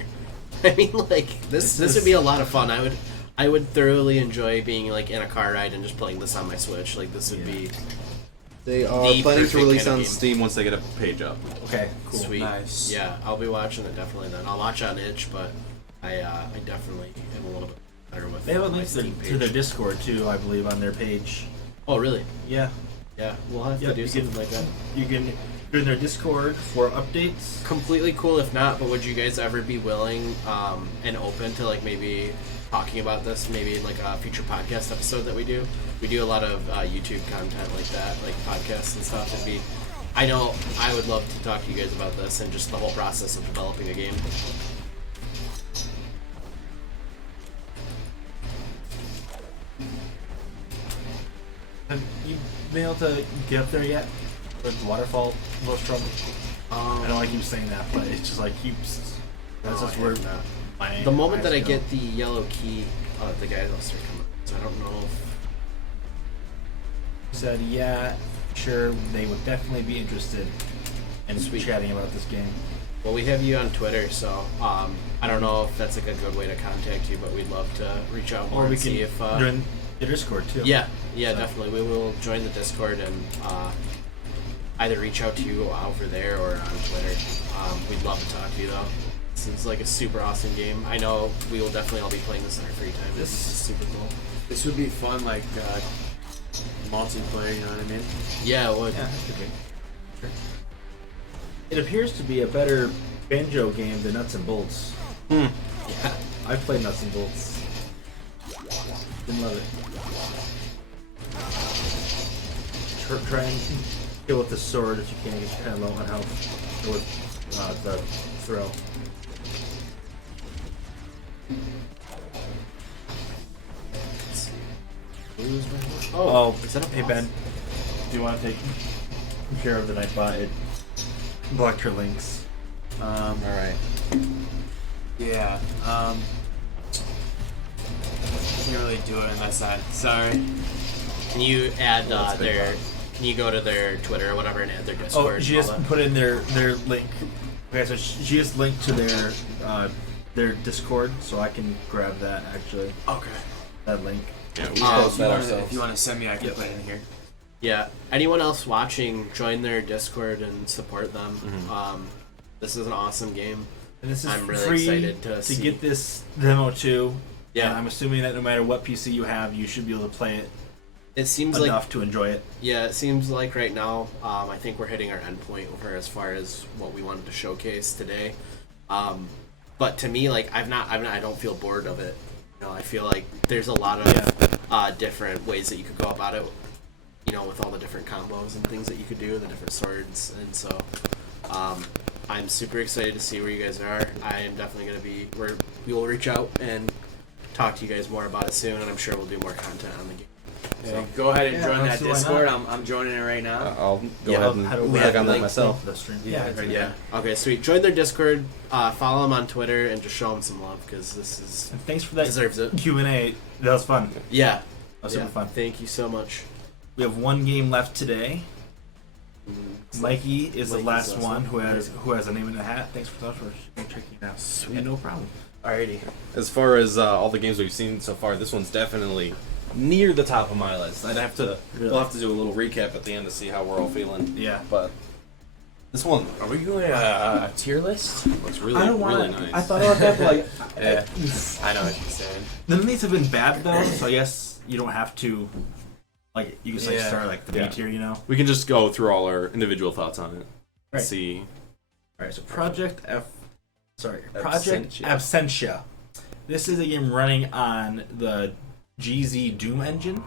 I mean, like, this This would is- be a lot of fun. I would thoroughly enjoy being like in a car ride and just playing this on my Switch. Like, this would Yeah. be They are The planning to perfect release kind of on game. Steam once they get a page up. Okay, cool. sweet. Nice. Yeah, I'll be watching it definitely then. I'll watch on itch, but I definitely am a little bit better with They have a my link Steam to their page. Discord too, I believe, on their page. Oh, really? Yeah, Yeah, we'll have Yep, to do you something can- like that. you can join their Discord for updates. Completely cool if not, but would you guys ever be willing and open to like maybe talking about this maybe in like a future podcast episode that we do? We do a lot of YouTube content like that, like podcasts and stuff. I know I would love to talk to you guys about this and just the whole process of developing a game. Have you been able to get up there yet? With the waterfall most trouble? I don't like keep saying that, but it's just like keeps. That's just where my The moment eyes that I go. get the yellow key, the guys will start coming. So I don't know if Said yeah, sure, they would definitely be interested in Sweet. chatting about this game. Well, we have you on Twitter, so I don't know if that's like a good way to contact you, but we'd love to reach out more Or we and can see if. join the Discord too. Yeah, So- definitely. We will join the Discord and either reach out to you over there or on Twitter. We'd love to talk to you though. Seems like a super awesome game. I know we will definitely all be playing this in our free time. This is super cool. This would be fun, like multiplayer. You know what I mean? Yeah, it would. Yeah, that could be. It appears to be a better banjo game than Nuts and Bolts. Yeah. I played Nuts and Bolts. Didn't love it. Try and kill with the sword if you can. It's kind of low on health. Or with the throw. Oh, is that a hey boss? Ben, do you want to take care of the Nightbot? It blocked her links. Alright. Yeah. Can't really do it on that side. Sorry. Can you add That's been their? fun. Can you go to their Twitter or whatever and add their Discord? Oh, she and all just that? put in their link. Okay, so she just linked to their Discord, so I can grab that actually. Okay. That link. Yeah, we Um, post that ourselves. If you want to send me, I can Yep. put it in here. Yeah. Anyone else watching, join their Discord and support them. This is an awesome game. And this is I'm really free excited to see. get this demo too. Yeah. And I'm assuming that no matter what PC you have, you should be able to play it It seems like enough to enjoy it. Yeah, it seems like right now, I think we're hitting our endpoint over as far as what we wanted to showcase today. But to me, like I don't feel bored of it. You know, I feel like there's a lot of different ways that you could go about it. You know, with all the different combos and things that you could do, the different swords, and so I'm super excited to see where you guys are. I am definitely gonna be. We will reach out and talk to you guys more about it soon, and I'm sure we'll do more content on the game. So go ahead and Yeah, join I don't that see why Discord. not. I'm joining it right now. I'll go Yeah, ahead how do and we click have on that links myself. The stream. Yeah, it's- Yeah. Okay, sweet. Join their Discord, follow them on Twitter, and just show them some love because this is And thanks for that deserves it. Q&A. That was fun. Yeah. That was super fun. Thank you so much. We have one game left today. Mikey is the Mikey's last awesome. one who has a name in the hat. Thanks for checking it out. Sweet. Yeah, no problem. Alrighty. As far as all the games we've seen so far, this one's definitely near the top of my list. I'd have to. We'll have to do a little recap at the end to see how we're all feeling. Yeah. But this one Are we doing a tier list? looks really, really nice. I thought about that, but like, Yeah. I know what you're saying. none of these have been bad though. So I guess you don't have to. Like you can just like Yeah. start like the Yeah. B tier, you know. We can just go through all our individual thoughts on it. Right. See. All right. So Project Absentia. Absentia. This is a game running on the GZ Doom engine.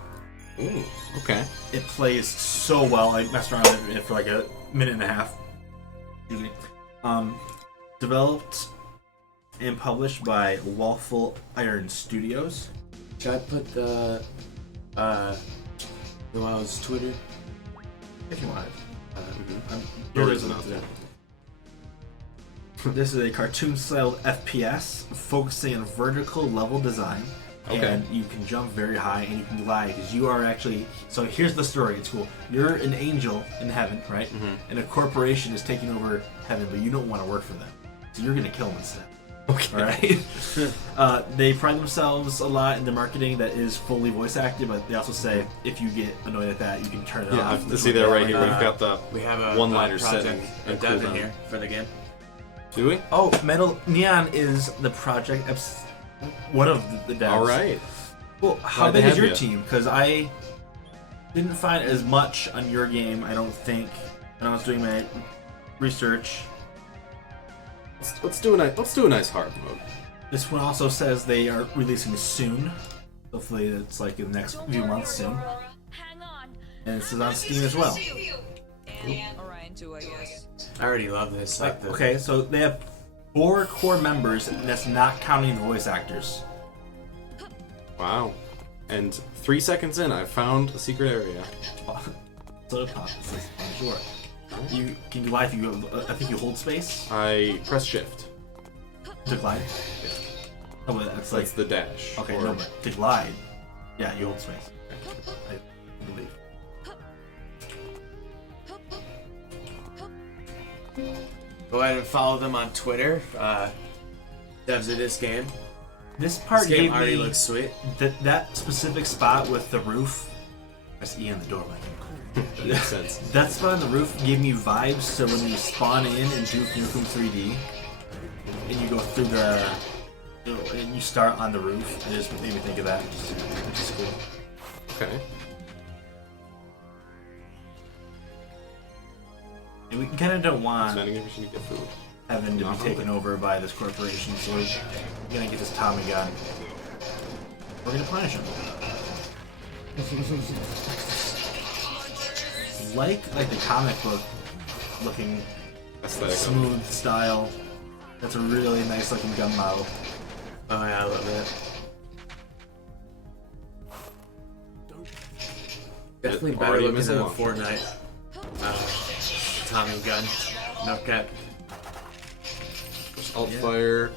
Ooh. Okay. It plays so well. I messed around with it for like a minute and a half. Excuse me. Developed and published by Waffle Iron Studios. Should I put the Twitter? If you want. No Here reason it not is. to. This is a cartoon-styled FPS focusing on vertical level design. Okay. And you can jump very high and you can glide because you are actually. So here's the story. It's cool. You're an angel in heaven, right? And a corporation is taking over heaven, but you don't want to work for them, so you're gonna kill them instead. Okay. All right. They pride themselves a lot in their marketing that is fully voice acted, but they also say if you get annoyed at that, you can turn it Yeah, off. to see that right here. We've got the We have a one-liner project setting and dev in cooldown. here for the game. Do we? Oh, Metal Neon is the project. One of the devs. All right. Well, how Glad to big is have your you. team? Because I didn't find as much on your game. I don't think and I was doing my research. Let's do a nice hard mode. This one also says they are releasing soon. Hopefully, it's like in the next few months soon. And this is on Steam as well. I already love this. Like the, Okay, so they have 4 core members, and that's not counting the voice actors. Wow. And 3 seconds in, I found a secret area. So pop, sure. You can you glide if you I think you hold space I press shift. to glide. Oh, but that's like That's the dash. okay, Or- no, but to glide, yeah, you hold space. I believe. go ahead and follow them on Twitter. Devs of this game. This part This game gave already me looks sweet. that specific spot with the roof. There's E on the doorway. Makes sense. That spot on the roof gave me vibes. So when you spawn in Duke Nukem 3D, and you go through the, and you start on the roof, it just made me think of that, which is cool. Okay. And we kind of don't want Spending every to get food. Evan to be Not taken hungry. over by this corporation, so we're gonna get this Tommy gun. We're gonna punish him. like the comic book looking Aesthetic. smooth style. That's a really nice looking gun model. Oh yeah, I love it. Definitely better already looking than a missing one. Fortnite Tommy gun. No cap. Alt fire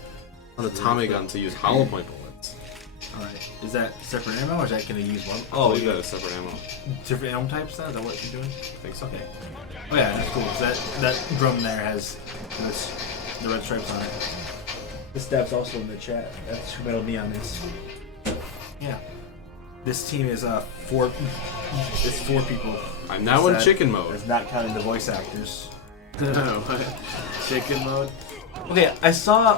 on the Tommy gun to use hollow point bullets. Alright. Is that separate ammo or is that gonna use one? Oh, leave that as separate ammo. Different ammo types now? Is that what you're doing? I think so. Okay. Oh yeah, that's cool. So that drum there has the red stripes on it. This dev's also in the chat. That's who Metal Neon is. Yeah. This team is 4. It's 4 people. I'm now in That chicken mode. is not counting the voice actors. What? Chicken mode? Okay, I saw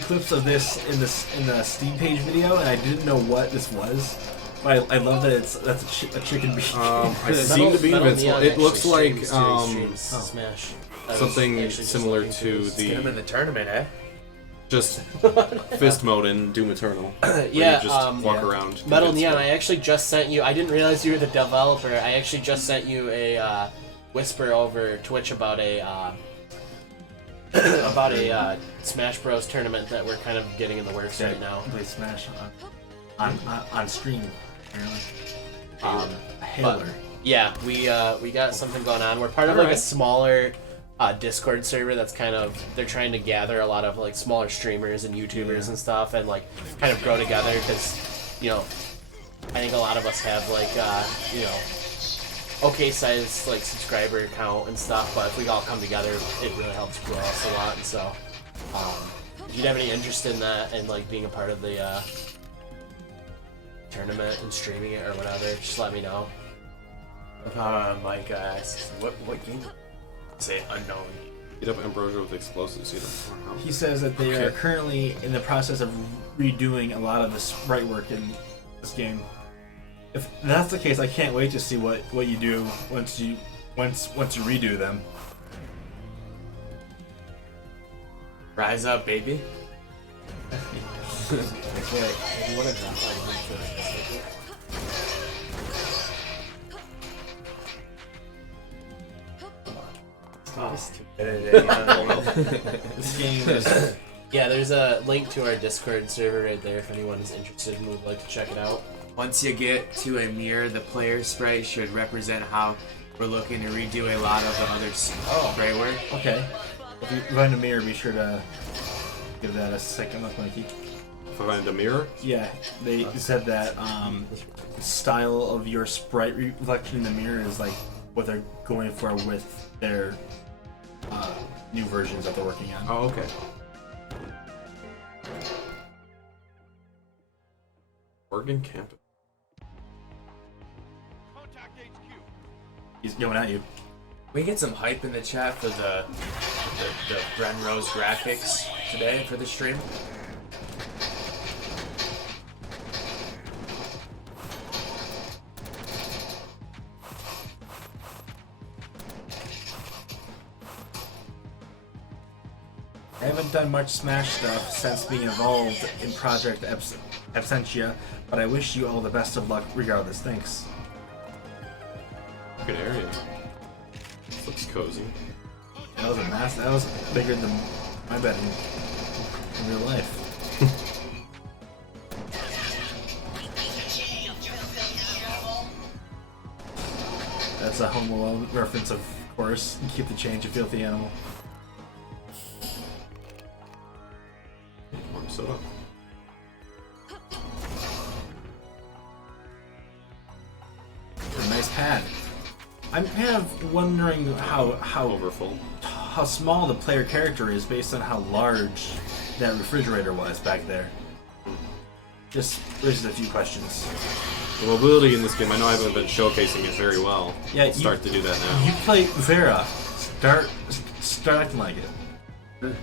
clips of this in the Steam page video, and I didn't know what this was. But I love that that's a chicken beef. I seem to be invincible. It looks like Smash. something similar to Get him in the the tournament, eh? just fist mode in Doom Eternal. Where Yeah, you just walk yeah. around. Metal invincible. Neon, I actually just sent you. I didn't realize you were the developer. I actually just sent you a whisper over Twitch about a Smash Bros tournament that we're kind of getting in the works right now. Play Smash on stream. Apparently. But, Hailer. yeah, we got something going on. We're part of like a smaller Discord server that's they're trying to gather a lot of like smaller streamers and YouTubers and stuff, and like kind of grow together because I think a lot of us have like okay size like subscriber count and stuff, but if we all come together, it really helps grow us a lot. And so, if you'd have any interest in that and like being a part of the tournament and streaming it or whatever, just let me know. Mike asks, what game? Say unknown. Get up Ambrosia with explosives. See them. He says that they are currently in the process of redoing a lot of the sprite work in this game. If that's the case, I can't wait to see what you do once you redo them. Rise up, baby. Okay, if you want to drop This game is yeah, there's a link to our Discord server right there if anyone is interested and would like to check it out. Once you get to a mirror, the player sprite should represent how we're looking to redo a lot of the other sprite work. okay. If you find a mirror, be sure to give that a second look, Mikey. If I find a mirror, Yeah, they said that style of your sprite reflection in the mirror is like what they're going for with their new versions that they're working on. oh okay. Oregon campus. He's going at you. We get some hype in the chat for the Bren Rose graphics today for the stream. I haven't done much Smash stuff since being involved in Project Absentia, but I wish you all the best of luck regardless. Thanks. Good area. This looks cozy. That was a mass. That was bigger than my bed in real life. That's a Home Alone reference, of course. Keep the change, you filthy animal. Warm soda. A nice pad. I'm kind of wondering how Overfull. how small the player character is based on how large that refrigerator was back there. Just raises a few questions. The mobility in this game, I know I haven't been showcasing it very well. Yeah, Start to do that now. You play Vera. Start acting like it.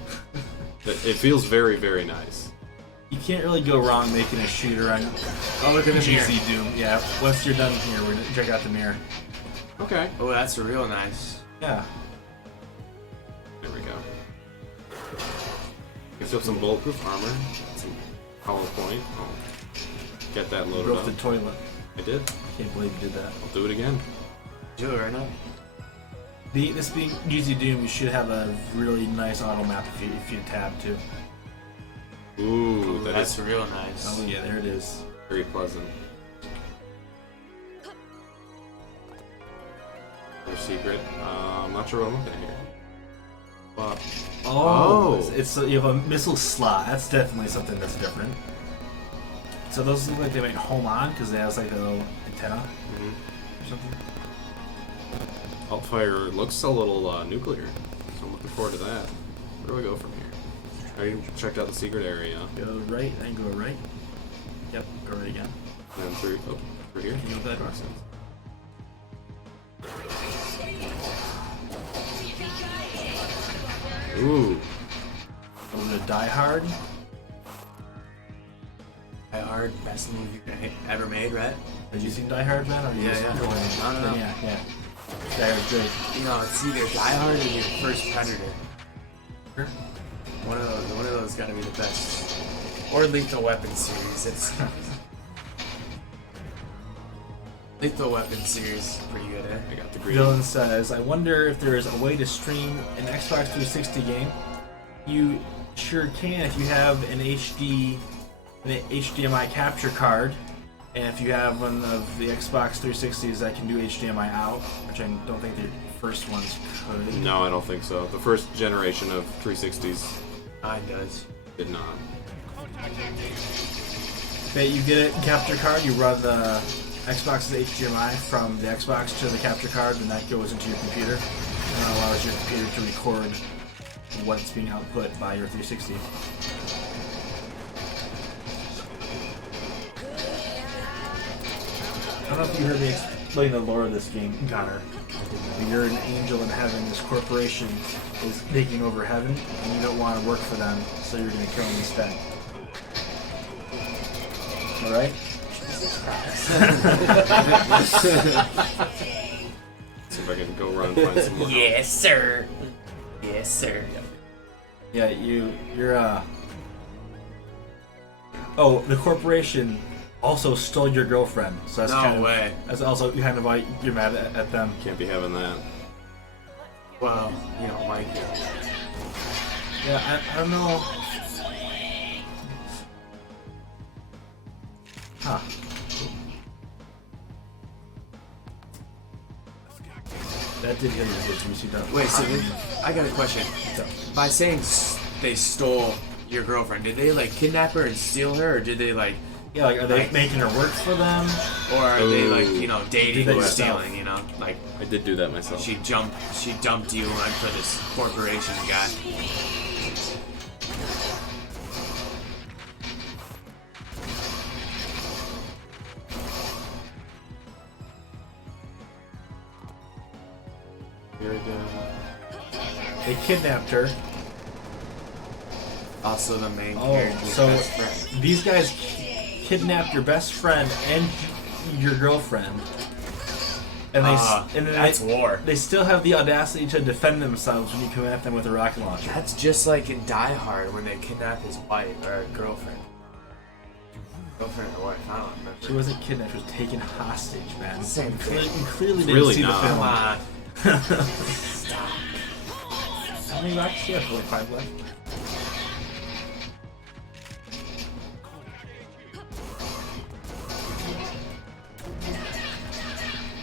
It feels very, very nice. You can't really go wrong making a shooter on Oh, look at the mirror. GC Doom. Yeah, once you're done here, we're gonna check out the mirror. Okay. Oh, that's real nice. Yeah. There we go. Gives up some bulletproof armor, some hollow point. Oh, get that loaded Broke up. the toilet. I did. Can't believe you did that. I'll do it again. Do it right now. This being GC Doom, you should have a really nice auto map if you tab too. Ooh, That's is real nice. Oh yeah, there it is. very pleasant. Another secret. I'm not sure what I'm looking at here. But Oh, it's you have a missile slot. That's definitely something that's different. So those look like they went home on because they have like a little antenna or something. Altfire looks a little nuclear, so I'm looking forward to that. Where do we go from here? I already checked out the secret area. Go right, then go right. Yep, go right again. And then through, through here. Can you go that way? Ooh, A little bit of Die Hard. Die Hard, best movie ever made, right? Have you seen Die Hard, man? Or you Yeah, just yeah. enjoying it? No, no, no. Yeah, yeah. Die Hard's great. You know, it's either Die Hard or your first Predator. Sure. One of those gotta be the best. Or Lethal Weapon series. It's Lethal Weapon series is pretty good, eh? I got the green. Dylan says, I wonder if there is a way to stream an Xbox 360 game. You sure can if you have an HDMI capture card, and if you have one of the Xbox 360s that can do HDMI out, which I don't think the first ones could. No, I don't think so. The first generation of 360s Mine does. did not. But you get a capture card, you run the Xbox's HDMI from the Xbox to the capture card, and that goes into your computer, and that allows your computer to record what's being output by your 360. I don't know if you heard me explain the lore of this game, Connor. You're an angel in heaven. This corporation is taking over heaven, and you don't want to work for them, so you're going to kill them instead. All right? See if I can go run and find some more. Yes, sir. Yes, sir. Yeah, you're Oh, the corporation also stole your girlfriend, so that's No kind of way. that's also kind of why you're mad at them. Can't be having that. Well, you know, Mike. Yeah, I don't know. Huh. That did hit me. Did you see that? Wait, so I got a question. By saying they stole your girlfriend, did they like kidnap her and steal her, or did they like, Yeah, like, are they Like- making her work for them? or are they like, Ooh. you know, dating Did they or steal? stealing? You know, like I did do that myself. she dumped you onto this corporation guy. Here we go. They kidnapped her. Also, the main Oh, character's so best friend. these guys kidnapped your best friend and your girlfriend And then that's war. They still have the audacity to defend themselves when you come at them with a rocket launcher. That's just like in Die Hard when they kidnap his wife or girlfriend. Girlfriend or wife, I don't remember. She wasn't kidnapped, she was taken hostage, man. Same thing. You clearly didn't Really see not. the film. Come on. Stop. How many rocks do you have? Like 5 left?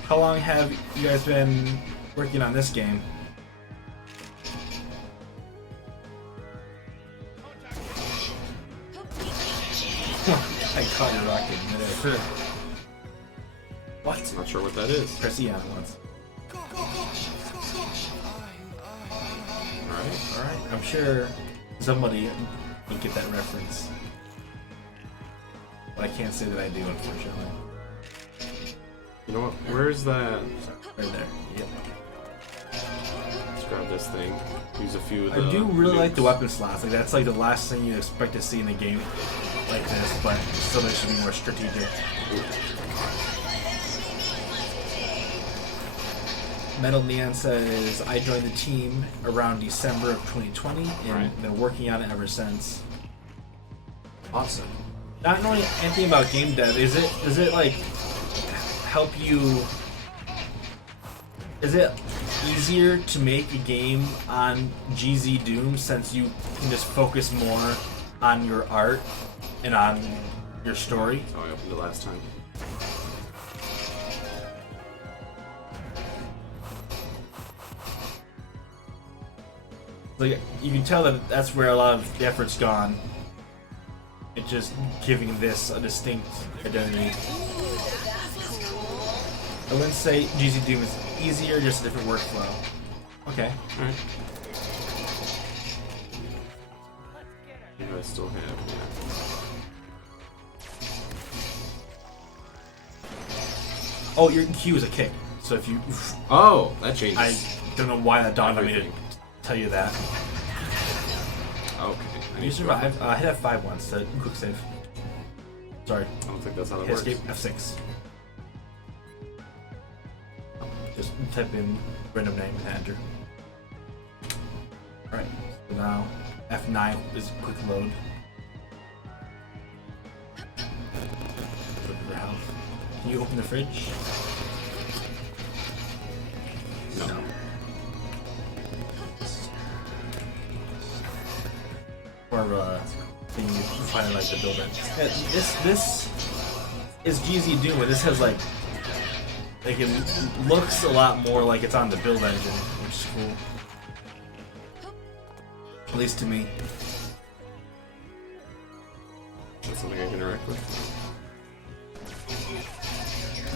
How long have you guys been working on this game? I caught your rocket in midair. What? Not sure what that is. Press E on it once. Alright. I'm sure somebody will get that reference. But I can't say that I do, unfortunately. You know what? Where's that? Right there. Yep. Let's grab this thing. Use a few of I the do really like the nukes. weapon slots. Like that's like the last thing you expect to see in a game like this, but still makes it more strategic. Metal Neon says, I joined the team around December of 2020 and Right. been working on it ever since. Awesome. Not knowing anything about game dev, does it like help you? Is it easier to make a game on GZ Doom since you can just focus more on your art and on your story? Oh, I opened it last time. Like you can tell that that's where a lot of the effort's gone. It's just giving this a distinct identity. I wouldn't say GZ Doom is easier, just a different workflow. Okay. Alright. Yeah, I still have, yeah. Oh, your Q is a kick. So if you, Oh, that changes. I don't know why that dawned on me to Everything. tell you that. Okay. I You need to- survived. Hit F5 once to quick save. Sorry. I don't think that's how that Hit works. escape F6. Just type in random name and enter. Alright, so now F9 is quick load. Look for health. Can you open the fridge? No. Or thing you find like the building. Yeah, this is GZ Doom, but this has like it looks a lot more like it's on the build engine, which is cool. At least to me. That's something I can interact with.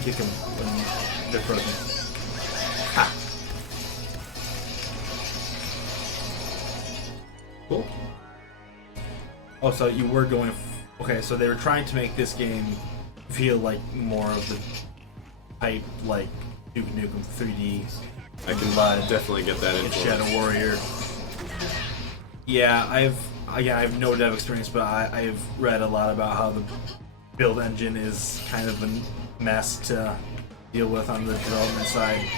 Kick them when they're frozen. Ha! Cool. Oh, so you were going. Okay, so they were trying to make this game feel like more of the type like Duke Nukem 3D. I can Blood. definitely get that and influence. Shadow Warrior. Yeah, I have no dev experience, but I've read a lot about how the build engine is kind of a mess to deal with on the development side.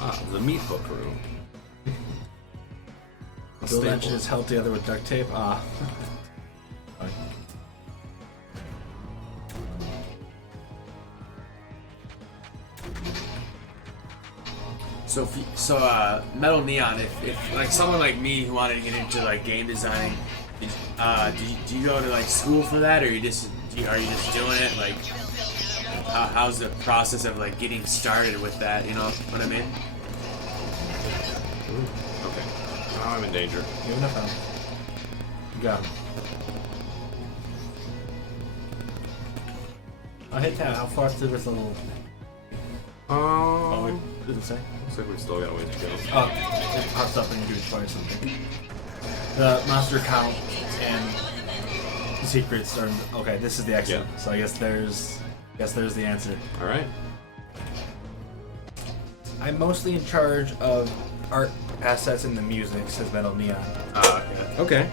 Ah, the meat hook room. The build engine is held together with duct tape. Ah. So Metal Neon, if like someone like me who wanted to get into like game designing, do you go to like school for that, or are you just doing it? Like, how's the process of like getting started with that? You know what I mean? Okay. Now I'm in danger. You have enough ammo. You got him. I'll hit tab. How far through this little... Oh, it doesn't say. Looks like we've still got a ways to go. Oh, it pops up when you fire something. The monster count and the secrets are... Okay, this is the exit. Yeah. So I guess there's the answer. All right. I'm mostly in charge of art assets and the music, says Metal Neon. Okay.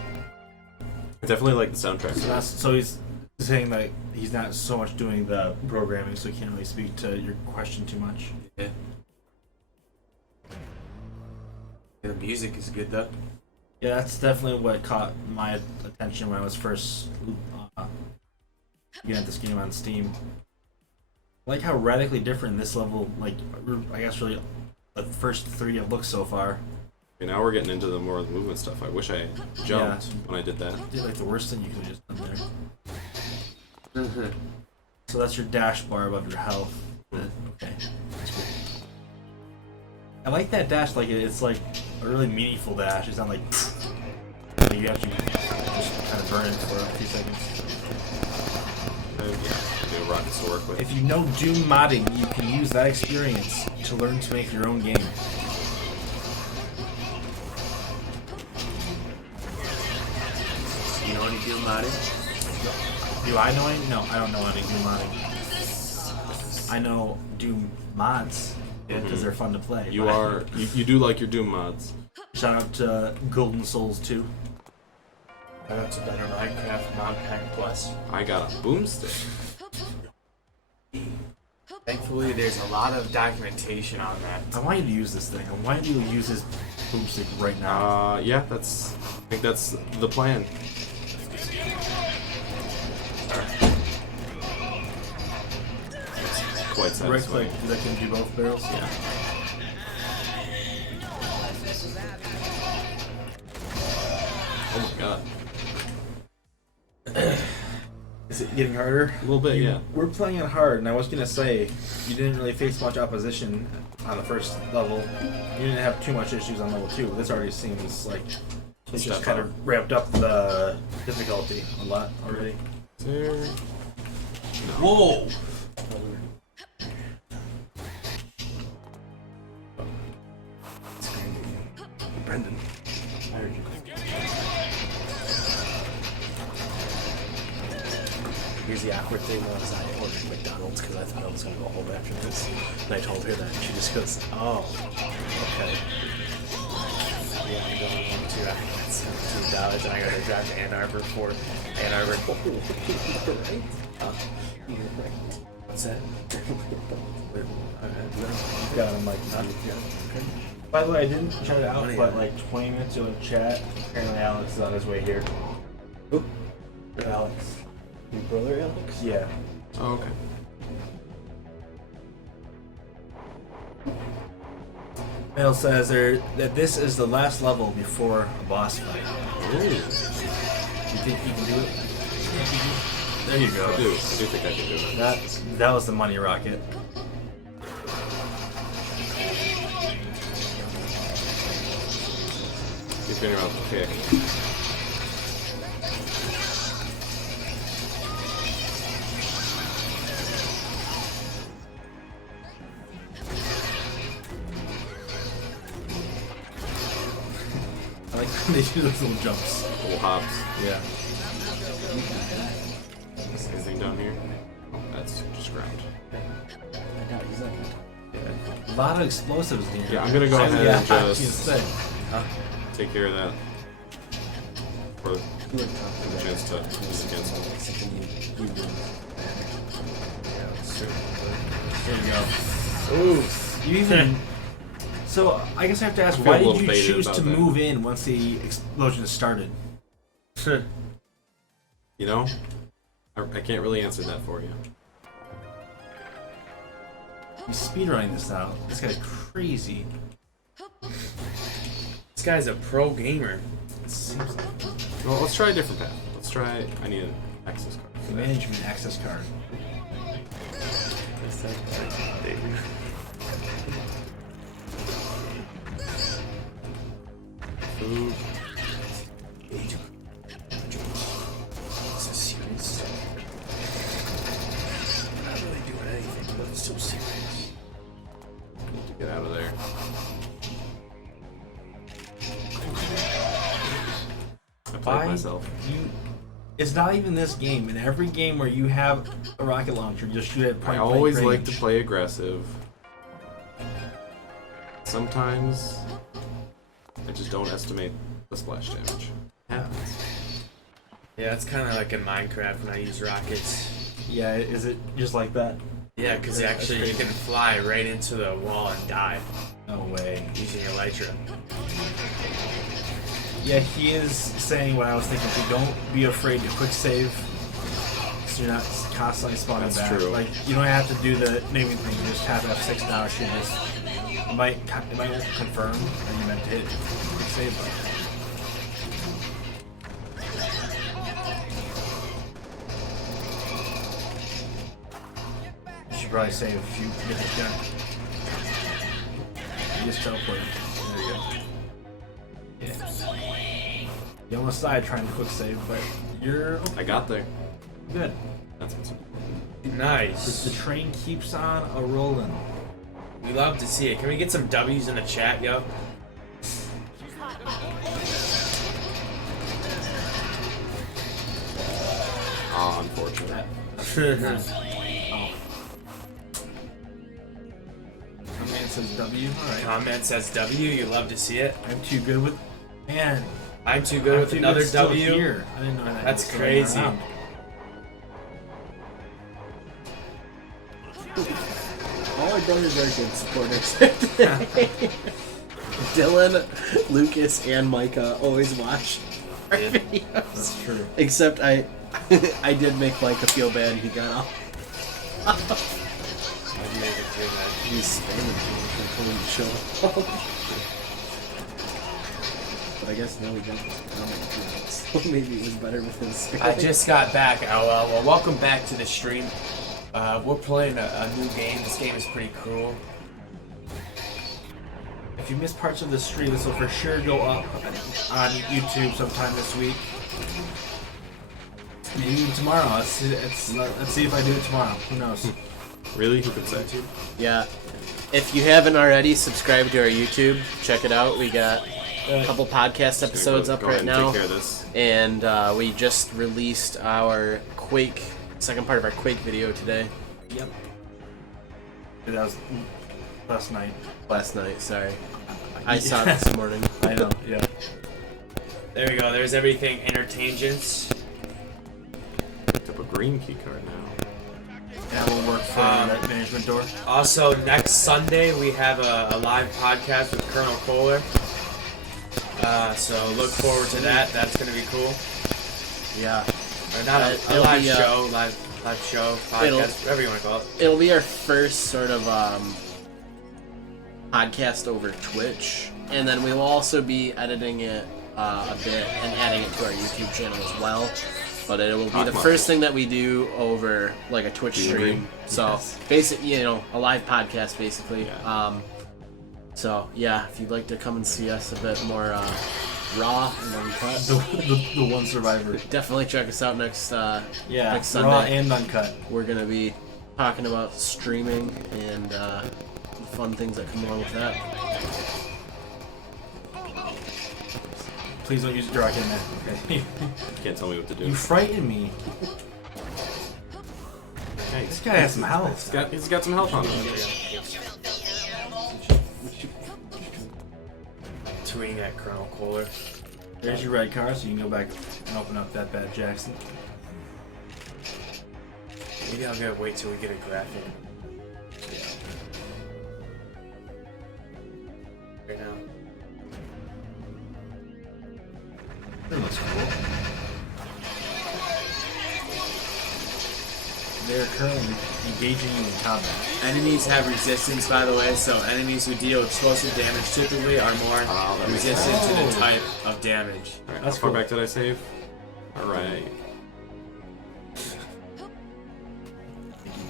Okay. Definitely like the soundtrack. So he's saying that he's not so much doing the programming, so he can't really speak to your question too much. Yeah. The music is good though. Yeah, that's definitely what caught my attention when I was first looking at this game on Steam. I like how radically different this level, like, I guess really the first 3 have looked so far. Okay, now we're getting into the more of the movement stuff. I wish I jumped when I did that. I did like the worst thing you could have just done there. So that's your dash bar above your health. Okay. That's cool. I like that dash, like it's like a really meaningful dash. It's not like you actually just kind of burn it for a few seconds. Yeah, do rockets to work with. If you know Doom modding, you can use that experience to learn to make your own game. You know any Doom modding? Do I know any? No, I don't know any Doom modding. I know Doom mods because they're fun to play. You do like your Doom mods. Shout out to Golden Souls 2. Shout out to Better Minecraft Mod Pack Plus. I got a boomstick. Thankfully, there's a lot of documentation on that. I want you to use this thing. I want you to use this boomstick right now. Yeah, I think that's the plan. Quite satisfying. Right click, that can do both barrels? Yeah. Oh my god. Is it getting harder? A little bit, yeah. We're playing it hard, and I was gonna say, you didn't really face much opposition on the first level. You didn't have too much issues on level 2. This already seems like it's just kind of ramped up the difficulty a lot already. There. Whoa! Brendan. I heard you. Here's the awkward thing was I ordered McDonald's because I thought I was going to go home after this. And I told her that. And she just goes, oh, okay. Yeah, I'm going home too. I got $17 and I got to drive to Ann Arbor for Ann Arbor. Right? What's that? Got him like, not okay. By the way, I didn't shout it out, but like 20 minutes ago in chat, apparently Alex is on his way here. Oop. Alex. Your brother, Alex? Yeah. Oh, okay. Mail says that this is the last level before a boss fight. Ooh. You think you can do it? There you go. I do think I can do it. That was the money rocket. Keep getting around the kick. I like when they do those little jumps. Little hops. Yeah. Anything down here? Oh, that's just ground. A lot of explosives in here. Yeah, I'm gonna go ahead and just say. take care of that. For the chance to use against him. There you go. Ooh. You even. So I guess I have to ask, I feel why a did little you baited choose about to that. move in once the explosion started? You know? I can't really answer that for you. He's speedrunning this now. This guy's crazy. This guy's a pro gamer. It seems like Well, let's try a different path. Let's try. I need an access card. a management access card. Food. This is serious. I'm not really doing anything, but it's still serious. Need to get out of there. I played myself. It's not even this game. In every game where you have a rocket launcher, you just shoot at point I blank always range. like to play aggressive. Sometimes I just don't estimate the splash damage. Happens. Yeah, it's kind of like in Minecraft when I use rockets. Yeah, is it just like that? Yeah, because That's actually you crazy. can fly right into the wall and die No way. using Elytra. Yeah, he is saying what I was thinking. So don't be afraid to quick save, so you're not constantly spawning That's back. true. Like you don't have to do the naming thing. You just tap F6 now. Should just it might confirm that you meant to hit quick save. But you should probably save if you get the gun. You just teleport. There you go. Yeah. You almost died trying to quick save, but you're I got there. good. That's what's important. Nice. The train keeps on a rolling. We love to see it. Can we get some W's in the chat, yo? Ah, unfortunate. My man says W. Alright. Comment says W. You love to see it. I'm too good with. Man. I'm too good I'm with too another good still W. Here. I didn't know that. That's was still crazy. around. All our brothers are good supporters. Dylan, Lucas, and Micah always watch our Yeah. videos. That's true. Except I did make Micah feel bad. He got off. Why'd you make it feel bad? He's spamming me. I told him to show up. But I guess now we got this comment. So maybe it was better with his spamming. I just got back. Well, welcome back to the stream. We're playing a new game. This game is pretty cool. If you missed parts of the stream, this will for sure go up on YouTube sometime this week. Maybe even tomorrow. Let's see if I do it tomorrow. Who knows? Really? Who could say? Yeah. If you haven't already, subscribe to our YouTube. Check it out. We got a couple podcast episodes up Go right ahead and now. take care of this. And we just released our Quake, second part of our Quake video today. Yep. That was last night. Last night, sorry. I saw it this morning. I know. Yeah. There we go. There's everything. EntertainGents. Picked up a green key card now. That will work for that management door. Also, next Sunday we have a live podcast with Colonel Kohler. So look forward to that. That's gonna be cool. Yeah. Or not a It'll live be, show, live show, podcast, whatever you want to call it. It'll be our first sort of podcast over Twitch. And then we will also be editing it a bit and adding it to our YouTube channel as well. But it will be the first thing that we do over like a Twitch stream. So basically, a live podcast basically. Yeah. So yeah, if you'd like to come and see us a bit more raw and uncut, The one survivor. definitely check us out next Yeah. next Raw Sunday. and uncut. We're gonna be talking about streaming and the fun things that come along with that. Please don't use Drock in there. Okay. You can't tell me what to do. You frighten me. Hey, This guy has some health. he's got some health on him. Tweeting at Colonel Kohler. There's your red car, so you can go back and open up that bad Jackson. Maybe I'll gotta wait till we get a graphic. Right now. That looks cool. They're currently engaging you in combat. Enemies have resistance, by the way, so enemies who deal explosive damage typically are more that makes resistant to the sense. type of damage. Alright, That's how far cool. back did I save? Alright.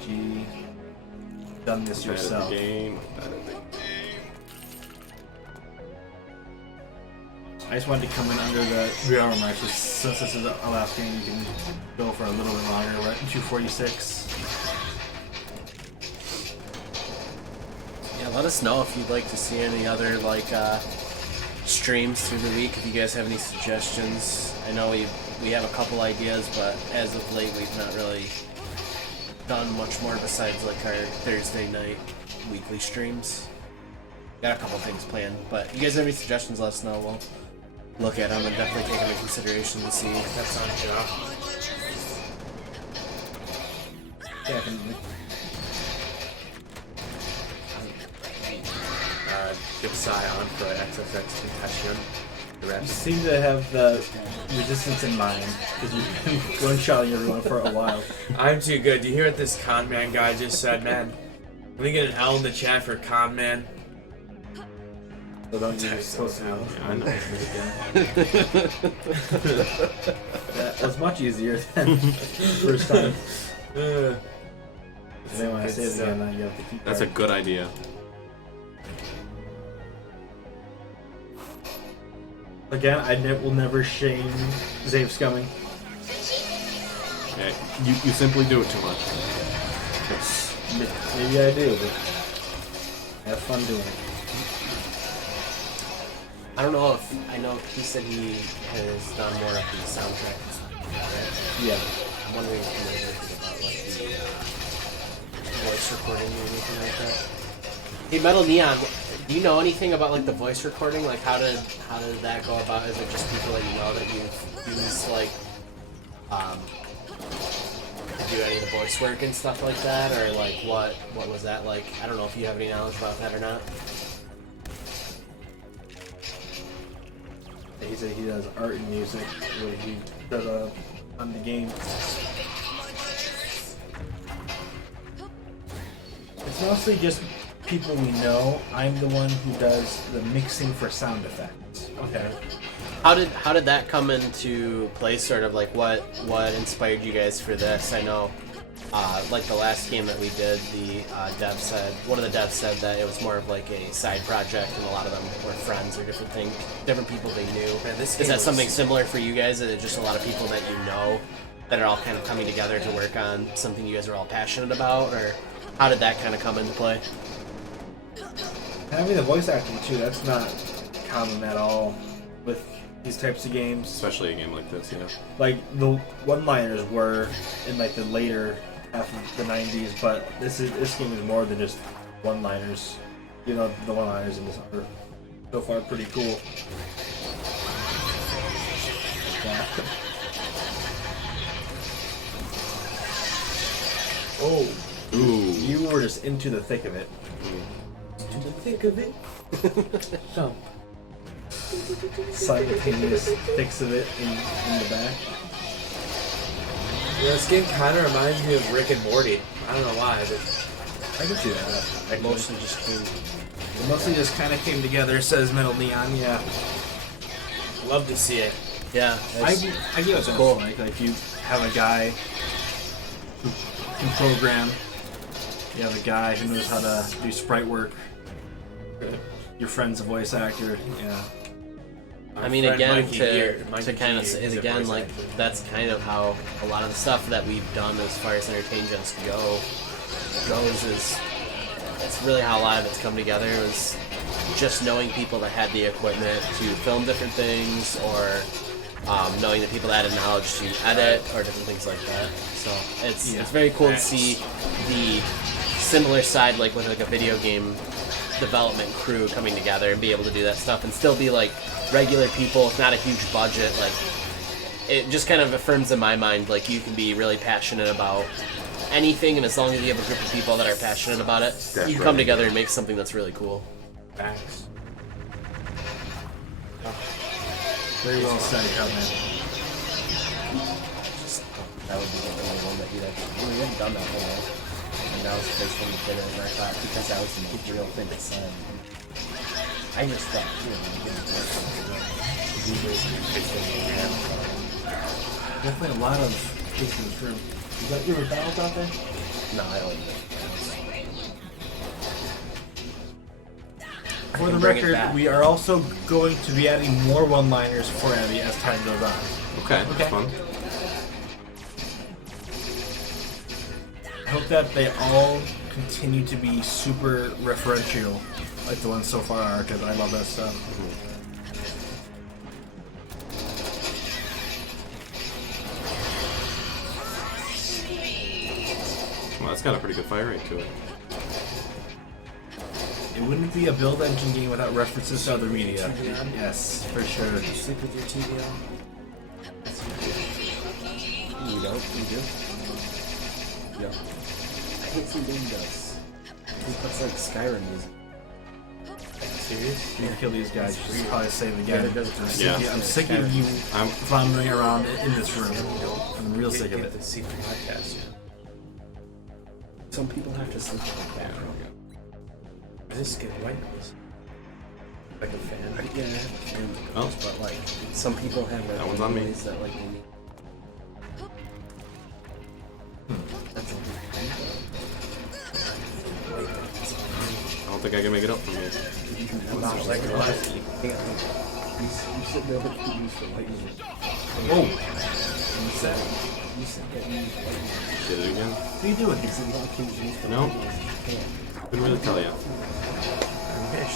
G. Done this Bad at yourself. the game. Bad at the I just wanted to come in under the rear armor mark, since this is our last game, you can go for a little bit longer. We're at 246. Yeah, let us know if you'd like to see any other streams through the week. If you guys have any suggestions, I know we have a couple ideas, but as of late we've not really done much more besides like our Thursday night weekly streams. Got a couple things planned, but you guys have any suggestions? Let us know. We'll look at them and definitely take them into consideration to see. That's on Joe. Definitely. Good sigh on for XXX Concussion. The You rest. seem to have the resistance in mind because you've been one-shotting everyone for a while. I'm too good. Do you hear what this con man guy just said, man? Let me get an L in the chat for con man. So don't use close enough. Yeah, I know. That was much easier than the first time. And then when I say it again, now you have to keep That's a track. good idea. Again, will never shame Zave's coming. Okay. You simply do it too much. Maybe I do, but have fun doing it. I don't know if I know. He said he has done more of the soundtracks. Right? Yeah. I'm wondering if he knows anything about like the voice recording or anything like that. Hey, Metal Neon, do you know anything about like the voice recording? Like how did that go about? Is it just people that you know that you've used like to do any of the voice work and stuff like that, or like what was that like? I don't know if you have any knowledge about that or not. He said he does art and music, what he does on the game. It's mostly just people we know. I'm the one who does the mixing for sound effects. Okay. How did that come into play? Sort of like what inspired you guys for this? I know, like the last game that we did, the one of the devs said that it was more of like a side project, and a lot of them were friends or different people they knew. Man, this Is game that was- something similar for you guys? Is it just a lot of people that you know that are all kind of coming together to work on something you guys are all passionate about, or how did that kind of come into play? Having the voice acting too, that's not common at all with these types of games. Especially a game like this, yeah. Like the one-liners were in like the later half of the 90s, but this game is more than just one-liners. You know, the one-liners in this are so far pretty cool. Oh, Ooh. you were just into the thick of it. To the thick of it. Jump. Simultaneous fix of it in the back. Yeah, this game kind of reminds me of Rick and Morty. I don't know why, but I can see that. Like mostly just came. It mostly just kind of came together, says Metal Neon. Yeah. love to see it. Yeah. I it's- get what that's cool. like. Like you have a guy who can program. You have a guy who knows how to do sprite work. Your friend's a voice actor. Yeah. I mean, Our friend again, Mikey to here, Mikey kind of G say is a again, voice like actor. that's kind of how a lot of the stuff that we've done as far as EntertainGents goes is it's really how a lot of it's come together. It was just knowing people that had the equipment to film different things, or knowing the people that had the knowledge to edit, or different things like that. So it's very cool to see the similar side, like with like a video game development crew coming together and be able to do that stuff and still be like regular people, if not a huge budget. Like it just kind of affirms in my mind, like you can be really passionate about anything, and as long as you have a group of people that are passionate about it, you can come together and make something that's really cool. Facts. Very well said, man. That would be the only one that you'd actually. We haven't done that one. And that was the first one we did it, and I thought because that was the real thing to say. I just thought, you know, Definitely a lot of kids in this room. Is that your McDonald's out there? no, I don't think. For the bring it record, back. we are also going to be adding more one-liners for Abby as time goes on. Okay, that's fun. I hope that they all continue to be super referential, like the ones so far are, because I love that stuff. Well, that's got a pretty good fire rate to it. It wouldn't be a build engine game without references to other media. Yes, for sure. You sleep with your TV on? You don't? You do? Yeah. I think some game does. He puts like Skyrim music. Serious? You can kill these guys. You should probably save again. Yeah. I'm sick of you floundering around in this room. I'm real sick of it. The secret podcast. Some people have to sleep in the background. I just get white noise. Like a fan. Yeah, I have a fan, Oh. but like some people have That one's on me. noise that like they need. That's all. I don't think I can make it up from here. Sounds like a blast. You said no one can use for lightning. Whoa! You said that you use lightning. Did it again? What are you doing? You said no one can use for No. lightning. You can't. Couldn't really tell you. I wish.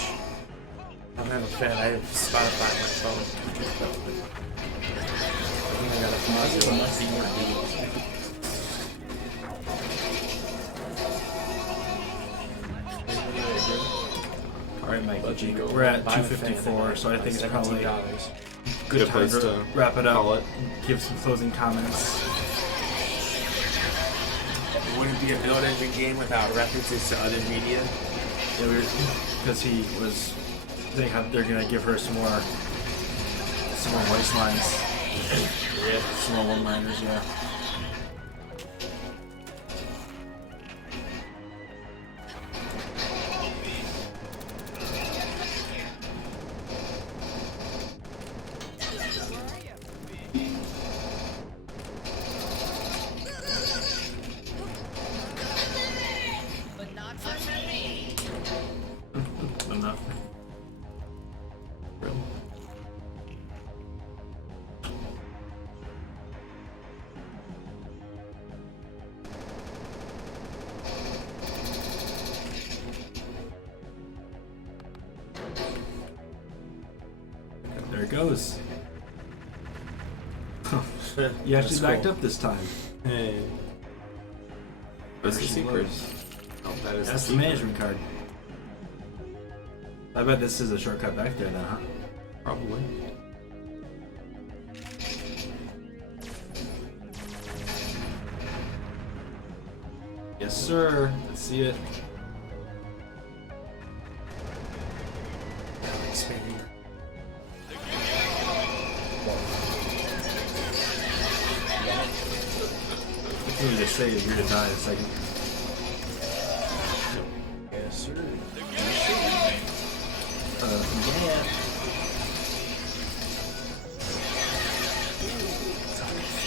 I don't have a fan. I have Spotify on my phone. I think I got a positive on my Alright, Mike. Let you go. We're at Buy the fan 254, so I think it's probably $17. good time place to to wrap it call up. it. Give some closing comments. It wouldn't be a build engine game without references to other media. Because he was, they have, they're gonna give her some more voice lines. Yeah. Some more one-liners, yeah. Enough. Really? There it goes. You actually backed up this time. Hey. That's the She secret. loves. Oh, that is That's the secret. management card. I bet this is a shortcut back there then, huh? Probably. Yes, sir. Let's see it. Expanding. I can just say you're denied a second. Yes, sir. Yeah.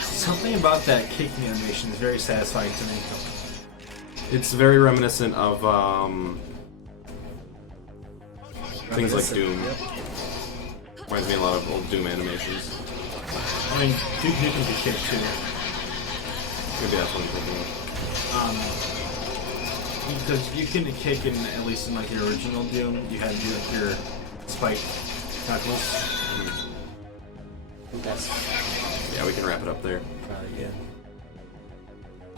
Something about that kicking animation is very satisfying to me. It's very reminiscent of things like Doom. Yep. Reminds me a lot of old Doom animations. I mean, Duke Nukem could kick too. Maybe that's what I'm thinking of. Because you can kick in, at least in like the original Doom, you had to do like your spike knuckles. That's Yeah, we can wrap it up there. probably good.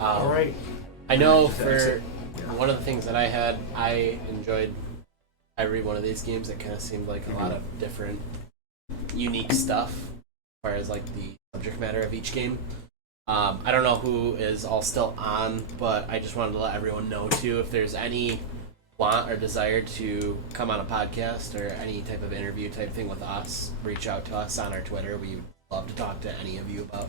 Alright. I know Just for exit. one of the things that I enjoyed every one of these games. It kind of seemed like a lot of different, unique stuff as far as like the subject matter of each game. I don't know who is all still on, but I just wanted to let everyone know too, if there's any want or desire to come on a podcast or any type of interview type thing with us, reach out to us on our Twitter. We would love to talk to any of you about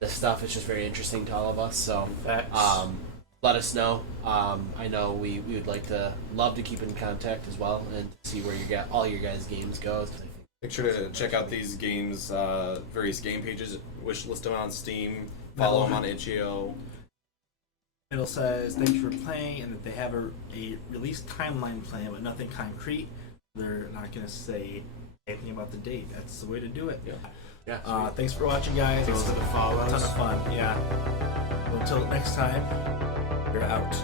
this stuff. It's just very interesting to all of us. So let us know. I know we would love to keep in contact as well and see where all your guys' games go. Make sure to check out these games, various game pages, wishlist them on Steam, follow them on itch.io. It says thank you for playing, and that they have a release timeline plan, but nothing concrete. They're not going to say anything about the date. That's the way to do it. Yeah. Thanks for watching, guys. Thanks for the follows. A ton of fun. Yeah. Well, until next time, you're out.